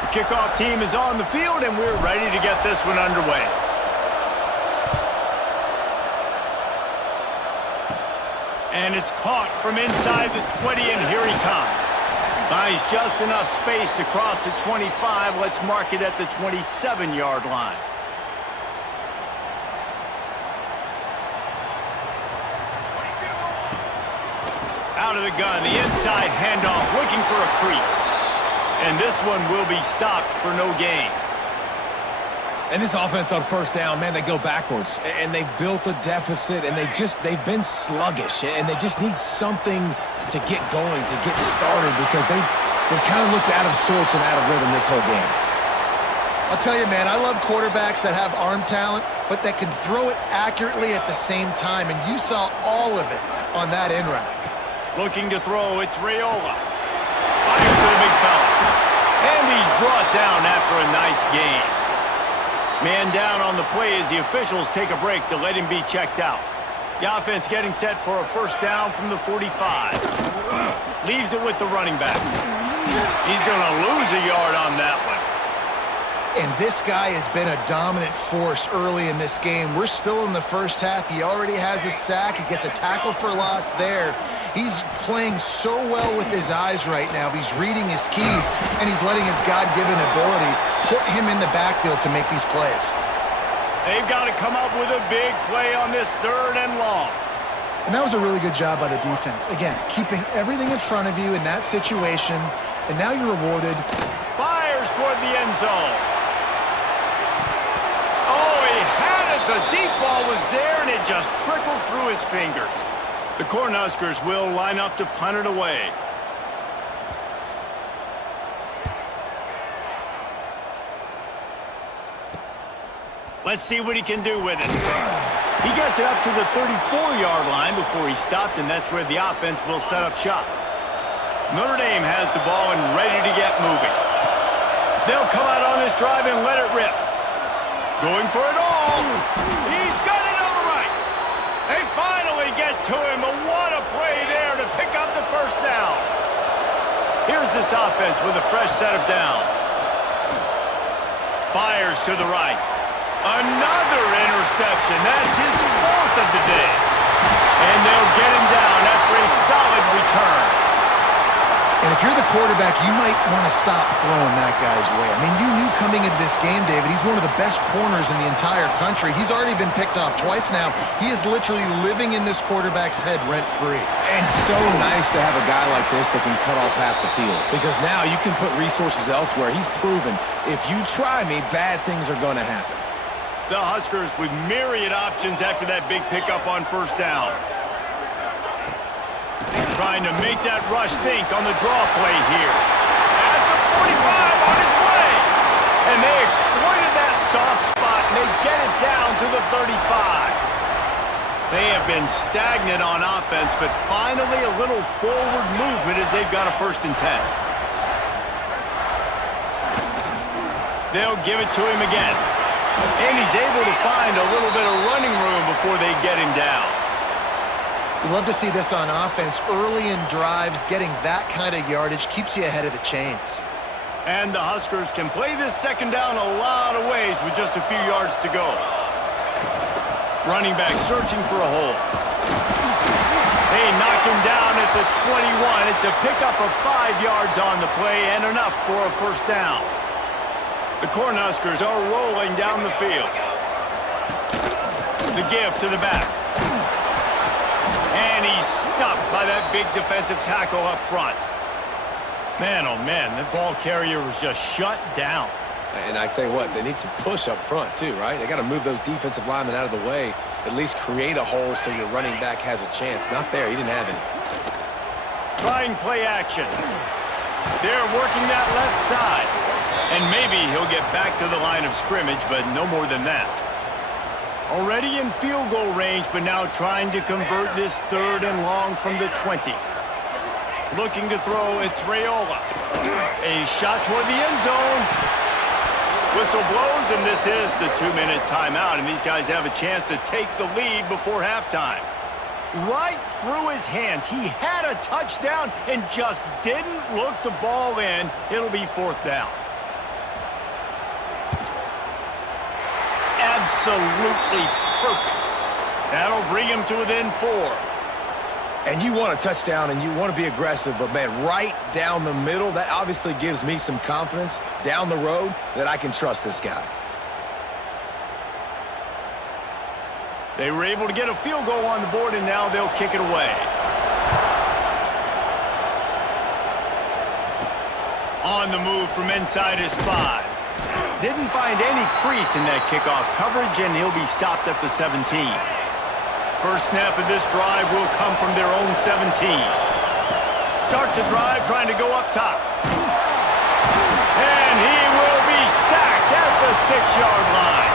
The kickoff team is on the field, and we're ready to get this one underway. And it's caught from inside the 20, and here he comes. Buys just enough space to cross the 25. Let's mark it at the 27-yard line. Out of the gun, the inside handoff, looking for a crease. And this one will be stopped for no gain. And this offense on first down, man, they go backwards. And they've built a deficit, and they've been sluggish. And they just need something to get going, to get started, because they've kind of looked out of sorts and out of rhythm this whole game. I'll tell you, man, I love quarterbacks that have arm talent, but that can throw it accurately at the same time. And you saw all of it on that in route. Looking to throw, it's Raiola. Fire to the big fella. And he's brought down after a nice gain. Man down on the play as the officials take a break to let him be checked out. The offense getting set for a first down from the 45. Leaves it with the running back. He's going to lose a yard on that one. And this guy has been a dominant force early in this game. We're still in the first half. He already has a sack. He gets a tackle for loss there. He's playing so well with his eyes right now. He's reading his keys, and he's letting his God-given ability put him in the backfield to make these plays. They've got to come up with a big play on this third and long. And that was a really good job by the defense. Again, keeping everything in front of you in that situation, and now you're rewarded. Fires toward the end zone. Oh, he had it. The deep ball was there, and it just trickled through his fingers. The Cornhuskers will line up to punt it away. Let's see what he can do with it. He gets it up to the 34-yard line before he stopped, and that's where the offense will set up shop. Notre Dame has the ball and ready to get moving. They'll come out on this drive and let it rip. Going for it all. He's got it on the right. They finally get to him, but what a play there to pick up the first down. Here's this offense with a fresh set of downs. Fires to the right. Another interception. That's his fourth of the day. And they'll get him down after a solid return. And if you're the quarterback, you might want to stop throwing that guy's way. I mean, you knew coming into this game, David, he's one of the best corners in the entire country. He's already been picked off twice now. He is literally living in this quarterback's head rent-free. And so nice to have a guy like this that can cut off half the field, because now you can put resources elsewhere. He's proven, if you try me, bad things are going to happen. The Huskers with myriad options after that big pickup on first down. Trying to make that rush think on the draw play here. At the 45 on its way. And they exploited that soft spot, and they get it down to the 35. They have been stagnant on offense, but finally a little forward movement as they've got a 1st and 10. They'll give it to him again. And he's able to find a little bit of running room before they get him down. You love to see this on offense. Early in drives, getting that kind of yardage keeps you ahead of the chains. And the Huskers can play this second down a lot of ways with just a few yards to go. Running back searching for a hole. They knock him down at the 21. It's a pickup of 5 yards on the play and enough for a 1st down. The Cornhuskers are rolling down the field. The give to the back. And he's stuffed by that big defensive tackle up front. Man, oh man, the ball carrier was just shut down. And I tell you what, they need some push up front too, right? They got to move those defensive linemen out of the way, at least create a hole so your running back has a chance. Not there, he didn't have any. Trying play action. They're working that left side. And maybe he'll get back to the line of scrimmage, but no more than that. Already in field goal range, but now trying to convert this 3rd and long from the 20. Looking to throw, it's Raiola. A shot toward the end zone. Whistle blows, and this is the 2-minute timeout, and these guys have a chance to take the lead before halftime. right through his hands. He had a touchdown and just didn't look the ball in. It'll be 4th down. Absolutely perfect. That'll bring him to within 4. And you want a touchdown and you want to be aggressive, but man, right down the middle, that obviously gives me some confidence down the road that I can trust this guy. They were able to get a field goal on the board, and now they'll kick it away. On the move from inside his 5. Didn't find any crease in that kickoff coverage, and he'll be stopped at the 17. First snap of this drive will come from their own 17. Starts the drive trying to go up top. And he will be sacked at the 6-yard line.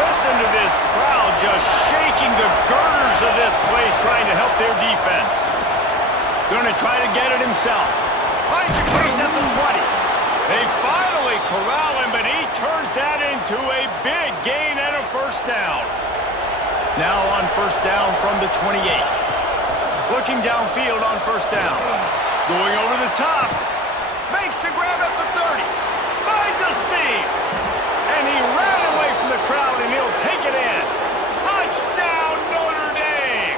Listen to this crowd just shaking the girders of this place trying to help their defense. Going to try to get it himself. Finds a crease at the 20. They finally corral him, but he turns that into a big gain and a first down. Now on first down from the 28. Looking downfield on first down. Going over the top. Makes the grab at the 30. Finds a seam. And he ran away from the crowd, and he'll take it in. Touchdown, Notre Dame!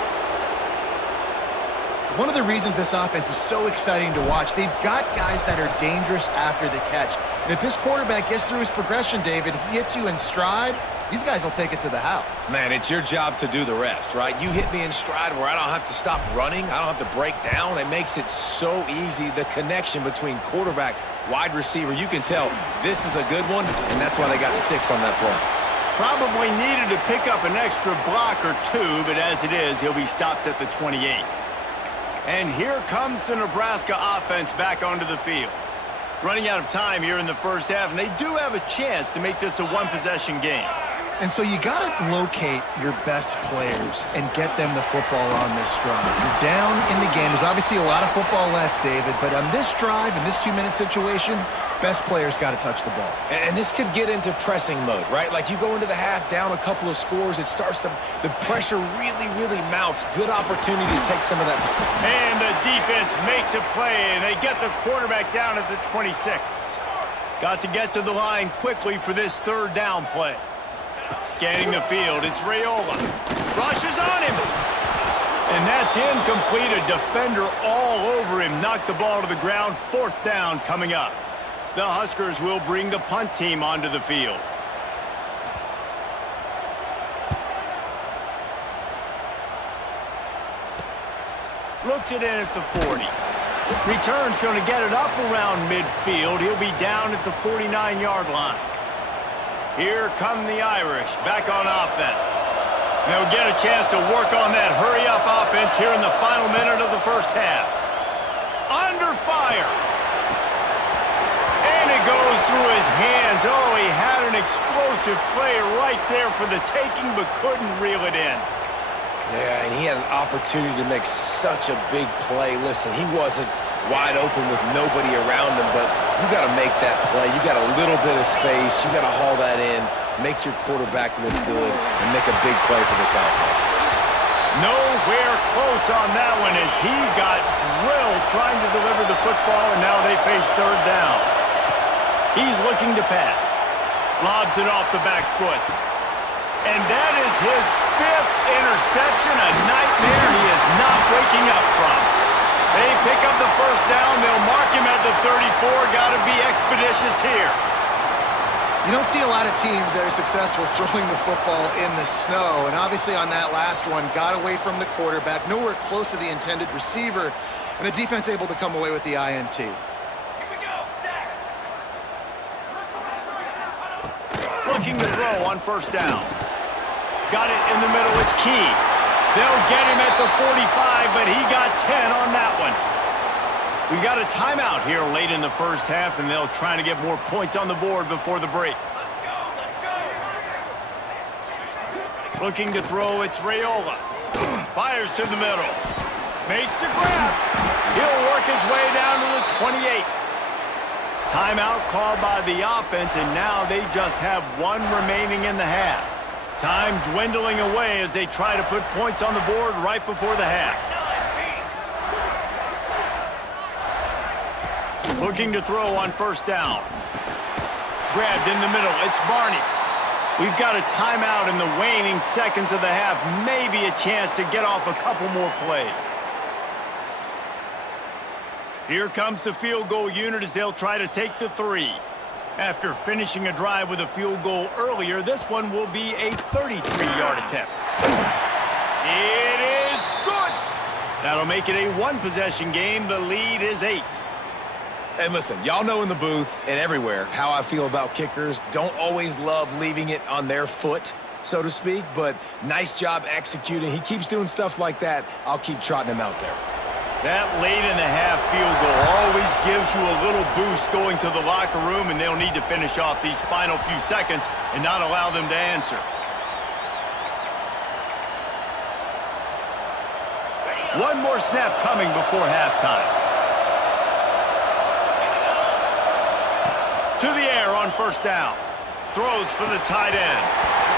One of the reasons this offense is so exciting to watch, they've got guys that are dangerous after the catch. And if this quarterback gets through his progression, David, he hits you in stride, these guys will take it to the house. Man, it's your job to do the rest, right? You hit me in stride where I don't have to stop running. I don't have to break down. It makes it so easy. The connection between quarterback, wide receiver, you can tell this is a good one, and that's why they got 6 on that play. Probably needed to pick up an extra block or 2, but as it is, he'll be stopped at the 28. And here comes the Nebraska offense back onto the field. Running out of time here in the first half, and they do have a chance to make this a one-possession game. And so you got to locate your best players and get them the football on this drive. You're down in the game. There's obviously a lot of football left, David, but on this drive, in this 2-minute situation, best players got to touch the ball. And this could get into pressing mode, right? Like you go into the half down a couple of scores, it starts to, the pressure really mounts. Good opportunity to take some of that. And the defense makes a play, and they get the quarterback down at the 26. Got to get to the line quickly for this 3rd down play. Scanning the field, it's Raiola. Rushes on him. And that's incomplete. A defender all over him. Knocked the ball to the ground. 4th down coming up. The Huskers will bring the punt team onto the field. Looks it in at the 40. Return's going to get it up around midfield. He'll be down at the 49-yard line. Here come the Irish back on offense. They'll get a chance to work on that hurry-up offense here in the final minute of the first half. Under fire. And it goes through his hands. Oh, he had an explosive play right there for the taking, but couldn't reel it in. Yeah, and he had an opportunity to make such a big play. Listen, he wasn't wide open with nobody around him, but you got to make that play. You got a little bit of space. You got to haul that in, make your quarterback look good, and make a big play for this offense. Nowhere close on that one as he got drilled trying to deliver the football, and now they face 3rd down. He's looking to pass. Lobs it off the back foot. And that is his 5th interception, a nightmare he is not waking up from. They pick up the first down. They'll mark him at the 34. Got to be expeditious here. You don't see a lot of teams that are successful throwing the football in the snow. And obviously on that last one, got away from the quarterback, nowhere close to the intended receiver, and the defense able to come away with the INT. Here we go, sack. Looking to throw on first down. Got it in the middle. It's Key. They'll get him at the 45, but he got 10 on that one. We got a timeout here late in the first half, and they'll try to get more points on the board before the break. Looking to throw, it's Raiola. Fires to the middle. Makes the grab. He'll work his way down to the 28. Timeout called by the offense, and now they just have 1 remaining in the half. Time dwindling away as they try to put points on the board right before the half. Looking to throw on first down. Grabbed in the middle. It's Barney. We've got a timeout in the waning seconds of the half. Maybe a chance to get off a couple more plays. Here comes the field goal unit as they'll try to take the 3. After finishing a drive with a field goal earlier, this one will be a 33-yard attempt. It is good! That'll make it a one-possession game. The lead is 8. And listen, y'all know in the booth and everywhere how I feel about kickers. Don't always love leaving it on their foot, so to speak, but nice job executing. He keeps doing stuff like that. I'll keep trotting him out there. That late-in-the-half field goal always gives you a little boost going to the locker room, and they'll need to finish off these final few seconds and not allow them to answer. One more snap coming before halftime. To the air on first down. Throws for the tight end.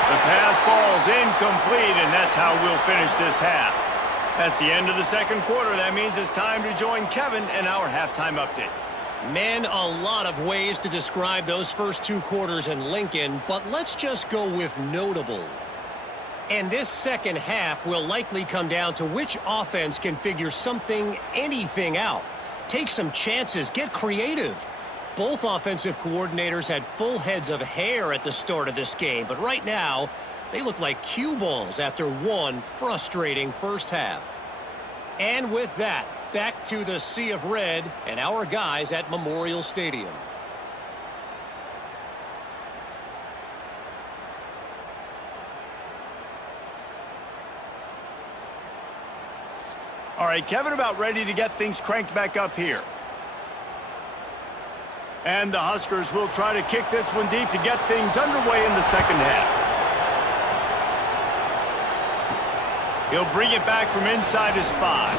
The pass falls incomplete, and that's how we'll finish this half. That's the end of the second quarter. That means it's time to join Kevin in our halftime update. Man, a lot of ways to describe those first 2 quarters in Lincoln, but let's just go with notable. And this second half will likely come down to which offense can figure anything out. Take some chances, get creative. Both offensive coordinators had full heads of hair at the start of this game, but right now, they look like cue balls after one frustrating first half. And with that, back to the Sea of Red and our guys at Memorial Stadium. All right, Kevin, about ready to get things cranked back up here. And the Huskers will try to kick this one deep to get things underway in the second half. He'll bring it back from inside his 5.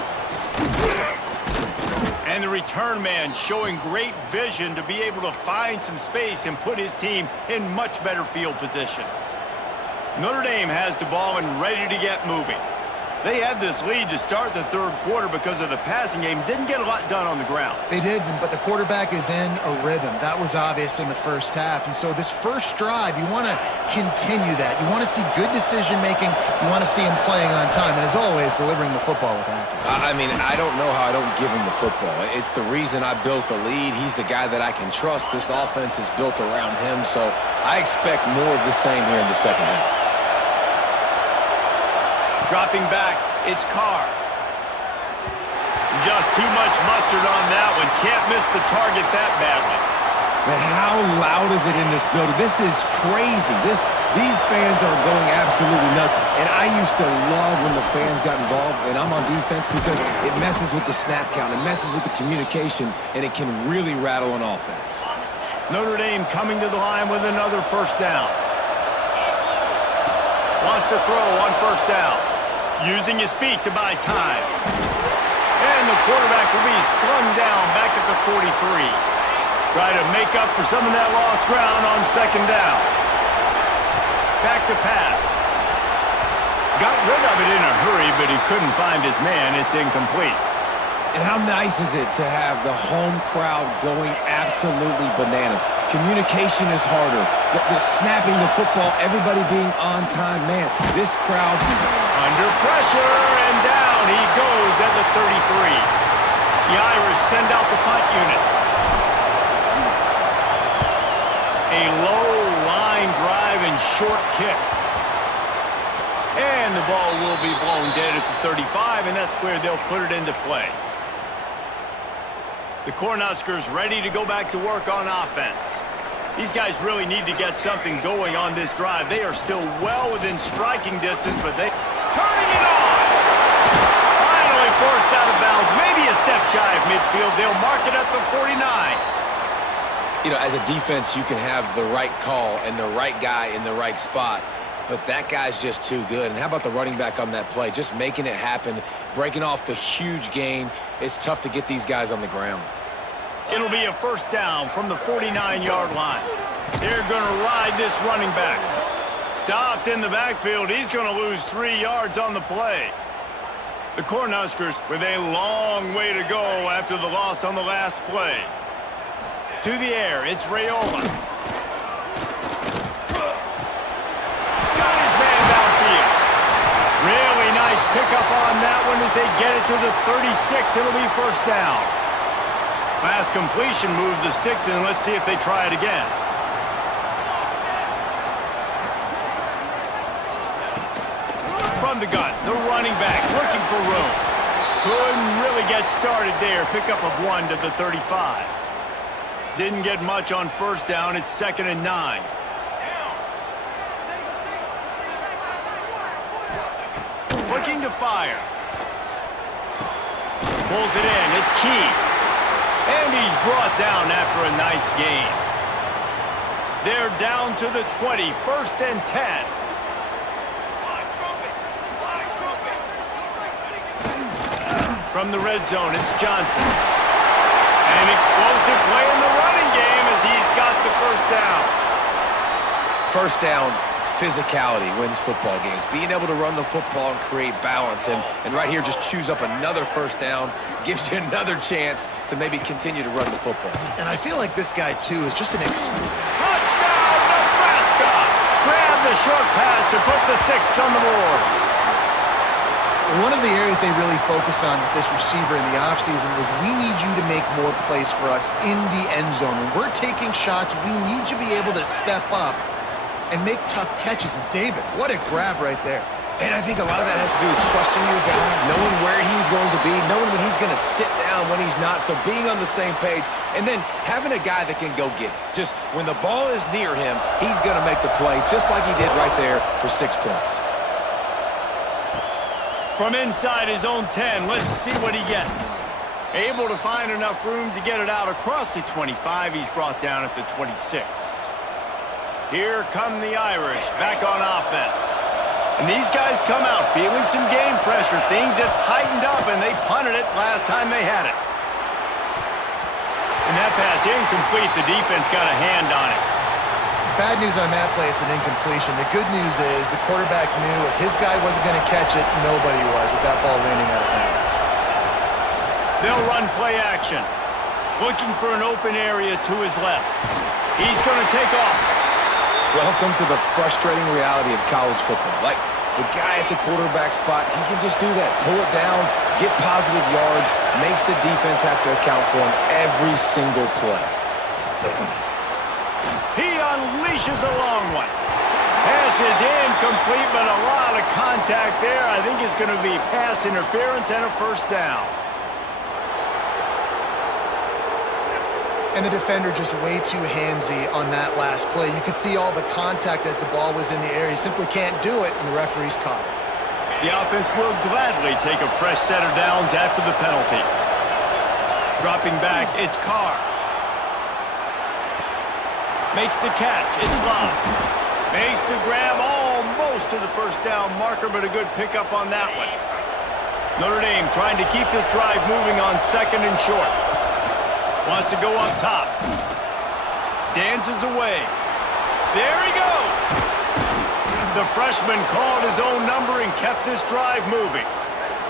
And the return man showing great vision to be able to find some space and put his team in much better field position. Notre Dame has the ball and ready to get moving. They had this lead to start the third quarter because of the passing game. Didn't get a lot done on the ground. They did, but the quarterback is in a rhythm. That was obvious in the first half. And so this first drive, you want to continue that. You want to see good decision-making. You want to see him playing on time. And as always, delivering the football with accuracy. I mean, I don't know how I don't give him the football. It's the reason I built the lead. He's the guy that I can trust. This offense is built around him. So I expect more of the same here in the second half. Dropping back, it's Carr. Just too much mustard on that one. Can't miss the target that badly. Man, how loud is it in this building? This is crazy. These fans are going absolutely nuts. And I used to love when the fans got involved, and I'm on defense because it messes with the snap count. It messes with the communication, and it can really rattle an offense. Notre Dame coming to the line with another first down. Wants to throw on first down. Using his feet to buy time. And the quarterback will be slung down back at the 43. Try to make up for some of that lost ground on second down. Back to pass. Got rid of it in a hurry, but he couldn't find his man. It's incomplete. And how nice is it to have the home crowd going absolutely bananas? Communication is harder. The snapping the football, everybody being on time. Man, this crowd... Under pressure, and down he goes at the 33. The Irish send out the punt unit. A low line drive and short kick. And the ball will be blown dead at the 35, and that's where they'll put it into play. The Cornhuskers ready to go back to work on offense. These guys really need to get something going on this drive. They are still well within striking distance, but they... Turning it on! Finally forced out of bounds. Maybe a step shy of midfield. They'll mark it at the 49. You know, as a defense, you can have the right call and the right guy in the right spot, but that guy's just too good. And how about the running back on that play? Just making it happen, breaking off the huge gain. It's tough to get these guys on the ground. It'll be a first down from the 49-yard line. They're going to ride this running back. Stopped in the backfield. He's going to lose 3 yards on the play. The Cornhuskers with a long way to go after the loss on the last play. To the air, it's Raiola. Got his man downfield. Really nice pickup on that one as they get it to the 36. It'll be first down. Last completion moved the sticks in. Let's see if they try it again. From the gun, the running back looking for room. Couldn't really get started there. Pickup of 1 to the 35. Didn't get much on first down. It's 2nd and 9. Looking to fire. Pulls it in. It's Key. And he's brought down after a nice gain. They're down to the 20. 1st and 10. From the red zone, it's Johnson. An explosive play in the running game as he's got the first down. First down, physicality wins football games. Being able to run the football and create balance. And right here, just choose up another first down. Gives you another chance to maybe continue to run the football. And I feel like this guy, too, is just an Touchdown, Nebraska! Grab the short pass to put the 6 on the board. One of the areas they really focused on with this receiver in the offseason was we need you to make more plays for us in the end zone. When we're taking shots, we need you to be able to step up and make tough catches. And David, what a grab right there. And I think a lot of that has to do with trusting your guy, knowing where he's going to be, knowing when he's going to sit down, when he's not, so being on the same page, and then having a guy that can go get it. Just when the ball is near him, he's going to make the play just like he did right there for 6 points. From inside his own 10, let's see what he gets. Able to find enough room to get it out across the 25. He's brought down at the 26. Here come the Irish, back on offense. And these guys come out feeling some game pressure. Things have tightened up, and they punted it last time they had it. And that pass incomplete. The defense got a hand on it. Bad news on that play, it's an incompletion. The good news is the quarterback knew if his guy wasn't going to catch it, nobody was with that ball landing out of bounds. They'll run play action. Looking for an open area to his left. He's going to take off. Welcome to the frustrating reality of college football. Like, the guy at the quarterback spot, he can just do that. Pull it down, get positive yards, makes the defense have to account for him every single play. He unleashes a long one. Pass is incomplete, but a lot of contact there. I think it's going to be pass interference and a first down. And the defender just way too handsy on that last play. You could see all the contact as the ball was in the air. He simply can't do it, and the referee's caught it. The offense will gladly take a fresh set of downs after the penalty. Dropping back, it's Carr. Makes the catch, it's Love. Makes the grab almost to the first down marker, but a good pickup on that one. Notre Dame trying to keep this drive moving on 2nd and short. Wants to go up top. Dances away. There he goes. The freshman called his own number and kept this drive moving.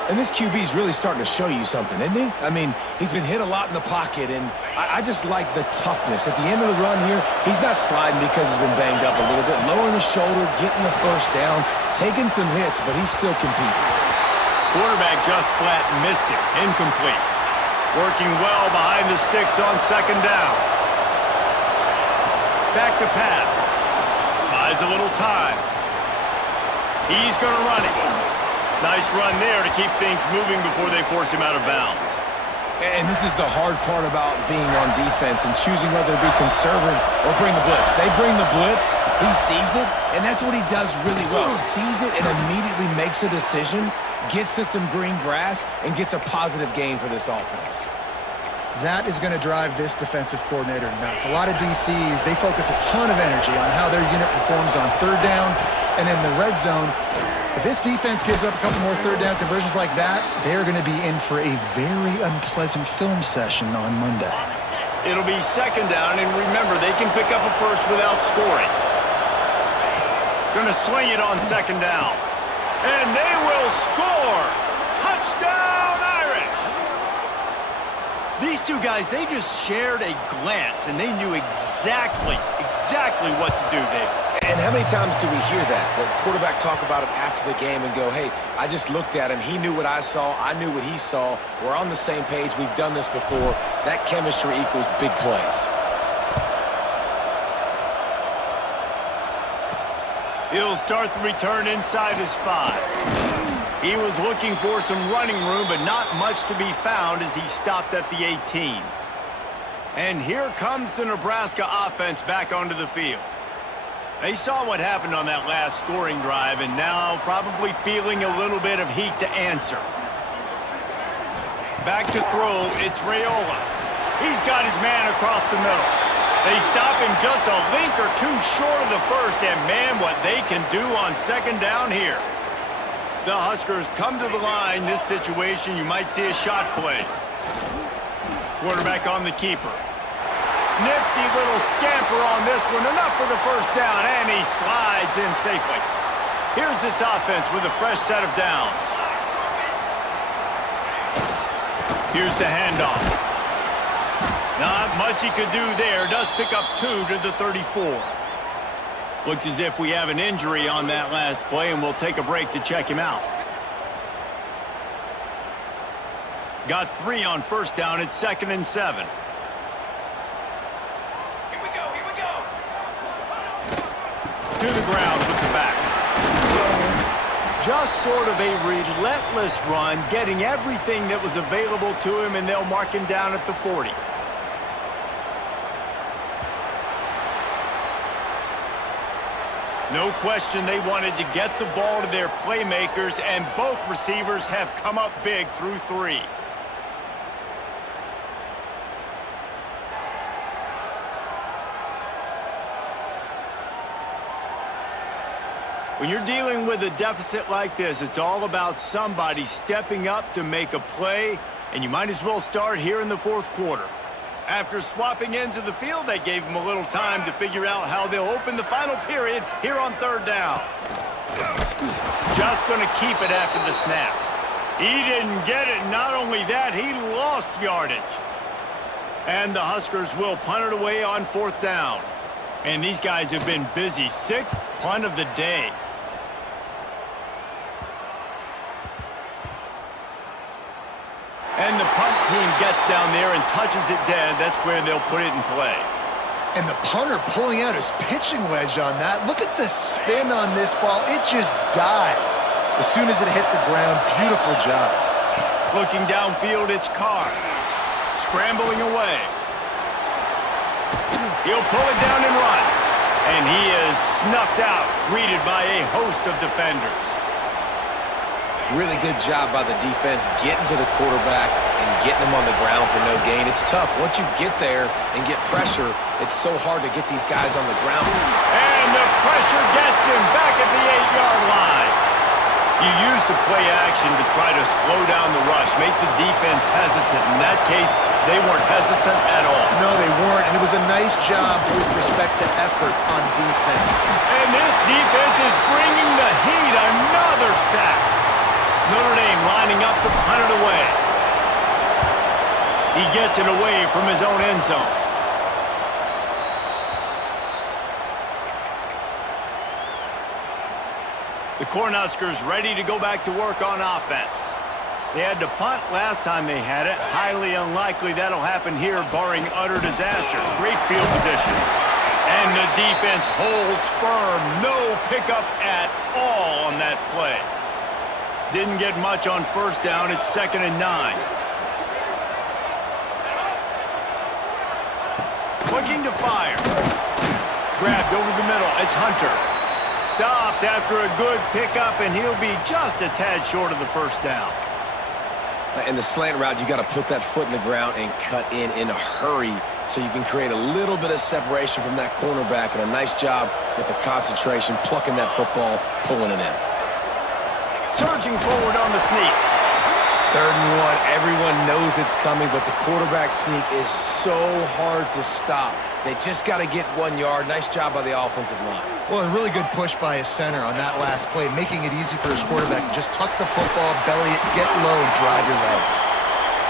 And this QB is really starting to show you something, isn't he? I mean, he's been hit a lot in the pocket, and I just like the toughness. At the end of the run here, he's not sliding because he's been banged up a little bit. Lowering the shoulder, getting the first down, taking some hits, but he's still competing. Quarterback just flat missed it. Incomplete. Working well behind the sticks on 2nd down. Back to pass. Buys a little time. He's going to run it. Nice run there to keep things moving before they force him out of bounds. And this is the hard part about being on defense and choosing whether to be conservative or bring the blitz. They bring the blitz, he sees it, and that's what he does really well. Sees it and immediately makes a decision, gets to some green grass, and gets a positive gain for this offense. That is going to drive this defensive coordinator nuts. A lot of DCs, they focus a ton of energy on how their unit performs on 3rd down and in the red zone. If this defense gives up a couple more 3rd down conversions like that, they're going to be in for a very unpleasant film session on Monday. It'll be 2nd down, and remember, they can pick up a first without scoring. Going to sling it on second down. And they will score. Touchdown, Irish. These two guys, they just shared a glance, and they knew exactly what to do, Dave. And how many times do we hear that? The quarterback talk about it after the game and go, hey, I just looked at him. He knew what I saw. I knew what he saw. We're on the same page. We've done this before. That chemistry equals big plays. He'll start the return inside his 5. He was looking for some running room, but not much to be found as he stopped at the 18. And here comes the Nebraska offense back onto the field. They saw what happened on that last scoring drive, and now probably feeling a little bit of heat to answer. Back to throw, it's Raiola. He's got his man across the middle. They stop him just a link or two short of the first, and man, what they can do on second down here. The Huskers come to the line. This situation, you might see a shot play. Quarterback on the keeper. Nifty little scamper on this one, enough for the first down, and he slides in safely. Here's this offense with a fresh set of downs. Here's the handoff. Not much he could do there. Does pick up 2 to the 34. Looks as if we have an injury on that last play, and we'll take a break to check him out. Got 3 on first down. It's 2nd and 7. Here we go. To the ground with the back. Just sort of a relentless run, getting everything that was available to him, and they'll mark him down at the 40. No question they wanted to get the ball to their playmakers, and both receivers have come up big through 3. When you're dealing with a deficit like this, it's all about somebody stepping up to make a play, and you might as well start here in the 4th quarter. After swapping into the field, they gave them a little time to figure out how they'll open the final period here on 3rd down. Just going to keep it after the snap. He didn't get it. Not only that, he lost yardage. And the Huskers will punt it away on 4th down. And these guys have been busy. 6th punt of the day. And the punt team gets down there and touches it dead. That's where they'll put it in play. And the punter pulling out his pitching wedge on that. Look at the spin on this ball. It just died as soon as it hit the ground. Beautiful job. Looking downfield, it's Carr. Scrambling away. He'll pull it down and run. And he is snuffed out, greeted by a host of defenders. Really good job by the defense getting to the quarterback and getting him on the ground for no gain. It's tough. Once you get there and get pressure, it's so hard to get these guys on the ground. And the pressure gets him back at the 8-yard line. You use the play action to try to slow down the rush, make the defense hesitant. In that case, they weren't hesitant at all. No, they weren't, and it was a nice job with respect to effort on defense. And this defense is bringing the heat. Another sack. Notre Dame lining up to punt it away. He gets it away from his own end zone. The Cornhuskers ready to go back to work on offense. They had to punt last time they had it. Highly unlikely that'll happen here, barring utter disaster. Great field position. And the defense holds firm. No pickup at all on that play. Didn't get much on first down. It's 2nd and 9. Looking to fire. Grabbed over the middle. It's Hunter. Stopped after a good pickup, and he'll be just a tad short of the first down. In the slant route, you got to put that foot in the ground and cut in a hurry so you can create a little bit of separation from that cornerback, and a nice job with the concentration, plucking that football, pulling it in. Surging forward on the sneak. 3rd and 1, everyone knows it's coming, but the quarterback sneak is so hard to stop. They just got to get 1 yard. Nice job by the offensive line. Well, a really good push by his center on that last play, making it easy for his quarterback to just tuck the football, belly it, get low, and drive your legs.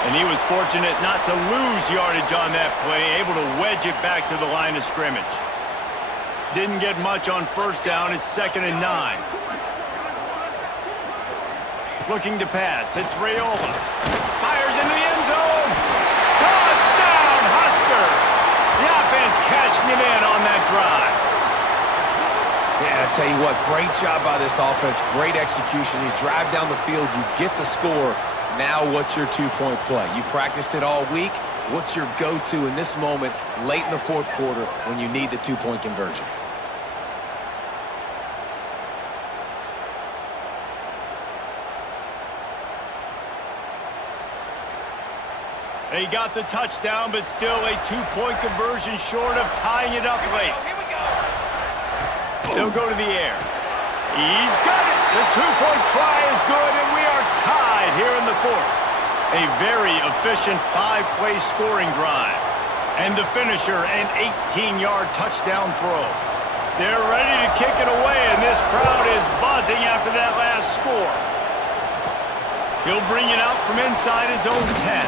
And he was fortunate not to lose yardage on that play, able to wedge it back to the line of scrimmage. Didn't get much on 1st down. It's 2nd and 9. Looking to pass. It's Raiola. Fires into the end zone. Touchdown, Husker! The offense cashing it in on that drive. Yeah, I tell you what, great job by this offense. Great execution. You drive down the field, you get the score. Now what's your 2-point play? You practiced it all week. What's your go-to in this moment late in the 4th quarter when you need the 2-point conversion? They got the touchdown, but still a 2-point conversion short of tying it up late. Here we go. They'll go to the air. He's got it. The 2-point try is good, and we are tied here in the 4th. A very efficient 5-play scoring drive. And the finisher, an 18-yard touchdown throw. They're ready to kick it away, and this crowd is buzzing after that last score. He'll bring it out from inside his own 10.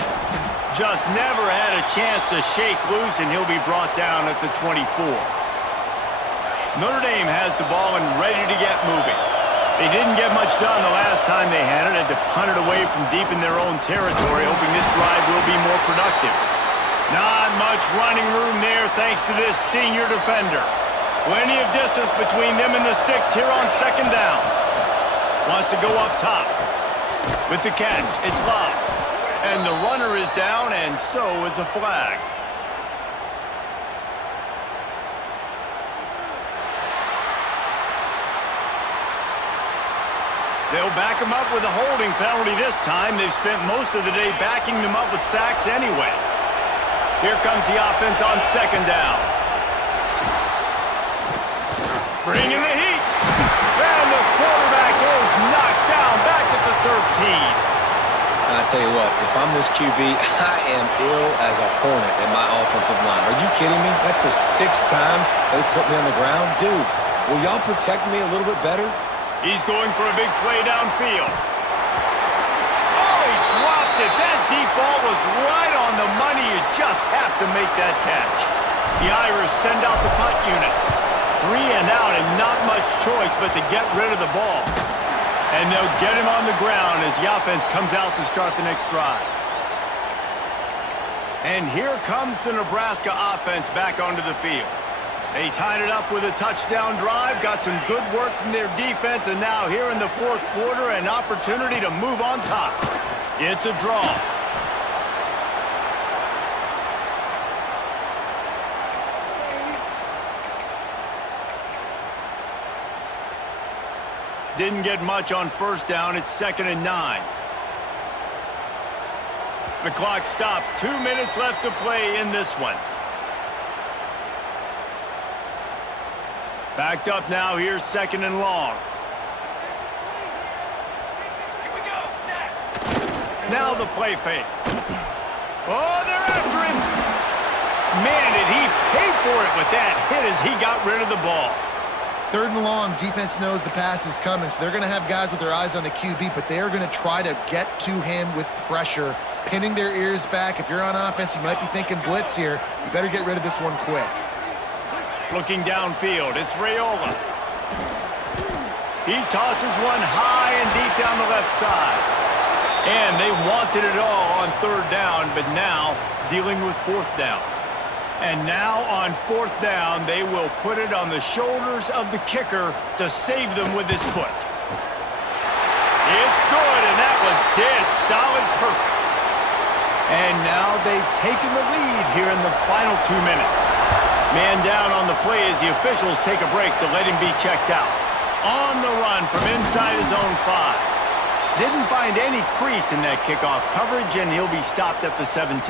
Just never had a chance to shake loose, and he'll be brought down at the 24. Notre Dame has the ball and ready to get moving. They didn't get much done the last time they had it, had to punt it away from deep in their own territory, hoping this drive will be more productive. Not much running room there thanks to this senior defender. Plenty of distance between them and the sticks here on 2nd down. Wants to go up top. With the catch, it's Love. And the runner is down, and so is a flag. They'll back him up with a holding penalty this time. They've spent most of the day backing them up with sacks anyway. Here comes the offense on 2nd down. Bringing the heat. And the quarterback is knocked down back at the 13. I tell you what, if I'm this QB, I am ill as a hornet in my offensive line. Are you kidding me? That's the 6th time they put me on the ground. Dudes, will y'all protect me a little bit better? He's going for a big play downfield. Oh, he dropped it. That deep ball was right on the money. You just have to make that catch. The Irish send out the punt unit. 3 and out and not much choice but to get rid of the ball. And they'll get him on the ground as the offense comes out to start the next drive. And here comes the Nebraska offense back onto the field. They tied it up with a touchdown drive, got some good work from their defense, and now here in the 4th quarter, an opportunity to move on top. It's a draw. Didn't get much on 1st down. It's 2nd and 9. The clock stops. 2 minutes left to play in this one. Backed up now. Here's 2nd and long. Here we go. Sack. Now the play fake. Oh, they're after him. Man, did he pay for it with that hit as he got rid of the ball. 3rd and long, defense knows the pass is coming, so they're going to have guys with their eyes on the QB, but they are going to try to get to him with pressure, pinning their ears back. If you're on offense, you might be thinking blitz here. You better get rid of this one quick. Looking downfield, it's Raiola. He tosses one high and deep down the left side. And they wanted it all on 3rd down, but now dealing with 4th down. And now on 4th down, they will put it on the shoulders of the kicker to save them with his foot. It's good, and that was dead solid perfect. And now they've taken the lead here in the final 2 minutes. Man down on the play as the officials take a break to let him be checked out. On the run from inside his own 5. Didn't find any crease in that kickoff coverage, and he'll be stopped at the 17.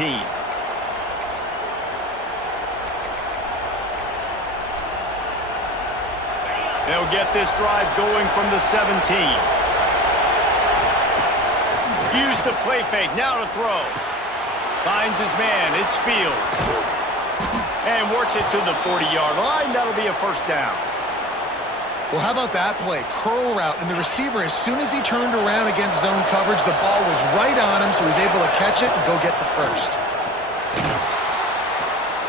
They'll get this drive going from the 17. Use the play fake, now to throw. Finds his man, it's Fields. And works it to the 40-yard line. That'll be a first down. Well, how about that play? Curl route, and the receiver, as soon as he turned around against zone coverage, the ball was right on him, so he was able to catch it and go get the first.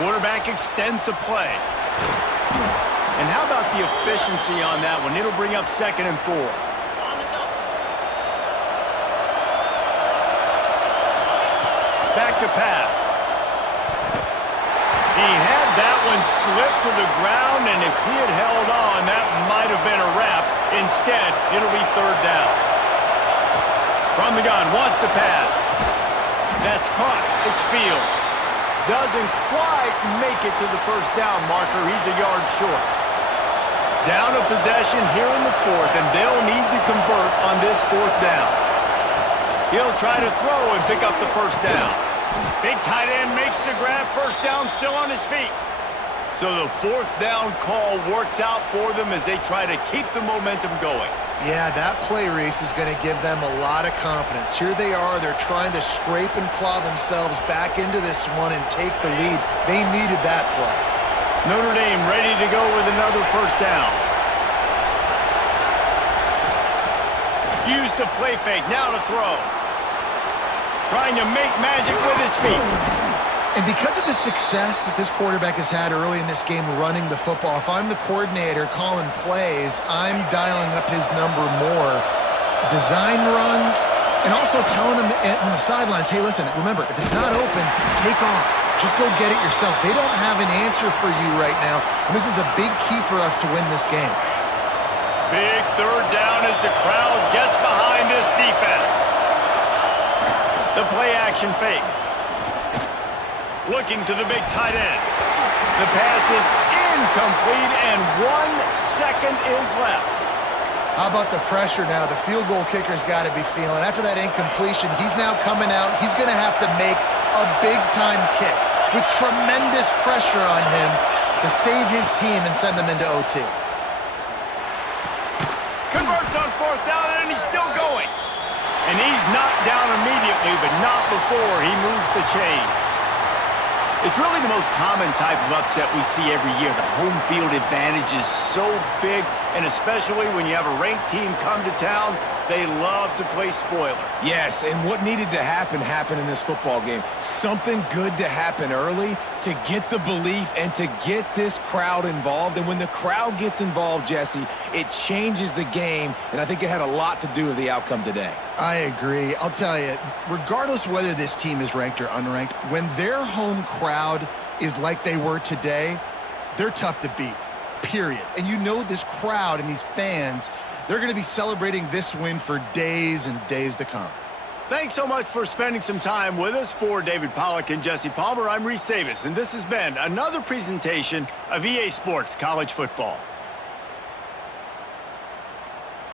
Quarterback extends the play. And how about the efficiency on that one? It'll bring up 2nd and 4. Back to pass. He had that one slip to the ground, and if he had held on, that might have been a wrap. Instead, it'll be 3rd down. From the gun, wants to pass. That's caught. It's Fields. Doesn't quite make it to the first down marker. He's a yard short. Down a possession here in the 4th, and they'll need to convert on this 4th down. He'll try to throw and pick up the first down. Big tight end makes the grab. First down, still on his feet. So the 4th down call works out for them as they try to keep the momentum going. Yeah, that play, Reese, is going to give them a lot of confidence. Here they are. They're trying to scrape and claw themselves back into this one and take the lead. They needed that play. Notre Dame ready to go with another first down. Use the play fake. Now to throw. Trying to make magic with his feet. And because of the success that this quarterback has had early in this game running the football, if I'm the coordinator calling plays, I'm dialing up his number more. Design runs, and also telling him on the sidelines, hey, listen, remember, if it's not open, take off. Just go get it yourself. They don't have an answer for you right now, and this is a big key for us to win this game. Big 3rd down as the crowd gets behind this defense. The play action fake. Looking to the big tight end. The pass is incomplete, and 1 second is left. How about the pressure now? The field goal kicker's got to be feeling. After that incompletion, he's now coming out. He's going to have to make a big-time kick with tremendous pressure on him to save his team and send them into OT. Converts on 4th down, and he's still going. And he's knocked down immediately, but not before he moves the chains. It's really the most common type of upset we see every year. The home field advantage is so big, and especially when you have a ranked team come to town, they love to play spoiler. Yes, and what needed to happen happened in this football game. Something good to happen early to get the belief and to get this crowd involved. And when the crowd gets involved, Jesse, it changes the game, and I think it had a lot to do with the outcome today. I agree. I'll tell you, regardless whether this team is ranked or unranked, when their home crowd is like they were today, they're tough to beat, period. And you know this crowd and these fans, they're going to be celebrating this win for days and days to come. Thanks so much for spending some time with us. For David Pollack and Jesse Palmer, I'm Reese Davis, and this has been another presentation of EA Sports College Football.